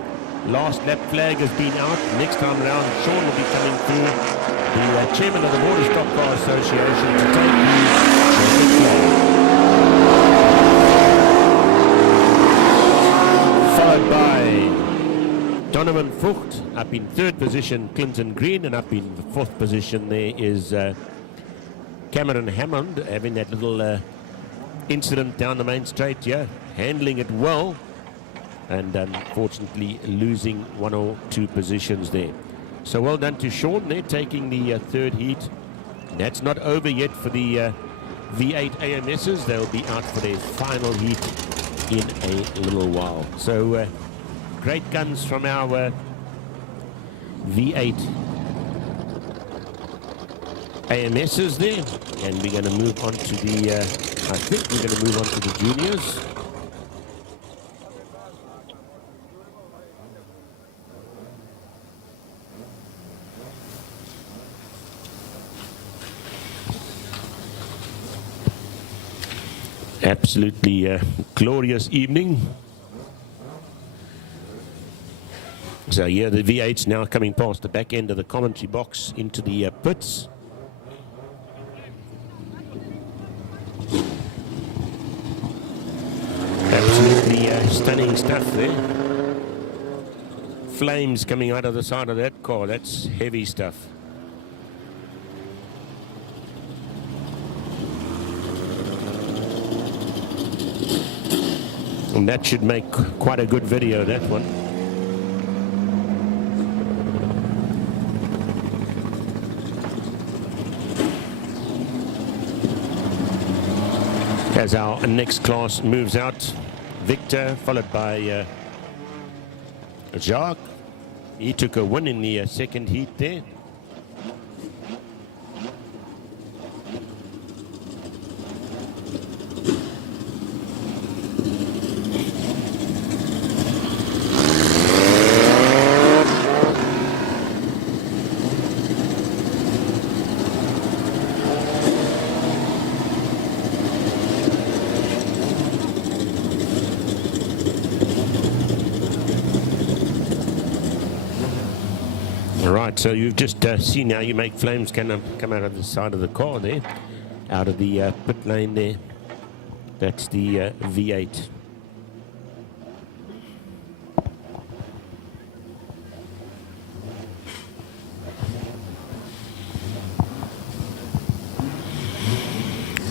Last lap flag has been out. Next time round, Sean will be coming through, the chairman of the Border Stock Car Association, to take the flag. Donovan Vogt. Up in third position, Clinton Green, and up in the fourth position there is Cameron Hammond, having that little incident down the main straight here, handling it well, and unfortunately losing 1 or 2 positions there. So well done to Sean there, taking the third heat. That's not over yet for the V8 AMSs. They'll be out for their final heat in a little while. So great guns from our V8 AMSs there, and we're going to move on to the I think we're going to move on to the juniors. Absolutely glorious evening. So yeah, the V8's now coming past the back end of the commentary box into the pits. Absolutely stunning stuff there. Flames coming out of the side of that car. That's heavy stuff. And that should make quite a good video, that one. As our next class moves out, Victor, followed by Jacques. He took a win in the second heat there. Right, so you've just seen how you make flames come out of the side of the car there, out of the pit lane there. That's the V8.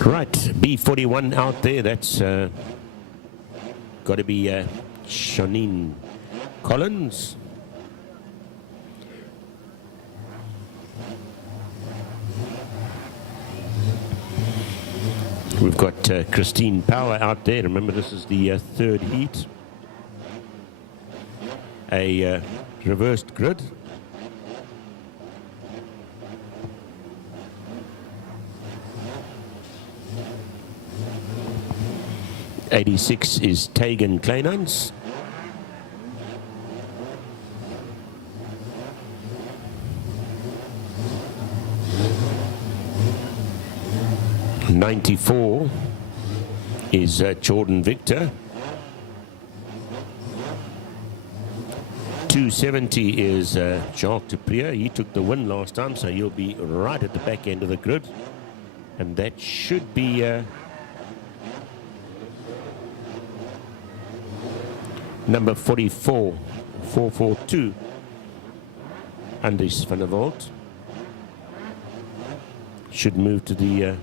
Right, B41 out there, that's got to be Shanine Collins. We've got Christine Power out there. Remember, this is the third heat. A reversed grid. '86 is Tegan Kleinans. '94 is Jordan Victor. 270 is Jacques Duprier. He took the win last time, so he'll be right at the back end of the grid. And that should be number 44, 442, Andries van der Walt. Should move to the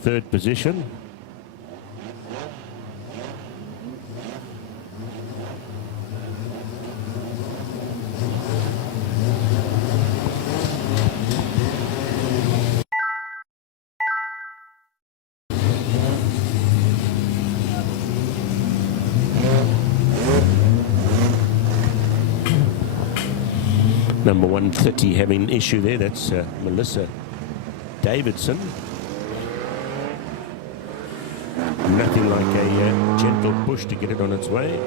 third position. Number 130 having an issue there. That's Melissa Davidson. Nothing like a gentle push to get it on its way.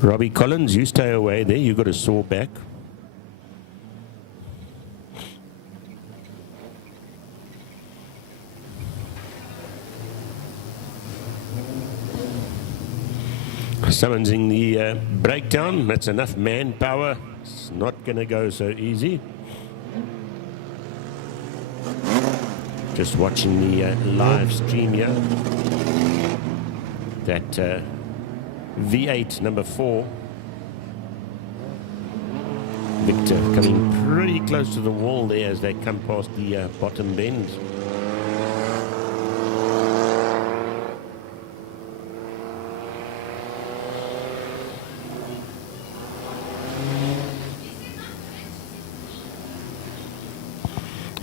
Robbie Collins, you stay away there. You've got a sore back. Summoning the breakdown. That's enough manpower. It's not going to go so easy. Just watching the live stream here. That V8 number 4. Victor coming pretty close to the wall there as they come past the bottom bend.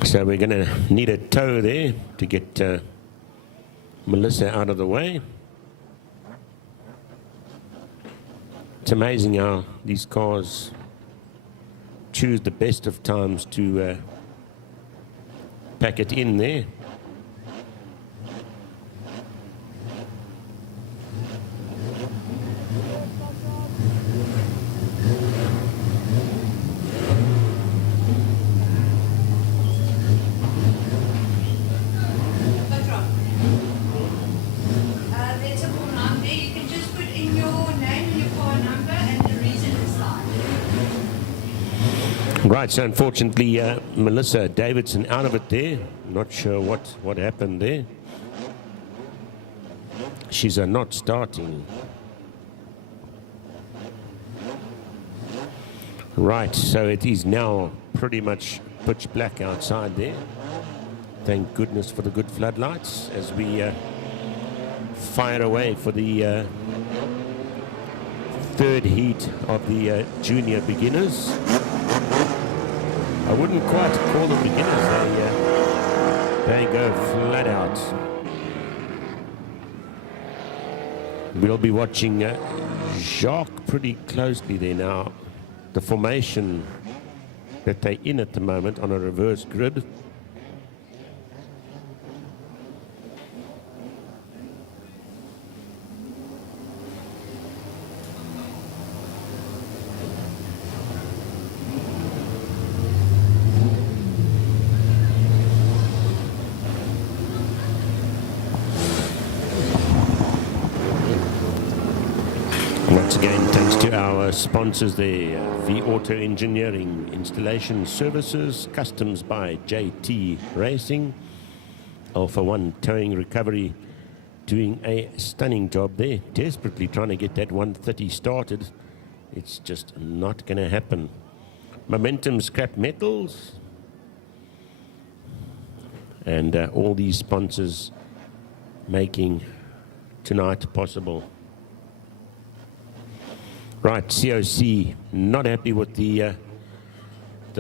So we're going to need a tow there to get Melissa out of the way. It's amazing how these cars choose the best of times to pack it in there. Right, so unfortunately, Melissa Davidson out of it there. Not sure what happened there. She's not starting. Right, so it is now pretty much pitch black outside there. Thank goodness for the good floodlights as we fire away for the third heat of the junior beginners. I wouldn't quite call them beginners, they go flat out. We'll be watching Jacques pretty closely there now. The formation that they're in at the moment on a reverse grid. Once again, thanks to our sponsors there, V Auto Engineering, Installation Services, Customs by JT Racing, Alpha One Towing Recovery, doing a stunning job there, desperately trying to get that 130 started. It's just not going to happen. Momentum Scrap Metals, and all these sponsors making tonight possible. Right, COC not happy with the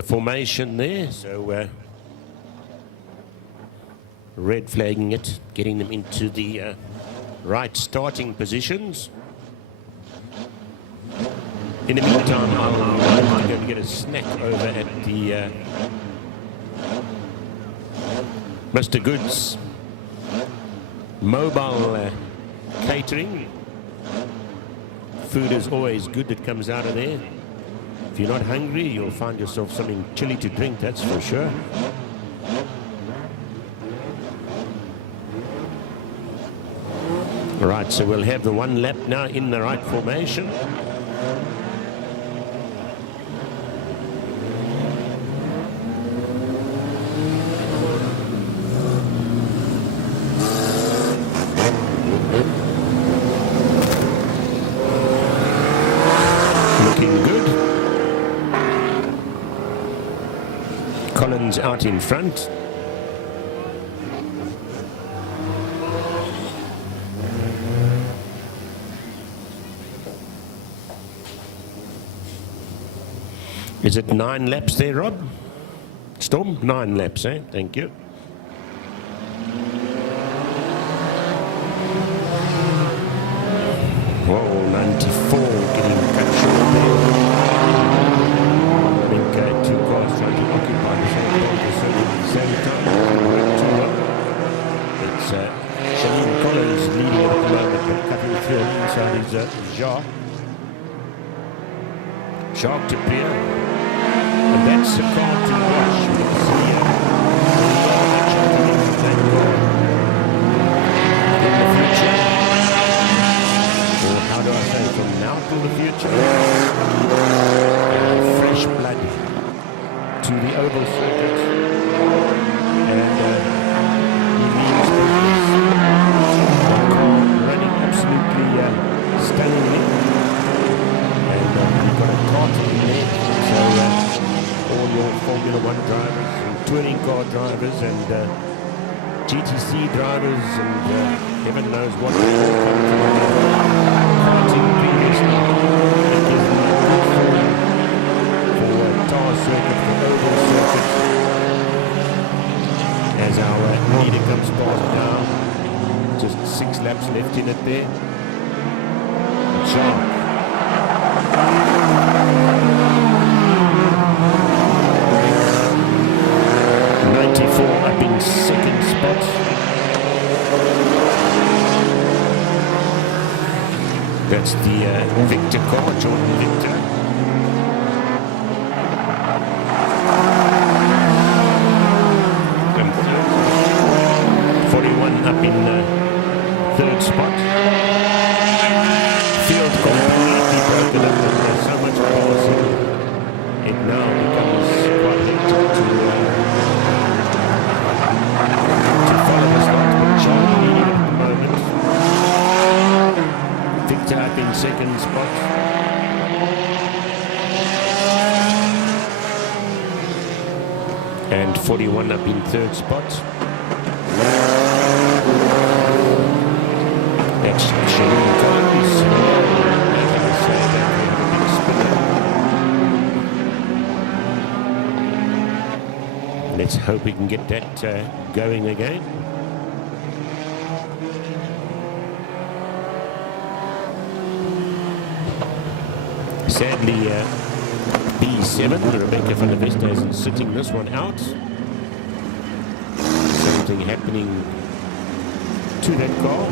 formation there, so red flagging it, getting them into the right starting positions. In the meantime, I'm going to get a snack over at the Mr. Goods mobile catering. Food is always good that comes out of there. If you're not hungry, you'll find yourself something chilly to drink, that's for sure. All right, so we'll have the one lap now in the right formation. Out in front. Is it 9 laps there, Rob? Storm? 9 laps, eh? Thank you. Whoa, 94 getting cut short there. I think two cars trying to occupy the same pole at the same time. It's Shalene Collins leading at the moment, but cutting through inside is Jacques. Jacques to Pierre. And that's the car to watch. You can see that car in the future. Or how do I say, from now to the future? Fresh blood to the oval circuit. And Formula One drivers and touring car drivers and GTC drivers and heaven knows what they all come to karting previously. It is not good for tar circuit, for oval circuit. As our leader comes past now, just 6 laps left in it there. Sharp. 94 up in second spot. That's the Victor car, Jordan Victor. And 41 up in third spot. Field completely broken up and there's so much passing. It now becomes quite hectic to follow the start with Charlie leading at the moment. Victor up in second spot. And 41 up in third spot. That's Shalom Combs. Let's hope we can get that going again. Sadly, B7, Rebecca van der Vesta isn't sitting this one out. Something happening to that car.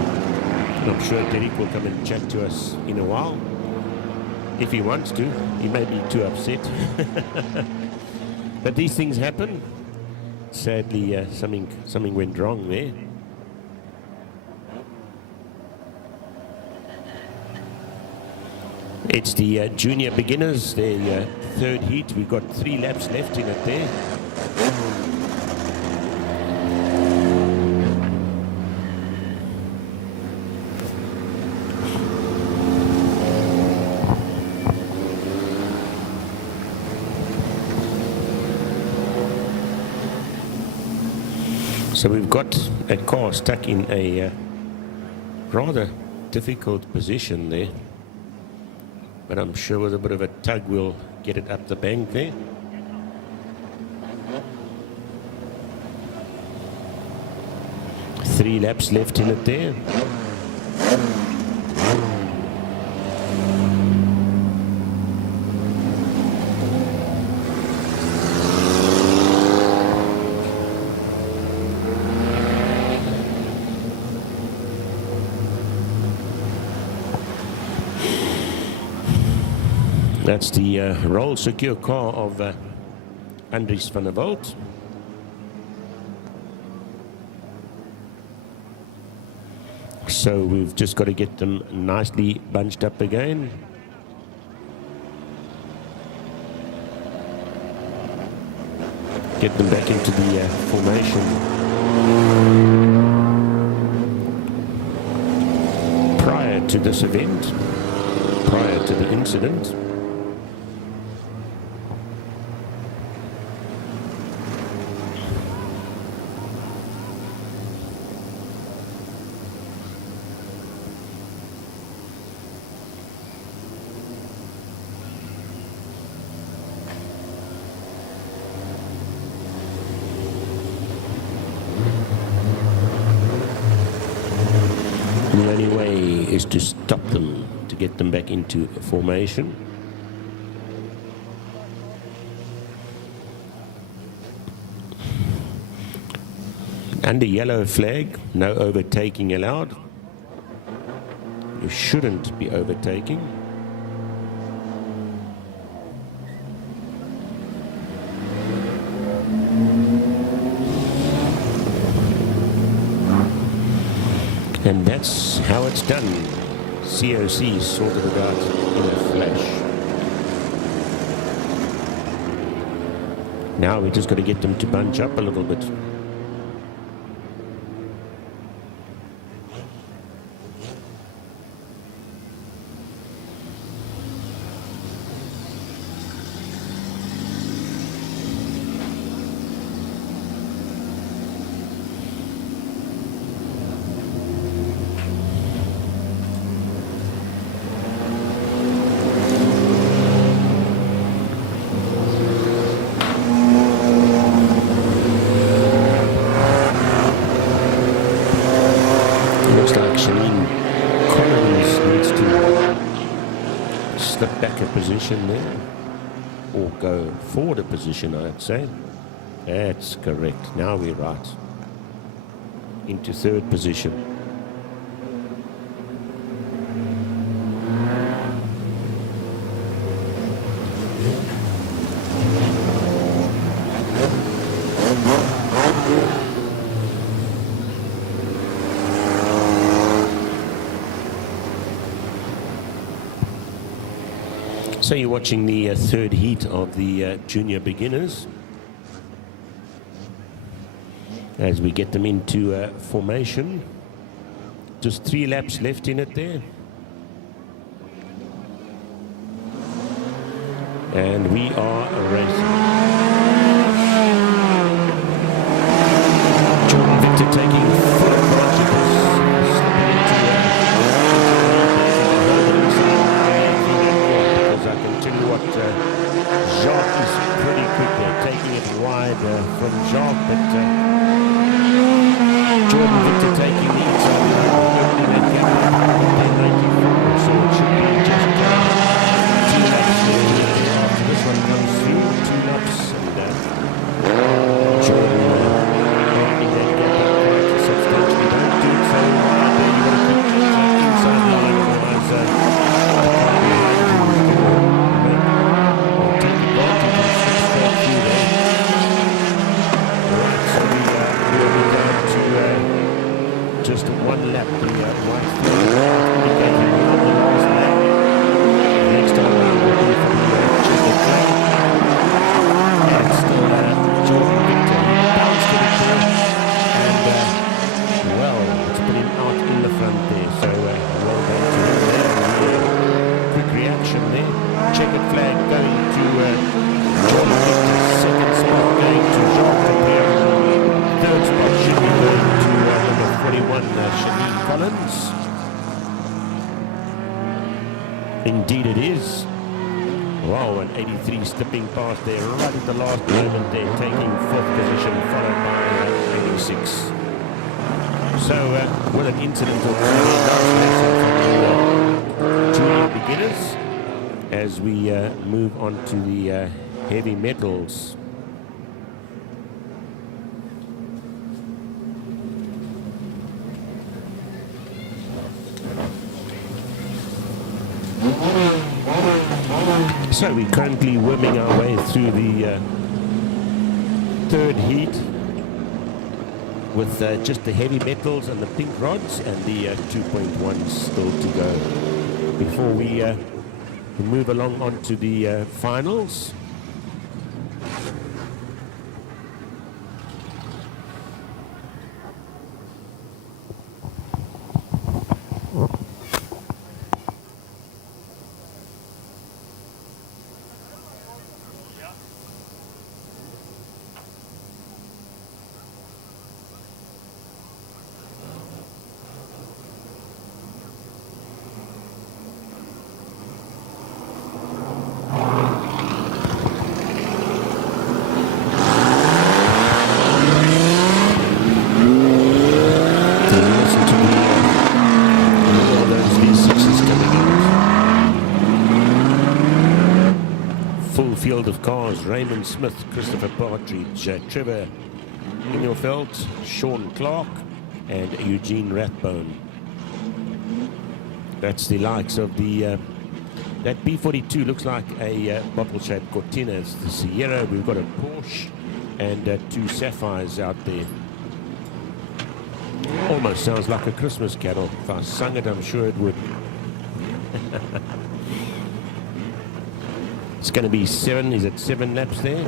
I'm sure Derek will come and chat to us in a while. If he wants to, he may be too upset. But these things happen. Sadly, something went wrong there. It's the junior beginners, their third heat. We've got 3 laps left in it there. So we've got a car stuck in a rather difficult position there. But I'm sure with a bit of a tug we'll get it up the bank there. Three laps left in it there. That's the roll secure car of Andries van der Walt. So we've just got to get them nicely bunched up again. Get them back into the formation. Prior to this event, prior to the incident, the only way is to stop them, to get them back into formation. Under yellow flag, no overtaking allowed. You shouldn't be overtaking. And that's how it's done. COC sorted it out in a flash. Now we just got to get them to bunch up a little bit. position there, or go forward a position, I'd say. That's correct. Now we're right. Into third position. So you're watching the third heat of the junior beginners as we get them into formation. Just 3 laps left in it there. And we are racing. Jordan Victor taking full advantage of this. Because I can tell you what, Jacques is pretty quick there, taking it wide from Jacques, but Jordan Victor taking the inside line, opening that gap at 94, so it should be just 2 laps after this one comes through, 2 laps, and Jordan opening that gap up quite substantially. Don't do it so wide there, you've got to keep that inside line, otherwise I can't behind you is going to take advantage and slip straight through there. Right, so we will be down to just 1 lap. The white flag indicating we're on the last lap. Next time around will be for the checkered flag. And still Jordan Victor. He bounced to the curve and well, it's put him out in the front there. So well done to him there. Quick reaction there. Checkered flag going to Jordan Victor. Second spot going to Jacques Capierre. Third spot should be going to number 41, Shanique Collins. Indeed it is. Wow, an 83 slipping past there right at the last moment there, taking 4th position, followed by 86. So, what an incident of the junior beginners as we move on to the heavy metals. So we're currently worming our way through the third heat with just the heavy metals and the pink rods and the 2.1 still to go before we move along onto the finals. Field of cars, Raymond Smith, Christopher Partridge, Trevor Ingelfeld, Sean Clark and Eugene Rathbone. That's the likes of the that B42 looks like a bottle-shaped Cortina. It's the Sierra. We've got a Porsche and 2 Sapphires out there. Almost sounds like a Christmas carol. If I sung it, I'm sure it would. It's going to be 7, is it 7 laps there?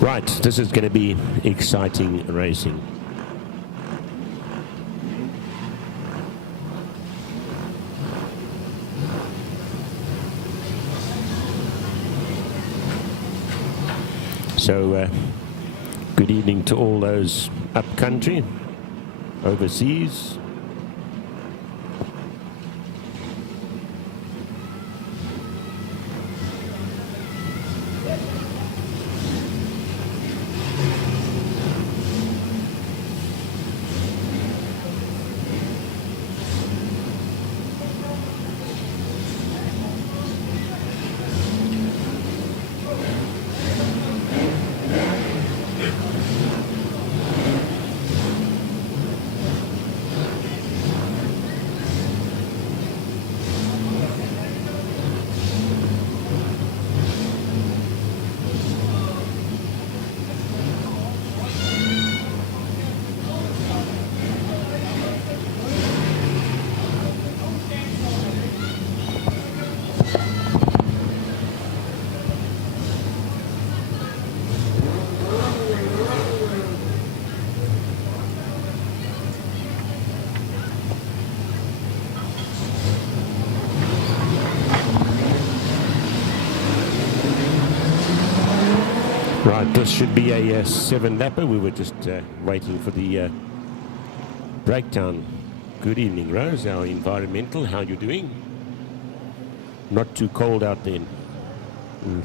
Right, this is going to be exciting racing. So, good evening to all those up country, overseas. Should be a 7-lapper. We were just waiting for the breakdown. Good evening, Rose, our environmental. How you doing? Not too cold out then.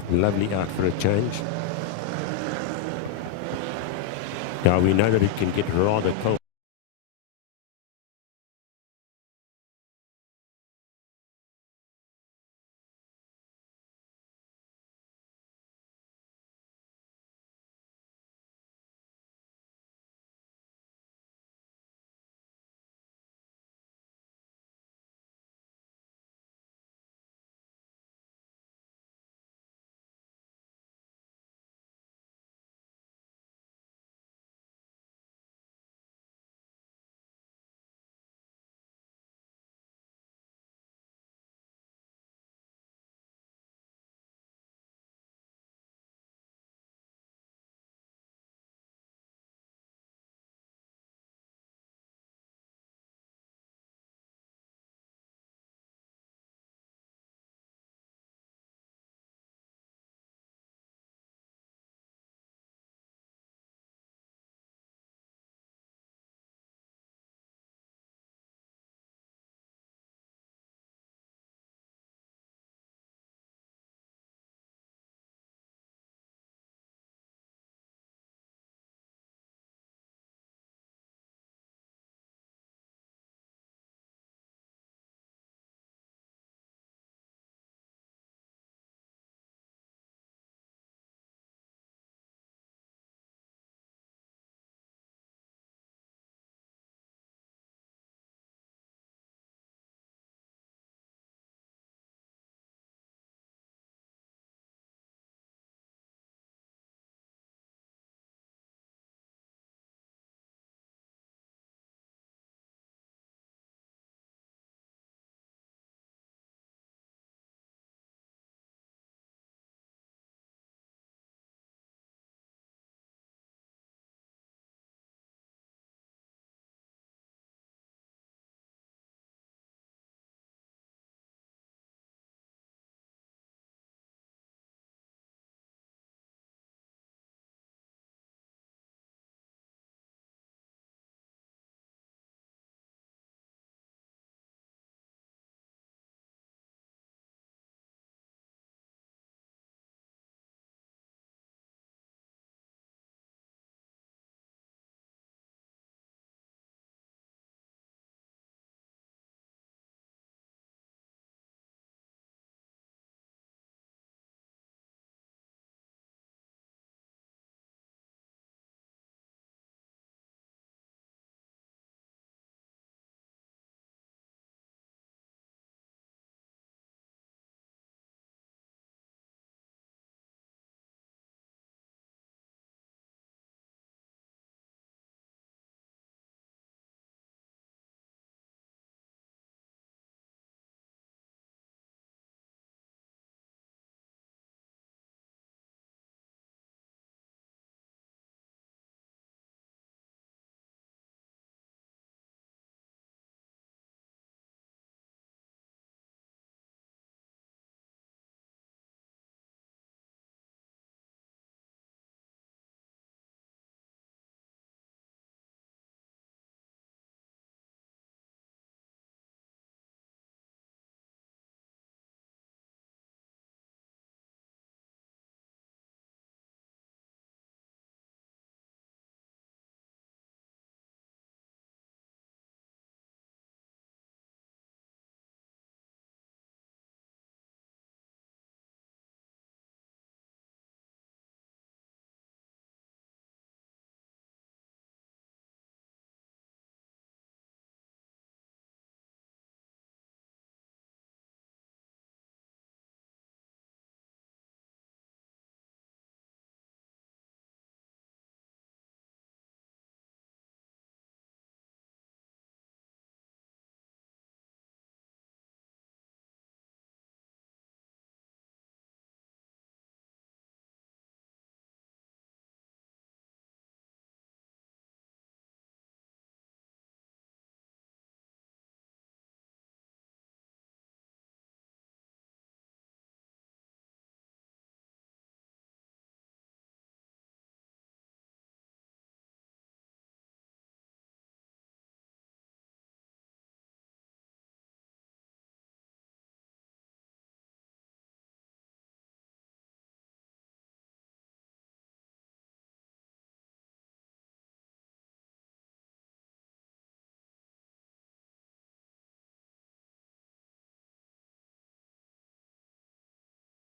Lovely out for a change. Now we know that it can get rather cold.